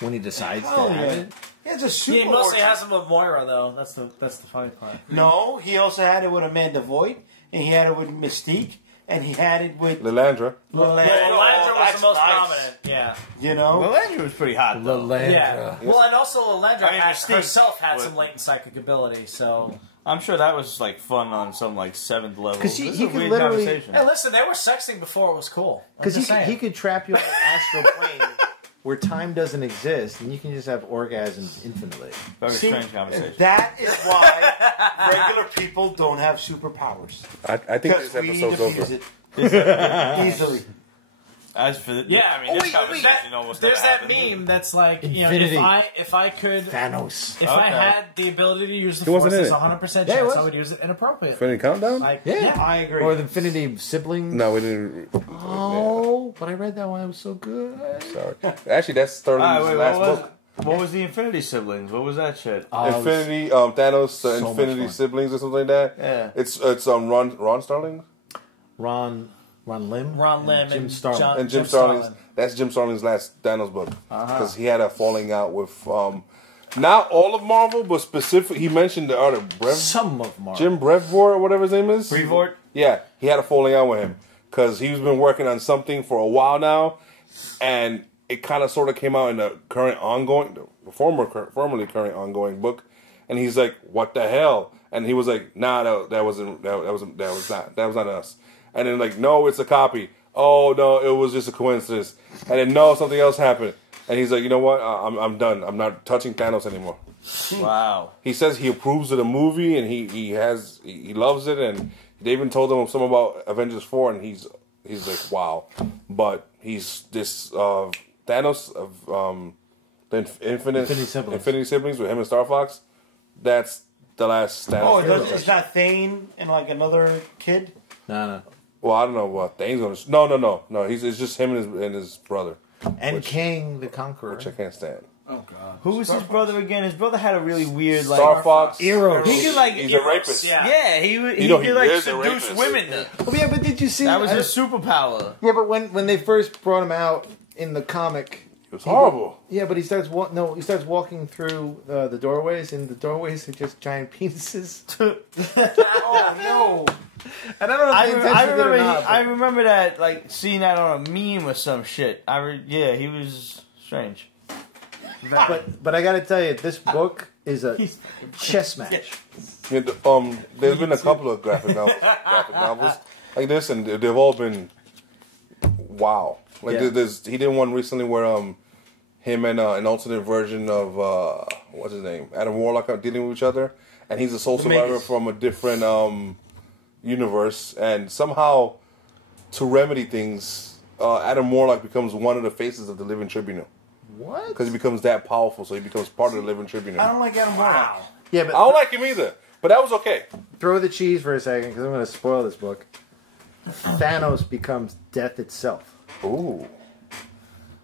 when he decides Hell to have yeah. it? He has a super He mostly orgy. has them with Moira, though. That's the funny part. No, he also had it with Amanda Voigt, and he had it with Mystique, and he had it with Lilandra. Lilandra. Yeah, Lilandra was That's the most nice. prominent. Yeah. You know? Well, Andrew was pretty hot, though. Lilandra. Yeah. Well, and also Lilandra I mean, had, Mystique herself had was- some latent psychic ability, so... I'm sure that was like fun on some like 7th level. 'Cause This is he a could weird literally- conversation. Hey, listen, they were sexting before it was cool. Because he could trap you on an astral plane where time doesn't exist, and you can just have orgasms infinitely. Very See, strange conversation. that is why regular people don't have superpowers. I think Because this we episode's diffuse over. it easily. As for the, Yeah, I mean, this wait, conversation almost there's never that happened. meme that's like, you know, Infinity. if I could, Thanos. if I Okay. had the ability to use the He wasn't force, in there's it. 100% Yeah, he chance was. I would use it inappropriately. Infinity Countdown? Like, Yeah. I agree. Or the Infinity siblings. No, we didn't. Oh, but I read that one. It was so good. Sorry. Actually, that's Sterling's All right, wait, last what was, book. what was the Infinity Siblings? What was that shit? Infinity, Thanos, so much Infinity fun. Siblings or something like that. Yeah. It's Ron Starling Ron Lim. Ron Lim Jim and Starlin. John- and Jim Jim Starling's. Starlin. That's Jim Starling's last Thanos book because he had a falling out with not all of Marvel, but specific. He mentioned the other Some of Marvel. Jim Brevor or whatever his name is. Brevoort? Yeah, he had a falling out with him because he's been working on something for a while now, and it kind of sort of came out in the current ongoing, the formerly current ongoing book, and he's like, "What the hell?" And he was like, "Nah, that was not us." And then like, "No, it's a copy." Oh no, it was just a coincidence. And then no, something else happened. And he's like, "You know what? I'm done. I'm not touching Thanos anymore." Wow. He says he approves of the movie and he loves it, and they even told him something about Avengers 4, and he's like, wow. But he's this Thanos of the Infinity Siblings with him and Star Fox. That's the last Thanos. Oh, it's not Thane and like another kid? No. Well, I don't know what Thane's gonna. No. It's just him and his brother, And Kang the Conqueror. which I can't stand. Oh, God. Who was his brother again? His brother had a really weird like. Star Fox. Eros. He could like. He's a rapist. Yeah. Yeah, he You know, could he like is a seduce rapist. women. Oh, yeah, but did you see That was I- his superpower. Yeah, but when they first brought him out in the comic, It was horrible. yeah, but he starts walking through the doorways, and the doorways are just giant penises. Oh, no. And I don't know if they intentionally did it or not. I remember that like seeing that on a meme or some shit. Yeah, he was strange. but I got to tell you, this book is a chess match. Yeah, there's been a couple of graphic novels like this, and they've all been wow. Like Yeah. he did one recently where him and an alternate version of what's his name, Adam Warlock, are dealing with each other, and he's a soul survivor Magus. from a different universe, and somehow to remedy things, Adam Warlock becomes one of the faces of the Living Tribunal What? because he becomes that powerful, so he becomes part of the Living Tribunal. I don't like Adam Warlock. Yeah, I but don't like him either, but that was okay. throw the cheese for a second because I'm going to spoil this book. Thanos becomes death itself. Ooh.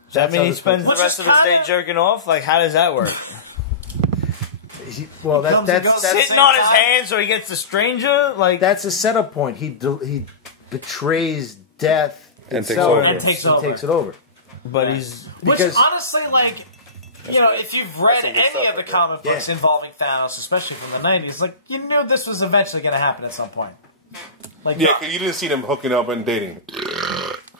Does that mean he spends the Which rest is of his day kinda- jerking off? Like, how does that work? Well, Comes and that's goes. Sitting on his hands so he gets the stranger? Like, that's a setup point. He betrays death And takes itself over. And takes over. takes it over. but he's... Which Because- honestly, like, you know, if you've read that's some good any stuff of the right there. comic books involving Thanos, especially from the 90s, like, you knew this was eventually going to happen at some point. Like, Yeah, 'cause you didn't see them hooking up and dating.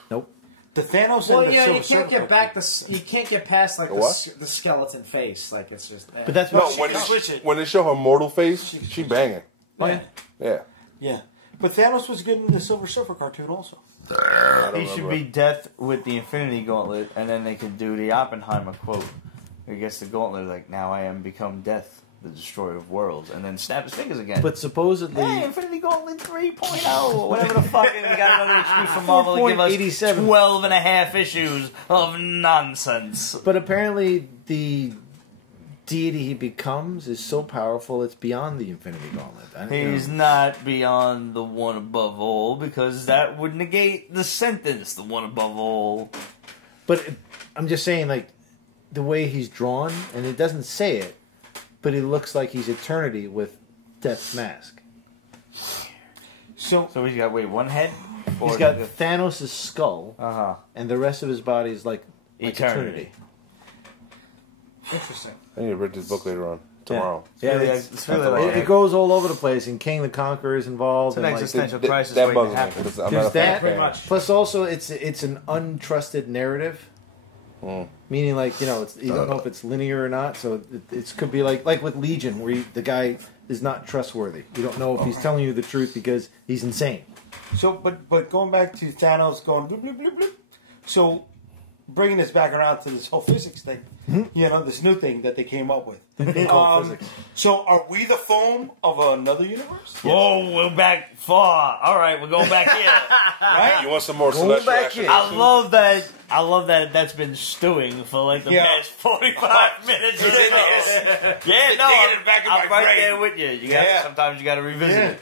Nope. The Thanos well, and the yeah, Silver you can't Surfer get back the, you can't get past like What? the skeleton face, like it's just. But that's No, what when they show her mortal face, she banging. Yeah. Yeah. Yeah. But Thanos was good in the Silver Surfer cartoon also. He should be death with the Infinity Gauntlet, and then they could do the Oppenheimer quote. He gets the gauntlet, like, now I am become death, the destroyer of worlds, and then snap his fingers again. But supposedly, hey, Infinity Gauntlet 3.0, whatever the fuck, and we got another excuse from Marvel to give us 4.87. 12 and a half issues of nonsense. but apparently the deity he becomes is so powerful it's beyond the Infinity Gauntlet. He's not beyond the one above all, because that would negate the sentence, the one above all. But I'm just saying, like, the way he's drawn, and it doesn't say it, but he looks like he's eternity with Death's mask. So So he's got, one head? He's got Thanos' skull, Uh-huh. and the rest of his body is like eternity. Interesting. I need to read this book later on. Tomorrow. Yeah, it's- it's really like It goes all over the place, and King the Conqueror is involved. it's an And like, existential That crisis that waiting bugs to me. happen. 'Cause I'm There's not a fan that. of Pretty that. much. plus, also, it's an untrusted narrative. Meaning, like, you know, you don't know if it's linear or not. So it could be like with Legion, where the guy is not trustworthy. You don't know if he's telling you the truth because he's insane. but going back to Thanos going bloop, bloop, bloop, bloop. So bringing this back around to this whole physics thing, you know, this new thing that they came up with. Called physics. So are we the foam of another universe? Whoa, we're back far. All right, we're going back here. Right? You want some more celestial back action? here. I love that. I love that that's been stewing for like the Yeah. past 45 minutes. Or It's in so. there. Yeah, no, digging it back in I'm my right brain. there with you. You got Yeah. sometimes you got to revisit Yeah. it.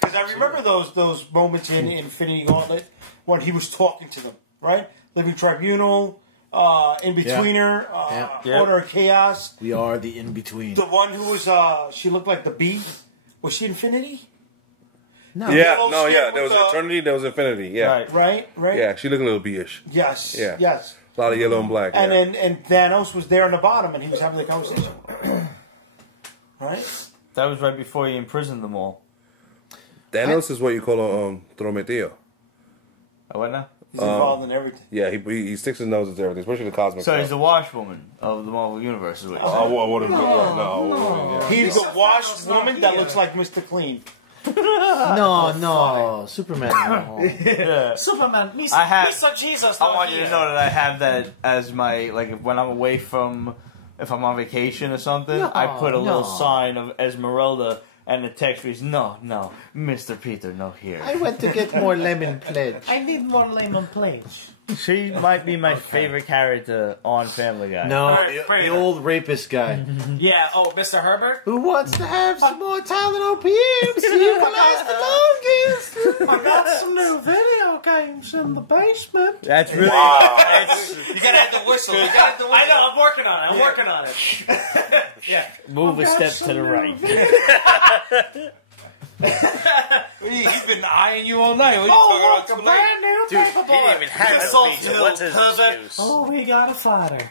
Because I remember those moments in Infinity Gauntlet when he was talking to them, right? Living Tribunal, In Betweener, Yeah. Order of Chaos. We are the in between. The one who was she looked like the Bee. Was she Infinity? No. Yeah, Little no, shit yeah. with There was the- eternity, there was infinity. Yeah, Right. Right? yeah. She looked a little B-ish. Yes. Yeah. Yes. A lot of yellow and black. And yeah. then and Thanos was there on the bottom and he was having the conversation. Right? That was right before he imprisoned them all. Thanos is what you call a Prometeo. Oh, what now? He's involved in everything. Yeah, he sticks his nose into everything, especially the cosmic So stuff. he's the washwoman of the Marvel Universe, is what you're I saying. wouldn't. No. Yeah. He's the Thanos washed not woman that here. looks like Mr. Clean. No, Superman. No. Yeah. Superman, Mr. I have- Mr. Jesus. I not want you here. to know that I have that as my, like, when I'm away from, if I'm on vacation or something, I put a little sign of Esmeralda, and the text reads, no, Mr. Peter, no here. I went to get more lemon pledge. I need more lemon pledge. She might be my favorite character on Family Guy. No, Alright, bring the it old rapist guy Yeah. Oh, Mr. Herbert. who wants to have some more time than OPM. See who can last the longest. I got some new video games in the basement. That's really... You gotta have the whistle. You gotta have the I whistle. know. I'm working on it. I'm working on it. Yeah. Move a step to the right. He's been eyeing you all night. What are you Oh, talking look, a about? brand new paperboard. This old pervert. Oh, we got a fighter.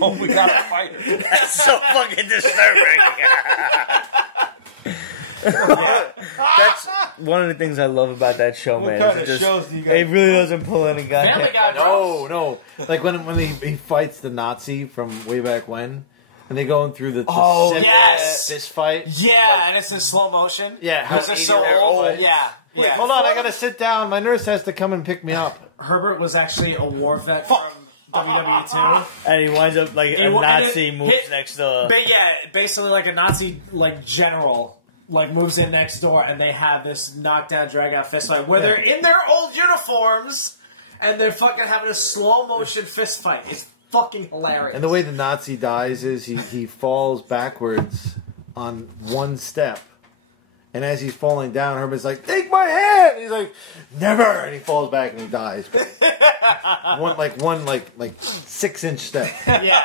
Oh, we got a fighter. That's so fucking disturbing. That's one of the things I love about that show, What man. kind is of it shows do you guys? It really doesn't pull any Family goddamn... Guy. No. Like when he fights the Nazi from way back when, and they going through the yes. fist fight. Yeah, and it's in slow motion. Yeah, Because they're so old. Yeah. Wait, Yeah. hold on, I gotta sit down. My nurse has to come and pick me up. Herbert was actually a war vet from WWE too. And he winds up like a wa- and Nazi it- moves hit- next to... But yeah, basically like a Nazi like general like moves in next door and they have this knockdown drag out fist fight where they're in their old uniforms and they're fucking having a slow motion fist fight. It's fucking hilarious. And the way the Nazi dies is he falls backwards on one step, And as he's falling down, Herman's like, "Take my hand!" And he's like, "Never!" And he falls back and he dies. one 6-inch step. Yeah.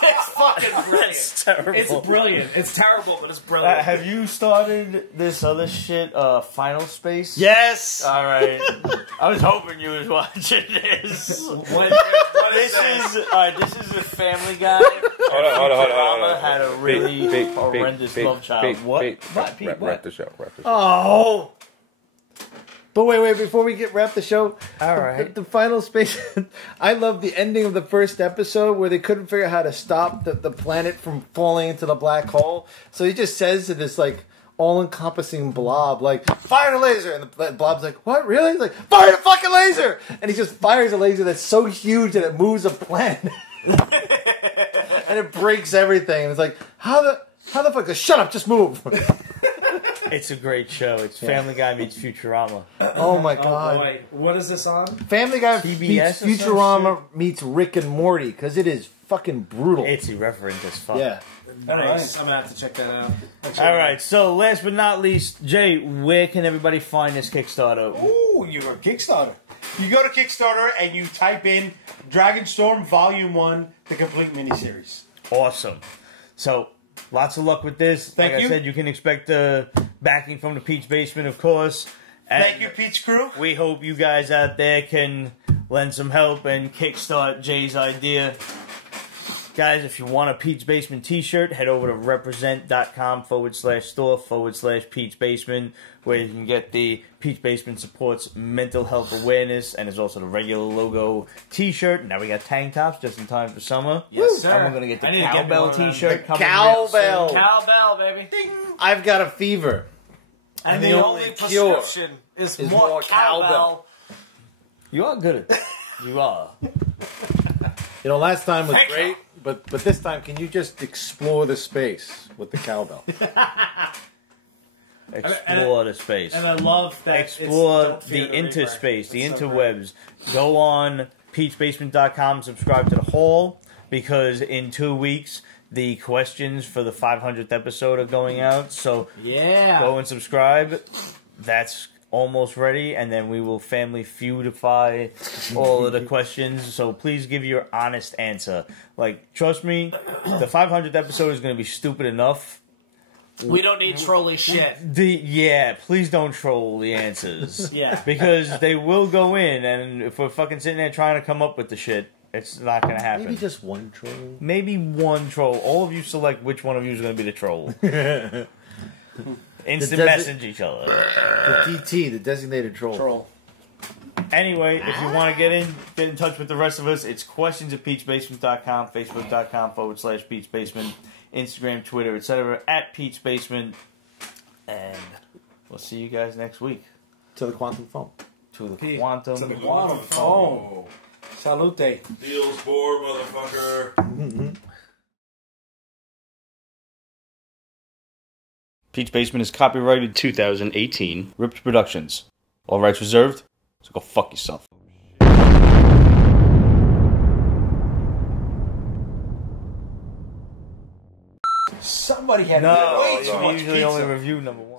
It's fucking brilliant. It's terrible. It's brilliant. It's terrible, but it's brilliant. Have you started this other shit, Final Space? Yes. All right. I was hoping you was watching this. What This is the Family Guy. Hold on. Futurama had a really horrendous love child. What? Pete, what? Wrap the show. Oh. But wait, before we wrap the show, All right. the Final Space, I love the ending of the first episode where they couldn't figure out how to stop the planet from falling into the black hole. So he just says to this, like, all-encompassing blob, like, "Fire the laser!" And the blob's like, "What, really?" He's like, "Fire the fucking laser!" And he just fires a laser that's so huge that it moves a planet. And it breaks everything. And it's like, how the fuck? Shut up, just move. It's a great show. It's Family Guy meets Futurama. Oh my god. Oh boy. What is this on? Family Guy TBS meets or some Futurama meets Rick and Morty, because it is fucking brutal. It's irreverent as fuck. Yeah. Nice. I'm gonna have to check that out. All right. So last but not least, Jay, where can everybody find this Kickstarter? Ooh, you go to Kickstarter. You go to Kickstarter and you type in Dragonstorm Volume 1, the complete miniseries. Awesome. So lots of luck with this. Thank like you. I said, you can expect the backing from the Peach Basement, of course. And Thank you, Peach Crew. we hope you guys out there can lend some help and kickstart Jay's idea. Guys, if you want a Peach Basement t-shirt, head over to represent.com/store/Peach Basement, where you can get the Peach Basement supports mental health awareness, and there's also the regular logo t-shirt. Now we got tank tops just in time for summer. Yes, sir. And we're going to get I the need to get cowbell one of them. t-shirt The coming cowbell. real soon. Cowbell, baby. I've got a fever. And the the only only cure prescription is is more more cowbell. cowbell. You are good at it. You are. You know, last time was Thank great, but this time, can you just explore the space with the cowbell? Explore the space. And I love that. Explore the interspace, the interwebs. Go on peachbasement.com, subscribe to the Hall, because in 2 weeks the questions for the 500th episode are going out. So Yeah. go and subscribe. That's almost ready, and then we will family feudify all of the questions. So please give your honest answer. Like, trust me, the 500th episode is going to be stupid enough. We don't need trolly shit. Please don't troll the answers. Yeah. Because they will go in, and if we're fucking sitting there trying to come up with the shit, it's not going to happen. Maybe just one troll. Maybe one troll. All of you select which one of you is going to be the troll. Instant message each other. The DT, the designated troll. Anyway, if you want to get in touch with the rest of us, it's questions@peachbasement.com, facebook.com/peachbasement, Instagram, Twitter, etc. @peachbasement. And we'll see you guys next week. To the quantum phone. To the quantum. To the quantum phone. Salute. Feels bored, motherfucker. Peach Basement is copyrighted 2018. Ripped Productions. All rights reserved. So go fuck yourself. Somebody had No, way too we much usually pizza. only review number 1.